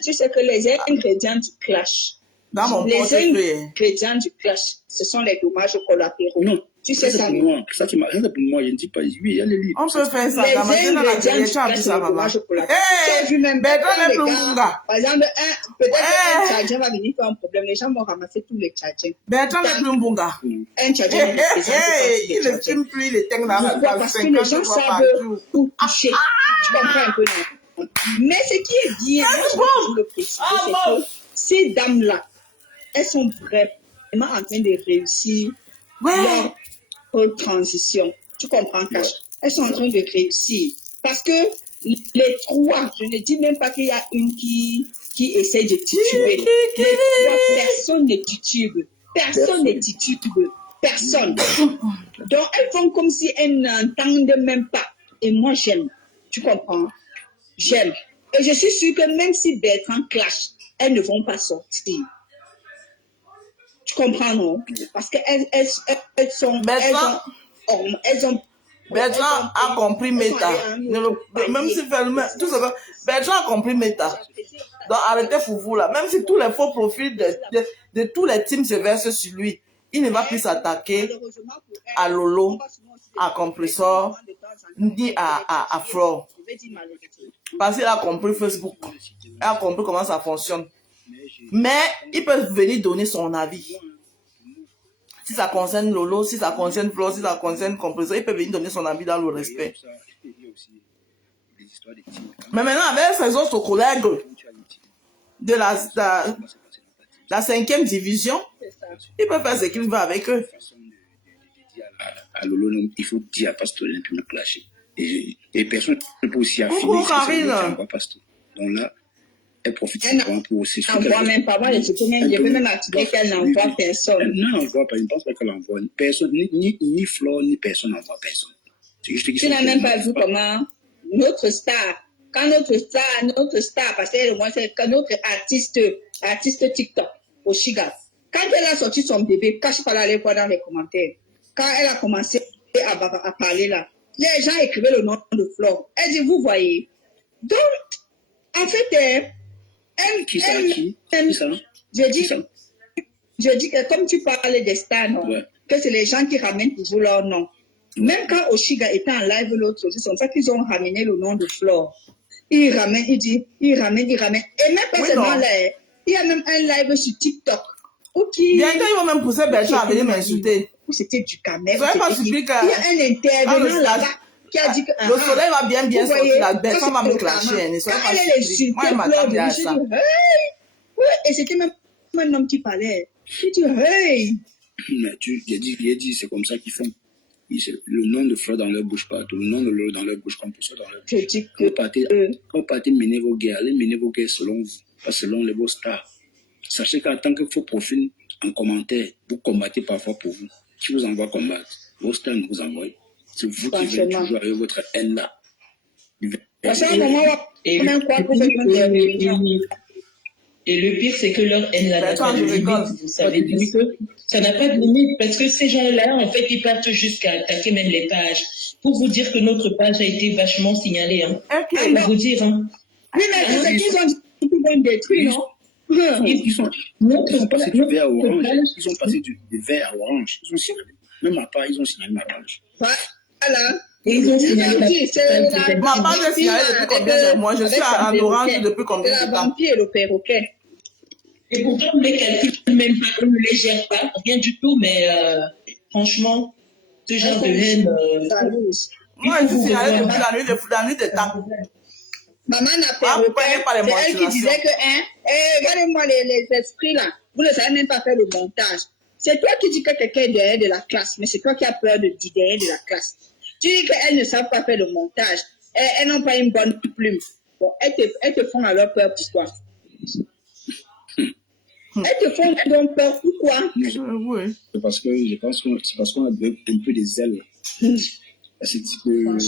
Tu sais que les ingrédients du clash. Dans mon Les portefeuille. ingrédients du clash, ce sont les dommages collatéraux. Non. Tu sais ça, pour moi. Ça, c'est pour moi. Je ne dis pas. Oui, il y a les livres. On peut faire ça. Les Dans ma ingrédients du clash, c'est les maman. dommages collatéraux. Tu as Hey! vu même Bertrand quand n'est les plus gars, Mbunga. par exemple, peut-être un Tchadien va venir faire un problème. Les gens vont ramasser tous les Tchadiens. Bertrand n'est plus Mbunga. Un Tchadien va représenter Il ne filme plus, il éteint dans la pourquoi? Parce que les gens savent où toucher. Tu comprends un peu, non? Mais ce qui est bien, moi, je veux toujours le préciser, c'est que ces dames-là, elles sont vraiment en train de réussir leur transition. Tu comprends, Cash? Elles sont en train de réussir. Parce que les trois, je ne dis même pas qu'il y a une qui essaie de tituber. Les trois, personne ne titube. Personne ne titube. Personne. Donc, elles font comme si elles n'entendent même pas. Et moi, j'aime. Tu comprends? J'aime. Et je suis sûre que même si Bertrand clash, elles ne vont pas sortir. Tu comprends, non? Parce qu'elles sont... Elles ont Bertrand a compris Meta. Même si tout ça, Bertrand a compris Meta. Donc arrêtez pour vous là. Même si tous les faux profils de tous les teams se versent sur lui, il ne va plus s'attaquer à Lolo, à Compressor, ni à Flore. Parce qu'il a compris Facebook. Il a compris comment ça fonctionne. Mais il peut venir donner son avis. Si ça concerne Lolo, si ça concerne Flo, si ça concerne Compressor, il peut venir donner son avis dans le respect. Mais maintenant, avec ses autres collègues de la 5e division, il peut faire ce qu'il veut avec eux. À Lolo, il faut dire à Pastor de ne plus me clasher. Et personne ne peut aussi affirmer Coucou Karine. Donc là, elle profite pour aussi. Elle n'envoie même pas. Moi, je peux même activer qu'elle n'envoie personne. Elle n'envoie pas. Je ne pense pas qu'elle envoie personne. Ni Flore, ni personne n'envoie personne. Tu n'as même pas vu comment notre star, parce que moi, c'est notre artiste TikTok, Oshiga, quand elle a sorti son bébé, cache pas aller voir dans les commentaires. Quand elle a commencé à parler là, les gens écrivaient le nom de Flore. Elle dit, vous voyez. Donc, en fait, je dis que comme tu parles des stars, non, que c'est les gens qui ramènent toujours leur nom. Même quand Oshiga était en live l'autre jour, c'est comme ça qu'ils ont ramené le nom de Flore. Il ramène. Et même pas seulement là, il y a même un live sur TikTok. Ok. Bientôt, ils vont même pousser Bertrand à venir m'insulter. Ou c'était du Cameroun. Vous n'avez pas suivi que... Il y a un intervenant là-bas qui a dit que... Le soleil va bien vous sortir, voyez, la Bertrand va ça, me c'est clasher. totalement. Ne soyez Quand pas elle est surpris. Moi, je insultée, m'attendais à je ça. dis, hey! Ouais, et c'était même un homme qui parlait. Je dis, hey! Mais j'ai dit, c'est comme ça qu'ils font. Le nom de fleurs dans leur bouche partout, le nom de l'eau dans leur bouche, comme ça dans leur bouche. Je dis Quand que... vous partez mener vos guerres, allez mener vos guerres selon vous, pas selon les vos stars. Sachez qu'en tant que faux profil, en commentaire, vous combattez parfois pour vous. Qui vous envoie combattre, vos stars nous vous envoient. C'est vous qui venez toujours avec votre haine là. Parce qu'à un moment, Et même quoi que et le pire, c'est que leur haine n'a pas de limite. Vous savez bien que ça n'a pas de limite parce que ces gens-là, en fait, ils partent jusqu'à attaquer même les pages. Pour vous dire que notre page a été vachement signalée. Hein. Ok. Pour vous dire. Hein. Oui, mais c'est qu'ils ont détruit, non? Ils sont passés du vert à orange. Ils ont passé du vert à orange. Ils ont signalé. Même à part, ils ont signalé ma page. Voilà. Et ils ont signalé Ma page est signalée depuis combien de mois? Je suis en orange depuis combien de La temps? vampire et le perroquet. Et pourtant, on ne les calcule même pas, on ne les gère pas, rien du tout, mais franchement, ce genre de haine. Moi, je suis signalée depuis la nuit des temps. Maman n'a Ah, vous prenez pas les c'est elle qui menstruations. disait que, regardez-moi les esprits là, vous ne savez même pas faire le montage. C'est toi qui dis que quelqu'un est derrière de la classe, mais c'est toi qui as peur de dire derrière de la classe. Tu dis qu'elles ne savent pas faire le montage, elles n'ont pas une bonne plume. Bon, elles te font alors peur pourquoi? Elles te font donc peur pourquoi? Oui. C'est parce que je pense que c'est parce qu'on a un peu des ailes. Elle s'est dit que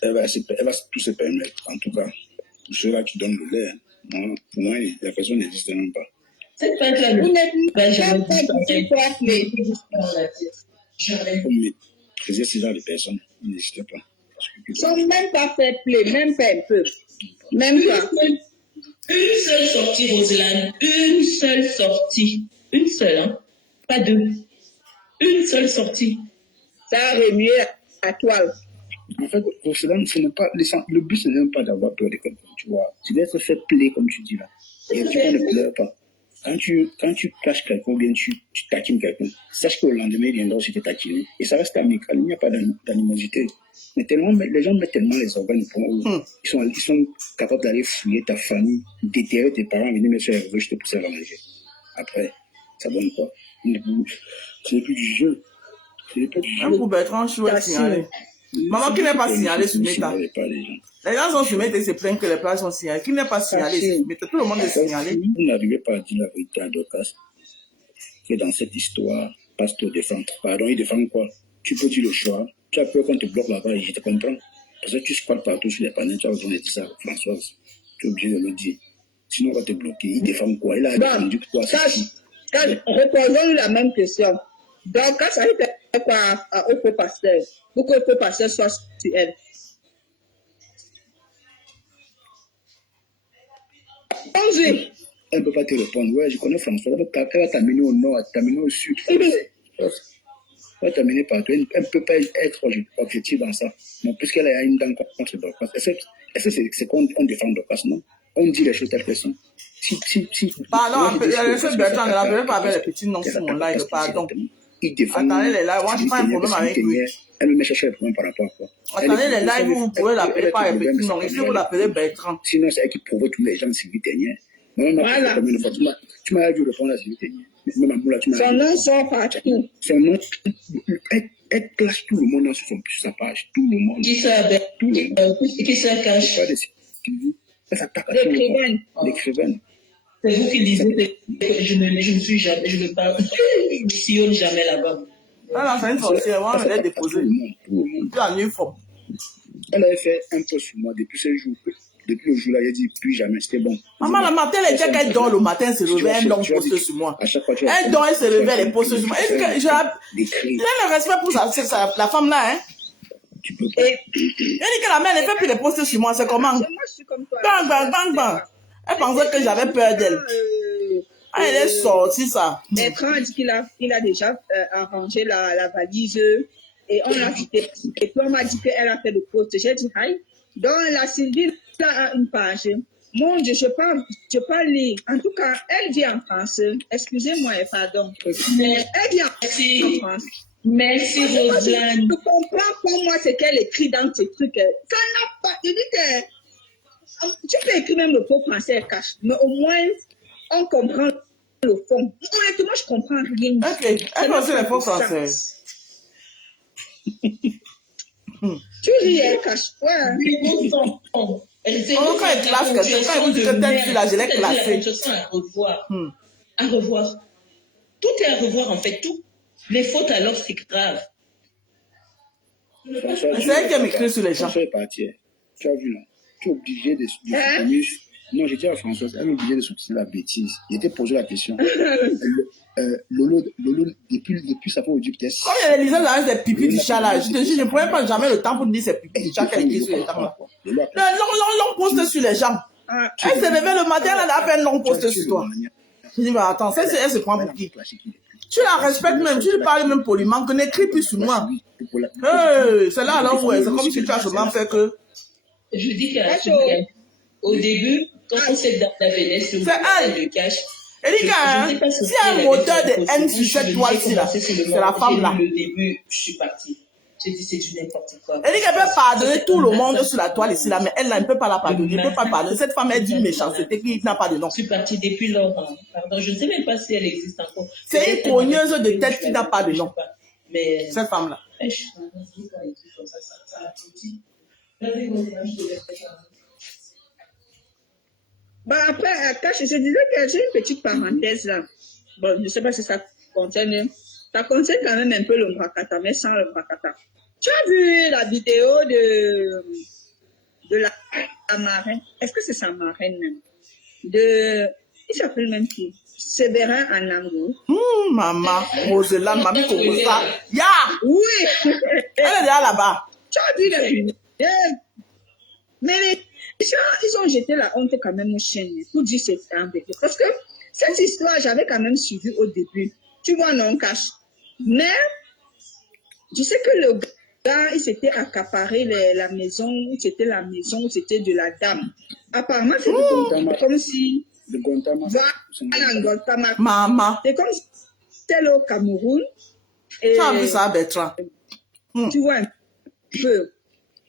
elle va tout se permettre, en tout cas. Pour ceux-là qui donnent le lait, non, pour moi, la personne n'existe même pas. Cette page-là, Vous n'êtes pas jamais du tout appelé. Comme maîtriser ce genre de personnes, il n'existe pas. Ils ne sont même pas fair play, même pas un peu. Même pas. Une seule sortie, Roselyne, une seule sortie. Une seule, hein? Pas deux. Une seule sortie. Ça a remué la toile. En fait, pour cela, le but, ce n'est même pas d'avoir peur de quelqu'un, tu vois. Tu dois être fait play, comme tu dis là. Et tu ne pleures pas. Quand tu clashes quelqu'un ou bien tu taquines quelqu'un, sache qu'au lendemain, il viendra aussi te taquiner. Et ça reste amical, il n'y a pas d'animosité. Mais les gens mettent tellement les organes au point où ils sont capables d'aller fouiller ta famille, déterrer tes parents, venir mettre sur les réseaux, je te pousse à la manger. Après, ça donne quoi? Ce n'est plus du jeu. Ce n'est pas du jeu. Pour Bertrand, je suis signalé. Maman qui n'est pas signalée sur Meta. Les gens sont sur Meta et se plaignent que les places sont signalées. Qui n'est pas signalé sur Meta? Tout le monde est signalé. Vous n'arrivez pas à dire la vérité à Dorcas que dans cette histoire, Pasteur défend. Pardon, il défend quoi? Tu peux dire le choix. Tu as peur qu'on te bloque là-bas et je te comprends. Parce que tu squattes partout sur les panneaux. Tu as besoin de dire ça, Françoise. Tu es obligé de le dire. Sinon, on va te bloquer. Il défend quoi? Il a défendu quoi? Reposons la même question. Donc, quand ça arrive au co-pasteur, pour que le co-pasteur soit sur elle. Elle ne peut pas te répondre. Ouais, je connais François. Elle va t'amener au nord, t'amener au sud. Elle va t'amener partout. Elle ne peut pas être objective dans ça. Mais puisqu'elle a une dent contre Dorcas, est-ce que c'est qu'on défend Dorcas, non? On dit les choses telles qu'elles sont. Pardon, laissez Bertrand, ne l'appelez pas avec les petits noms sur mon live, pardon. Il défend. Attendez les lives, moi je n'ai pas un problème avec lui. Elle me cherche le problème par rapport à quoi? Attendez les lives, vous pouvez l'appeler par les petits noms. Ici, vous l'appelez Bertrand. Sinon, c'est elle qui provoque tous les gens de Sylvie Ténier. Voilà. Tu m'as vu répondre à Sylvie Ténier. Même à Moula, tu m'as son nom sort partout. Son nom, elle clash tout le monde sur sa page. Tout le monde. Qui se cache? Elle s'attaque à tout le monde. L'écrivaine. C'est vous qui disiez que je ne suis jamais, je ne parle, je ne sillonne jamais là-bas. Ah, c'est une sorcière, moi, je l'ai déposée. Depuis la nuit forme. Elle avait fait un peu sur moi depuis ce jour. Depuis le jour-là, elle a dit plus jamais, c'était bon. Maman, le matin, elle disait qu'elle dort le matin, elle se réveille, elle dort poste sur moi. Elle dort, elle se réveille, elle poste sur moi. Elle a le respect pour la femme là, hein. Tu peux pas. Elle dit que la mère, elle fait plus les posts sur moi, c'est comment? Moi, je suis comme toi. Bang, bang, bang, bang. Elle pensait que j'avais peur d'elle. Ah, elle est sortie, ça. Bertrand a dit qu'il a déjà arrangé la valise et on l'a quitté. Et puis on m'a dit qu'elle a fait le post. J'ai dit, aïe. Donc la Sylvie a une page Mon Dieu, je parle lire. En tout cas, elle dit en français. Excusez-moi et pardon. Elle dit en français. Merci, Roselyne. Je comprends pour moi ce qu'elle écrit dans ces trucs. Ça n'a pas. Je dis que tu peux écrire même le faux français cache, mais au moins on comprend le fond. Honnêtement, je comprends rien. Ok, elle connaît les faux français. Tu ris, elle cache. Ouais. Quand elle classe quelqu'un, quand elle vous dit que telle fille là, je l'ai classée. À revoir. Tout est à revoir en fait, tout. Les fautes alors, c'est grave. C'est elle qui m'écrit sur les gens. François est parti. Tu as vu là. Tu es obligé de soutenir. Non, j'ai dit à Françoise, elle est obligée de soutenir la bêtise. Il était posé la question. Lolo, depuis sa fois au peut-être. Quand elle lisait là, c'est pipi du chat là, je te dis, je ne prenais pas jamais le temps pour dire c'est pipi du chat qu'elle écrit sur les gens là. Long poste sur les gens. Elle s'est levée le matin, elle a fait un long poste sur toi. Je dis, mais attends, elle se prend pour qui? Tu la respectes même, tu lui parles même poliment, que n'écris plus sur moi. C'est là alors où c'est comme si tu as seulement fait que. Je dis qu'au début, quand cette dame avait laissé le cache. Erika, s'il y a un moteur de haine sur cette toile-ci là, c'est la femme là. Le début, je suis partie. J'ai dit, c'est du n'importe quoi. Erika peut pardonner tout le monde sur la toile ici là, mais elle là, elle ne peut pas la pardonner. Elle ne peut pas pardonner. Cette femme est d'une méchanceté qui n'a pas de nom. Je suis partie depuis lors. Pardon, je ne sais même pas si elle existe encore. C'est une cogneuse de tête qui n'a pas de nom. Mais cette femme là. Bah après, je te disais que j'ai une petite parenthèse là. Bon, je ne sais pas si ça concerne. Ça concerne quand même un peu le Mbrakata, mais sans le Mbrakata. Tu as vu la vidéo de la marraine? Est-ce que c'est sa marraine même? Il s'appelle même qui? Séverin en amour. Maman, Roselyne, mamie Kokosa. Ya! Oui! Elle est déjà là-bas. Tu as vu la vidéo? Mais ils ont jeté la honte quand même aux chaînes pour dire c'est un bébé. Parce que cette histoire, j'avais quand même suivi au début. Tu vois, non, cache. Mais, je sais que le gars, il s'était accaparé la maison, c'était la maison, c'était de la dame. Apparemment, c'est comme si... Maman. C'est comme si c'était au Cameroun. Et, tu as vu ça, Bertrand? Tu vois un peu.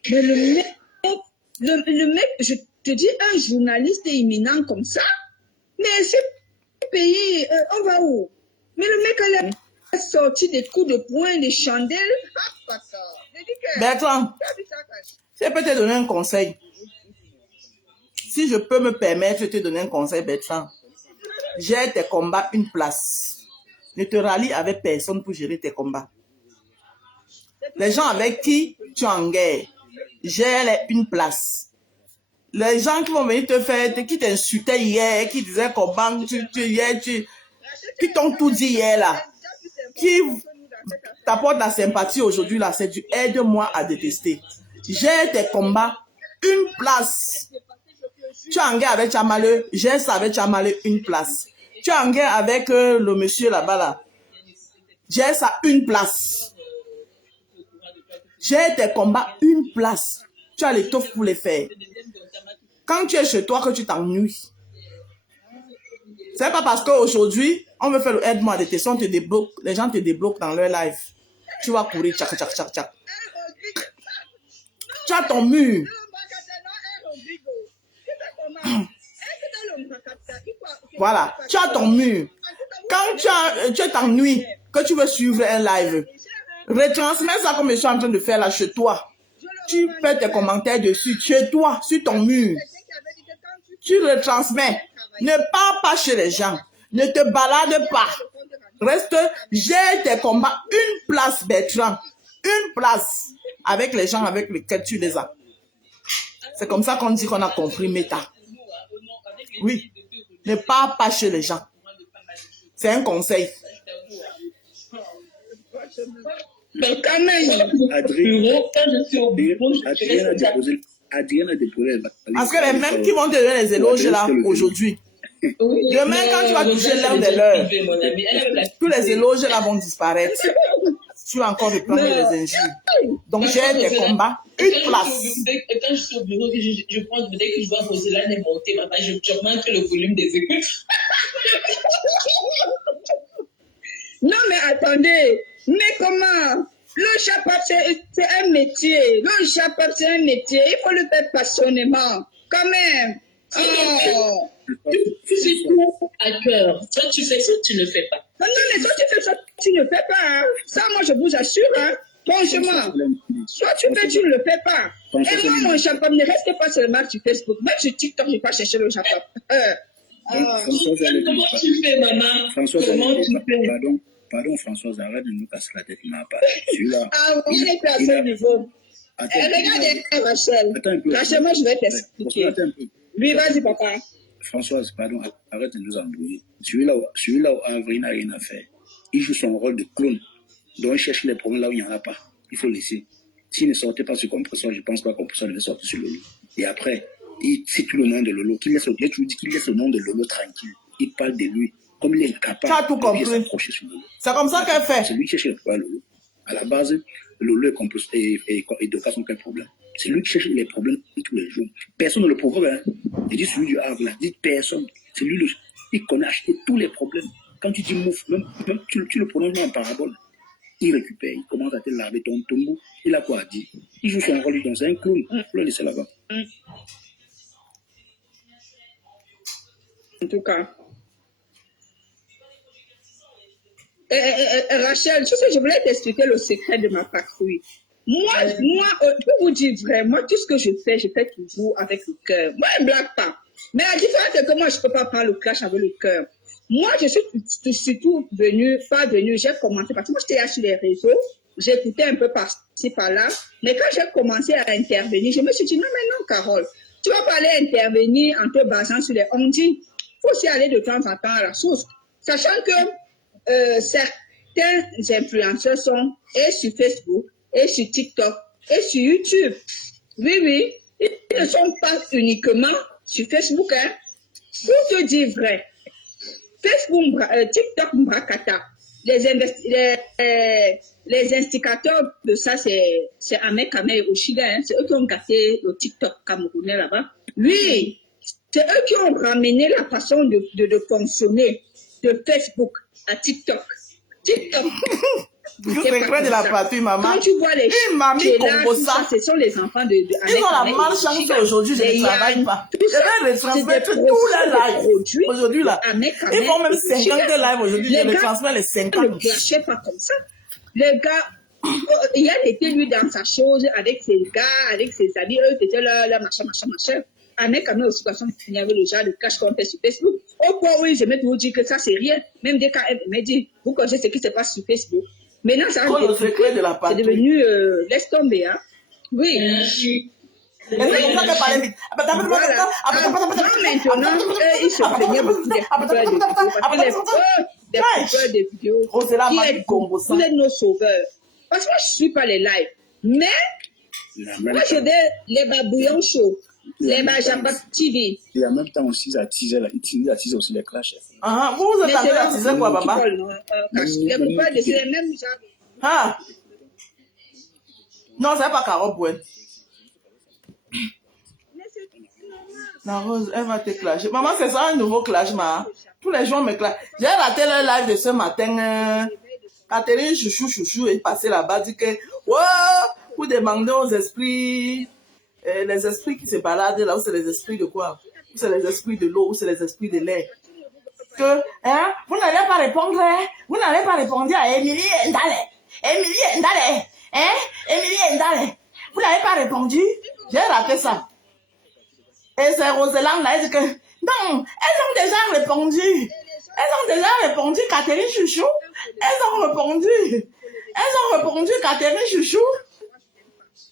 Mais le mec, je te dis, un journaliste éminent comme ça, mais ce pays, on va où? Mais le mec, elle a sorti des coups de poing, des chandelles. Bertrand, je peux te donner un conseil. Si je peux me permettre de te donner un conseil, Bertrand, gère tes combats une place. Ne te rallie avec personne pour gérer tes combats. Les gens avec qui tu es en guerre, gère une place. Les gens qui vont venir te faire, qui t'insultaient hier, qui disaient comment qui t'ont tout dit hier là, qui t'apportent la sympathie aujourd'hui là, c'est du aide-moi à détester. Gère tes combats une place. Tu es en guerre avec Chamale, gère ça avec Chamale une place. Tu es en guerre avec le monsieur là-bas là, gère ça une place. Gère tes combats une place. Tu as l'étoffe pour les faire. Quand tu es chez toi que tu t'ennuies. C'est pas parce qu'aujourd'hui, on veut faire le aide-moi à détester, on te débloque, les gens te débloquent dans leur live. Tu vas courir, tchac, tchac, tchac, tchac. Tu as ton mur. Voilà, tu as ton mur. Quand tu t'ennuies, que tu veux suivre un live, retransmets ça comme je suis en train de faire là chez toi. Tu fais tes commentaires dessus, chez toi, sur ton mur. Tu retransmets. Ne pars pas chez les gens. Ne te balade pas. Reste, gère tes combats. Une place, Bertrand. Une place avec les gens avec lesquels tu les as. C'est comme ça qu'on dit qu'on a compris Méta. Oui. Ne pars pas chez les gens. C'est un conseil. Mais quand même, Adrienne a déposé. Parce que les mêmes qui vont te donner les éloges là aujourd'hui. Demain, quand tu vas toucher l'un des leurs, tous les éloges là vont disparaître. Tu as encore reprendre les Non. injures. Donc, Moi, j'ai quand des Rosella- combats. quand Une je place. suis au bureau, quand je suis au bureau, je prends, dès que je vois Rosella est montée, ma page, j'augmente le volume des écoutes. Non, mais attendez. Mais comment? Le chapap, c'est un métier. Le chapap, c'est un métier. Il faut le faire passionnément. Quand même. Oh. Tu fais tout à cœur. Soit tu fais, soit tu ne fais pas. Non, mais soit tu fais ça, tu ne fais pas. Hein. Ça, moi, je vous assure. Hein. Franchement. Soit tu fais, tu ne le fais pas. Et moi, mon chapap ne reste pas seulement sur Facebook. Même sur TikTok, je ne vais pas chercher le chapap. Comment tu fais, maman? Françoise, Comment tu fais? pardon, Françoise, arrête de nous casser la tête, il m'a pas. Celui-là. Ah, on est à ce niveau. Regardez, Rachel. Attends un peu. Rachel, moi, je vais t'expliquer. Attends un peu. Oui, vas-y, papa. Françoise, pardon, arrête de nous embrouiller. Celui-là où Avril n'a rien à faire, il joue son rôle de clown. Donc, il cherche les problèmes là où il n'y en a pas. Il faut laisser. S'il ne sortait pas sur compresseur, je ne pense pas que compresseur devait sortir sur Lolo. Et après, il cite tout le nom de Lolo. J'ai toujours dit qu'il laisse le nom de Lolo tranquille. Il parle de lui. Comme il est capable Tu as tout compris. de s'approcher sur Lolo. C'est comme ça qu'elle fait. C'est lui qui cherche le problème, Lolo. À la base, Lolo et Doka sont quel problème? C'est lui qui cherche les problèmes tous les jours. Personne ne le provoque. Hein. Il dit celui du Havre, là. Il dit personne. C'est lui, il connaît acheter tous les problèmes. Quand tu dis mouf, même tu le prononces en parabole. Il récupère, il commence à te laver ton tombeau. Il a quoi à dire? Il joue son rôle dans un clown. Il faut le laisser là-bas. En tout cas. Rachel, tu sais, je voulais t'expliquer le secret de ma patrouille. Moi, pour vous dire vraiment, tout ce que je fais toujours avec le cœur. Moi, je ne blague pas. Mais la différence, c'est que moi, je ne peux pas prendre le clash avec le cœur. Moi, je suis surtout j'ai commencé, parce que moi, j'étais là sur les réseaux, j'écoutais un peu par-ci, par-là, mais quand j'ai commencé à intervenir, je me suis dit, non, mais non, Carole, tu vas pas aller intervenir en te basant sur les on-dit. Il faut aussi aller de temps en temps à la source, sachant que certains influenceurs sont et sur Facebook, et sur TikTok, et sur YouTube. Oui, ils ne sont pas uniquement sur Facebook, hein. Pour te dire vrai, Facebook, TikTok, Mbrakata, les instigateurs de ça, c'est Ahmed Kamel et Oshida, hein. C'est eux qui ont gâté le TikTok camerounais là-bas. Oui, c'est eux qui ont ramené la façon de fonctionner de Facebook à TikTok. Le secret de la patrie, maman. Quand tu vois les mamie Congo ça, ce sont les enfants de ils ont la malchance aujourd'hui, je ne travaille pas. Je vais retransmettre tous les lives. Aujourd'hui, là. Ils font même 50 lives aujourd'hui, je retransmets les 50. Ne clashez pas comme ça. Les gars, il a été lui dans sa chose avec ses gars, avec ses amis, eux, c'était là, machin. Avec quand même aussi, il y avait le genre de cash qu'on fait sur Facebook. Au point où je vais vous dire que ça, c'est rien. Même des cas, elle me dit, vous connaissez ce qui se passe sur Facebook. Maintenant, ça c'est devenu, laisse tomber, hein. Oui. C'est comme ça qu'elle parlait vite. Maintenant, ils se plaignaient beaucoup des coupeurs de vidéos. Vous êtes nos sauveurs. Parce que moi, je ne suis pas les lives. Mais, moi, je vais les babouillons chauds. Les Bajamba TV. Et en même temps aussi, ils attisent aussi les clashs. Ah, vous êtes en train d'attiser quoi, papa? Les coupeurs de ces mêmes gens. Ah! Non, c'est pas Carole Bouette. La Rose, elle va te clasher. Maman, c'est ça un nouveau clash, ma. Tous les jours, me clashent. J'ai raté le live de ce matin. Catherine Chouchou est passée là-bas, dit que, ouais, vous demandez aux esprits, les esprits qui se baladent là, ou c'est les esprits de quoi? Ou c'est les esprits de l'eau, ou c'est les esprits de l'air. Que, hein, vous n'allez pas répondre à Émilie Ndale. Vous n'avez pas répondu? J'ai raté ça. Et c'est Roselaine là, elle dit que, non, elles ont déjà répondu, Catherine Chouchou. Elles ont répondu, Catherine Chouchou.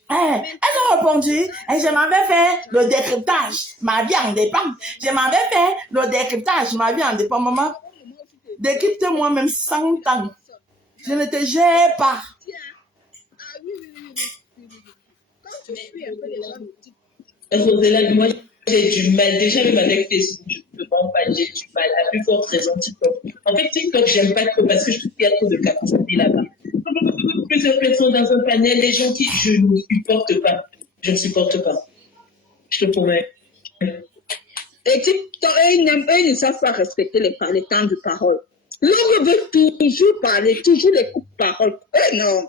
Elles ont répondu, et je m'avais fait le décryptage, ma vie en dépend. Maman. Décrypte-moi même 100 ans. Je ne te gère pas. Roselaine, moi, j'ai du mal. Déjà, même avec Facebook, je ne peux pas, j'ai du mal. À plus forte raison, TikTok. En fait, TikTok, j'aime pas trop parce que je trouve qu'il y a trop de capacité là-bas. plusieurs personnes dans un panel, des gens qui je ne supporte pas. Je ne supporte pas. Je te promets. Et TikTok, ils ne savent pas respecter les temps de parole. L'homme veut toujours parler, toujours les coups de parole. Non.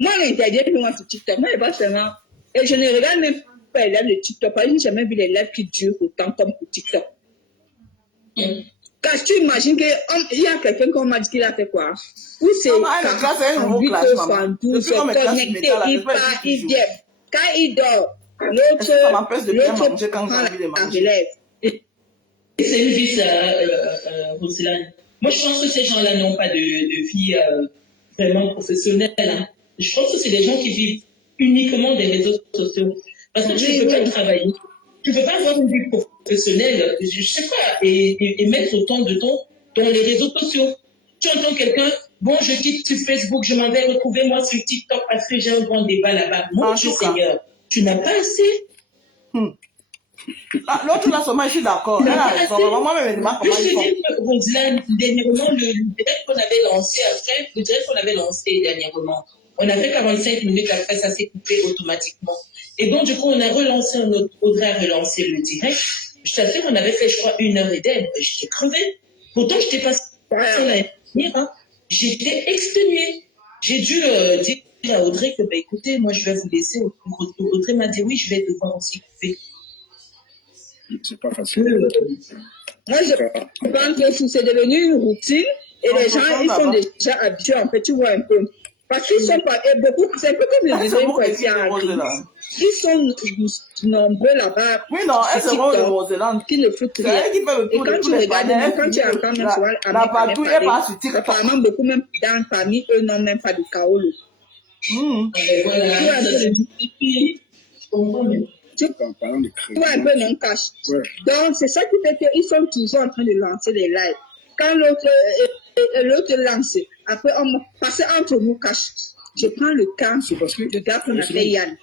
Moi, l'interdit pour moi sur TikTok. Moi, pas seulement. Et je ne regarde même pas les lives de TikTok. Je n'ai jamais vu les lives qui durent autant comme pour TikTok. Quand tu imagines qu'il y a quelqu'un qu'on m'a dit qu'il a fait quoi? Ou c'est 48 heures, 12 heures, connecté, il part, il vient. Quand il dort, l'autre prend la relève. C'est une vie, Roselane. Moi, je pense que ces gens-là n'ont pas de vie vraiment professionnelle. Hein. Je pense que c'est des gens qui vivent uniquement des réseaux sociaux. Parce que tu ne peux pas travailler. Tu ne peux pas avoir une vie professionnelle, je ne sais pas, et mettre autant de temps dans les réseaux sociaux. Tu entends quelqu'un, bon, je quitte sur Facebook, je m'en vais retrouver moi sur TikTok parce que j'ai un grand débat là-bas. Mon Dieu Seigneur, tu n'as pas assez. L'autre là, seulement, je suis d'accord. Elle a raison. Moi-même, elle demande comment ils font. Roselyne, dernièrement, le direct qu'on avait lancé après, le direct qu'on avait lancé dernièrement, on a fait 45 minutes, après ça s'est coupé automatiquement. Et donc, du coup, on a relancé Audrey a relancé le direct. Je t'assure, on avait fait, je crois, 1 heure et demie. J'étais crevée. Pourtant, je t'ai passé la dernière. Hein. J'étais exténuée. J'ai dû dire à Audrey que, bah, écoutez, moi, je vais vous laisser. Audrey m'a dit, oui, je vais devoir aussi couper. C'est pas facile. Moi, je pense que c'est devenu une routine et les gens, ils sont déjà habitués, en fait, tu vois un peu. Parce qu'ils sont pas, et beaucoup, c'est un peu comme les Israéliens. Ils sont nombreux là-bas. Oui, non, elles sont de Roselyne. Qui ne foutent rien. Et quand tu regardes, quand tu entends même souvent apparemment beaucoup même parmi eux n'ont même pas de kaolo. Tu vois un peu non cash. Donc, c'est ça qui fait qu'ils sont toujours en train de lancer des lives. Quand l'autre lance, après, parce qu'entre nous cash. Je prends le cas du gars qu'on appelle Yann.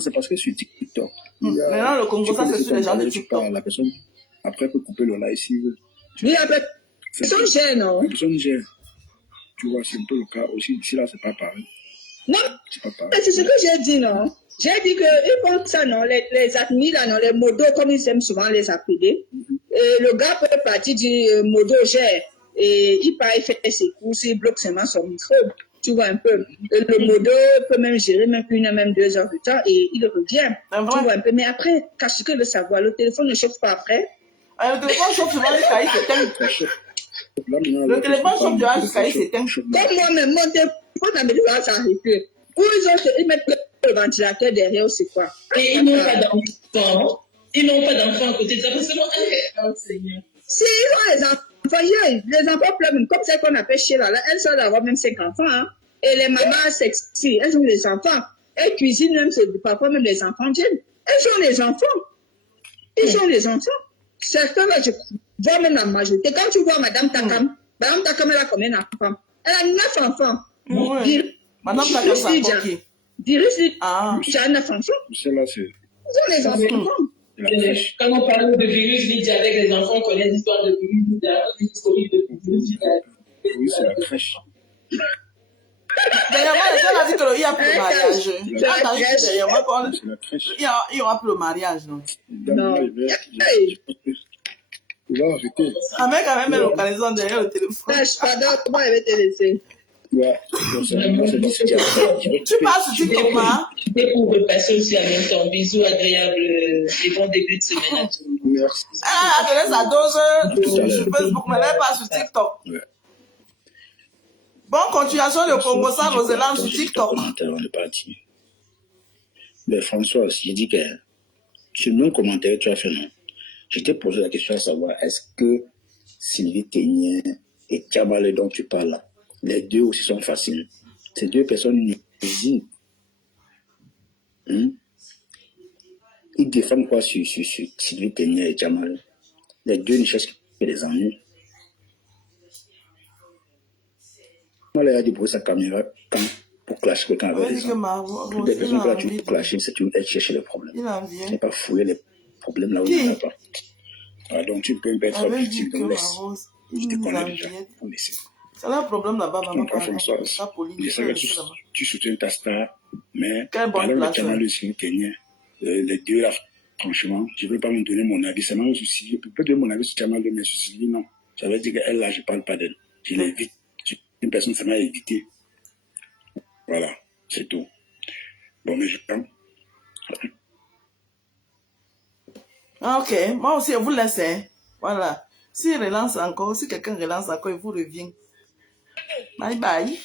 C'est parce que sur TikTok. Maintenant, le Congo, ça, c'est sur les gens de TikTok. La personne, après, peut couper le live si veut. Oui, la personne gère, non? La personne gère. Tu vois, c'est un peu le cas aussi. Ici, là, c'est pas pareil. Non, c'est ce que j'ai dit, non? J'ai dit qu'ils font ça, non? Les admis, là, non? Les modos, comme ils aiment souvent les appeler. Et le gars peut partir du modo gère. Et il part, il fait ses courses, il bloque seulement son micro. Tu vois un peu. Le modo peut même gérer même 1 heure, même 2 heures de temps et il revient. Tu vois un peu. Mais après, qu'est-ce que le savoir? Le téléphone ne chauffe pas après. Le téléphone chauffe souvent, il s'éteint. Le téléphone chauffe souvent, il s'éteint. Comme moi-même, mon téléphone a mis là, ça arrête. Où ils mettent le ventilateur derrière, c'est quoi? Et ils n'ont pas d'enfants. Ils n'ont pas d'enfants à côté de ça. Parce que moi, Seigneur. Si, ils ont les enfants. Les enfants pleurent, comme celle qu'on appelle chez là, elles sont d'avoir même 5 enfants. Hein. Et les mamans sexy, elles ont des enfants. Elles cuisinent même, parfois même les enfants viennent. Elles ont les enfants. Ils ont les enfants. Certains, là, je vois même la majorité. Quand tu vois Madame Takam, elle a combien d'enfants? Elle a 9 enfants. Oui. Madame Takam, c'est encore qui? Dirige, tu as 9 enfants. Celle-là, c'est... Ils ont les enfants. Quand on parle de virus Lydia avec les enfants, on connaît l'histoire de virus Lydia, l'historique de virus Lydia. Oui, c'est la crèche. D'ailleurs, elle a dit qu'il n'y a plus de mariage. C'est la crèche. Il n'y aura plus de mariage, non? Non. Il va arrêter. Avec quand même localisant derrière le téléphone. Pardon, comment elle va te laisser? Ouais. Tu passes sur TikTok, hein? Et pour repasser aussi en même temps. Bisous agréables et bon début de semaine à tous. Merci. Elle a donné sa dose sur Facebook, mais elle passe sur TikTok. Bon, continuation de Congo sans Roselyne sur TikTok. On est parti. Mais François, j'ai dit que sur mon commentaire, tu as fait non. Je t'ai posé la question à savoir est-ce que Sylvie Ténien et Tiamale dont tu parles là, les deux aussi sont faciles. Ces deux personnes nuisibles. Ils défendent quoi sur Sylvie Ténien et Tiamale? Les deux ne cherchent que des ennuis. Moi, elle a débrouillé sa caméra pour clasher quelqu'un avec des gens. Des personnes que là, tu peux clasher, c'est elle cherche les problèmes. Ce n'est pas fouiller les problèmes là où il n'y en a pas. Alors, donc, tu peux être victime, donc laisse. Je te connais déjà. Pour laisser. C'est là le problème là-bas, maman. Françoise, je sais que tu soutiens ta star, mais quelle par bonne le place. canal de Sini Kenya, les deux là, franchement, je ne veux pas me donner mon avis. C'est mon souci. Je peux donner mon avis sur le canal de mes soucis. Non. Ça veut dire qu'elle là, je ne parle pas d'elle. Je l'évite. Une personne, ça m'a évité. Voilà, c'est tout. Bon, mais je prends. Ah, ok, moi aussi, je vous laisse. Hein. Voilà. Si relance encore, si quelqu'un relance encore, il vous revient. Bye bye.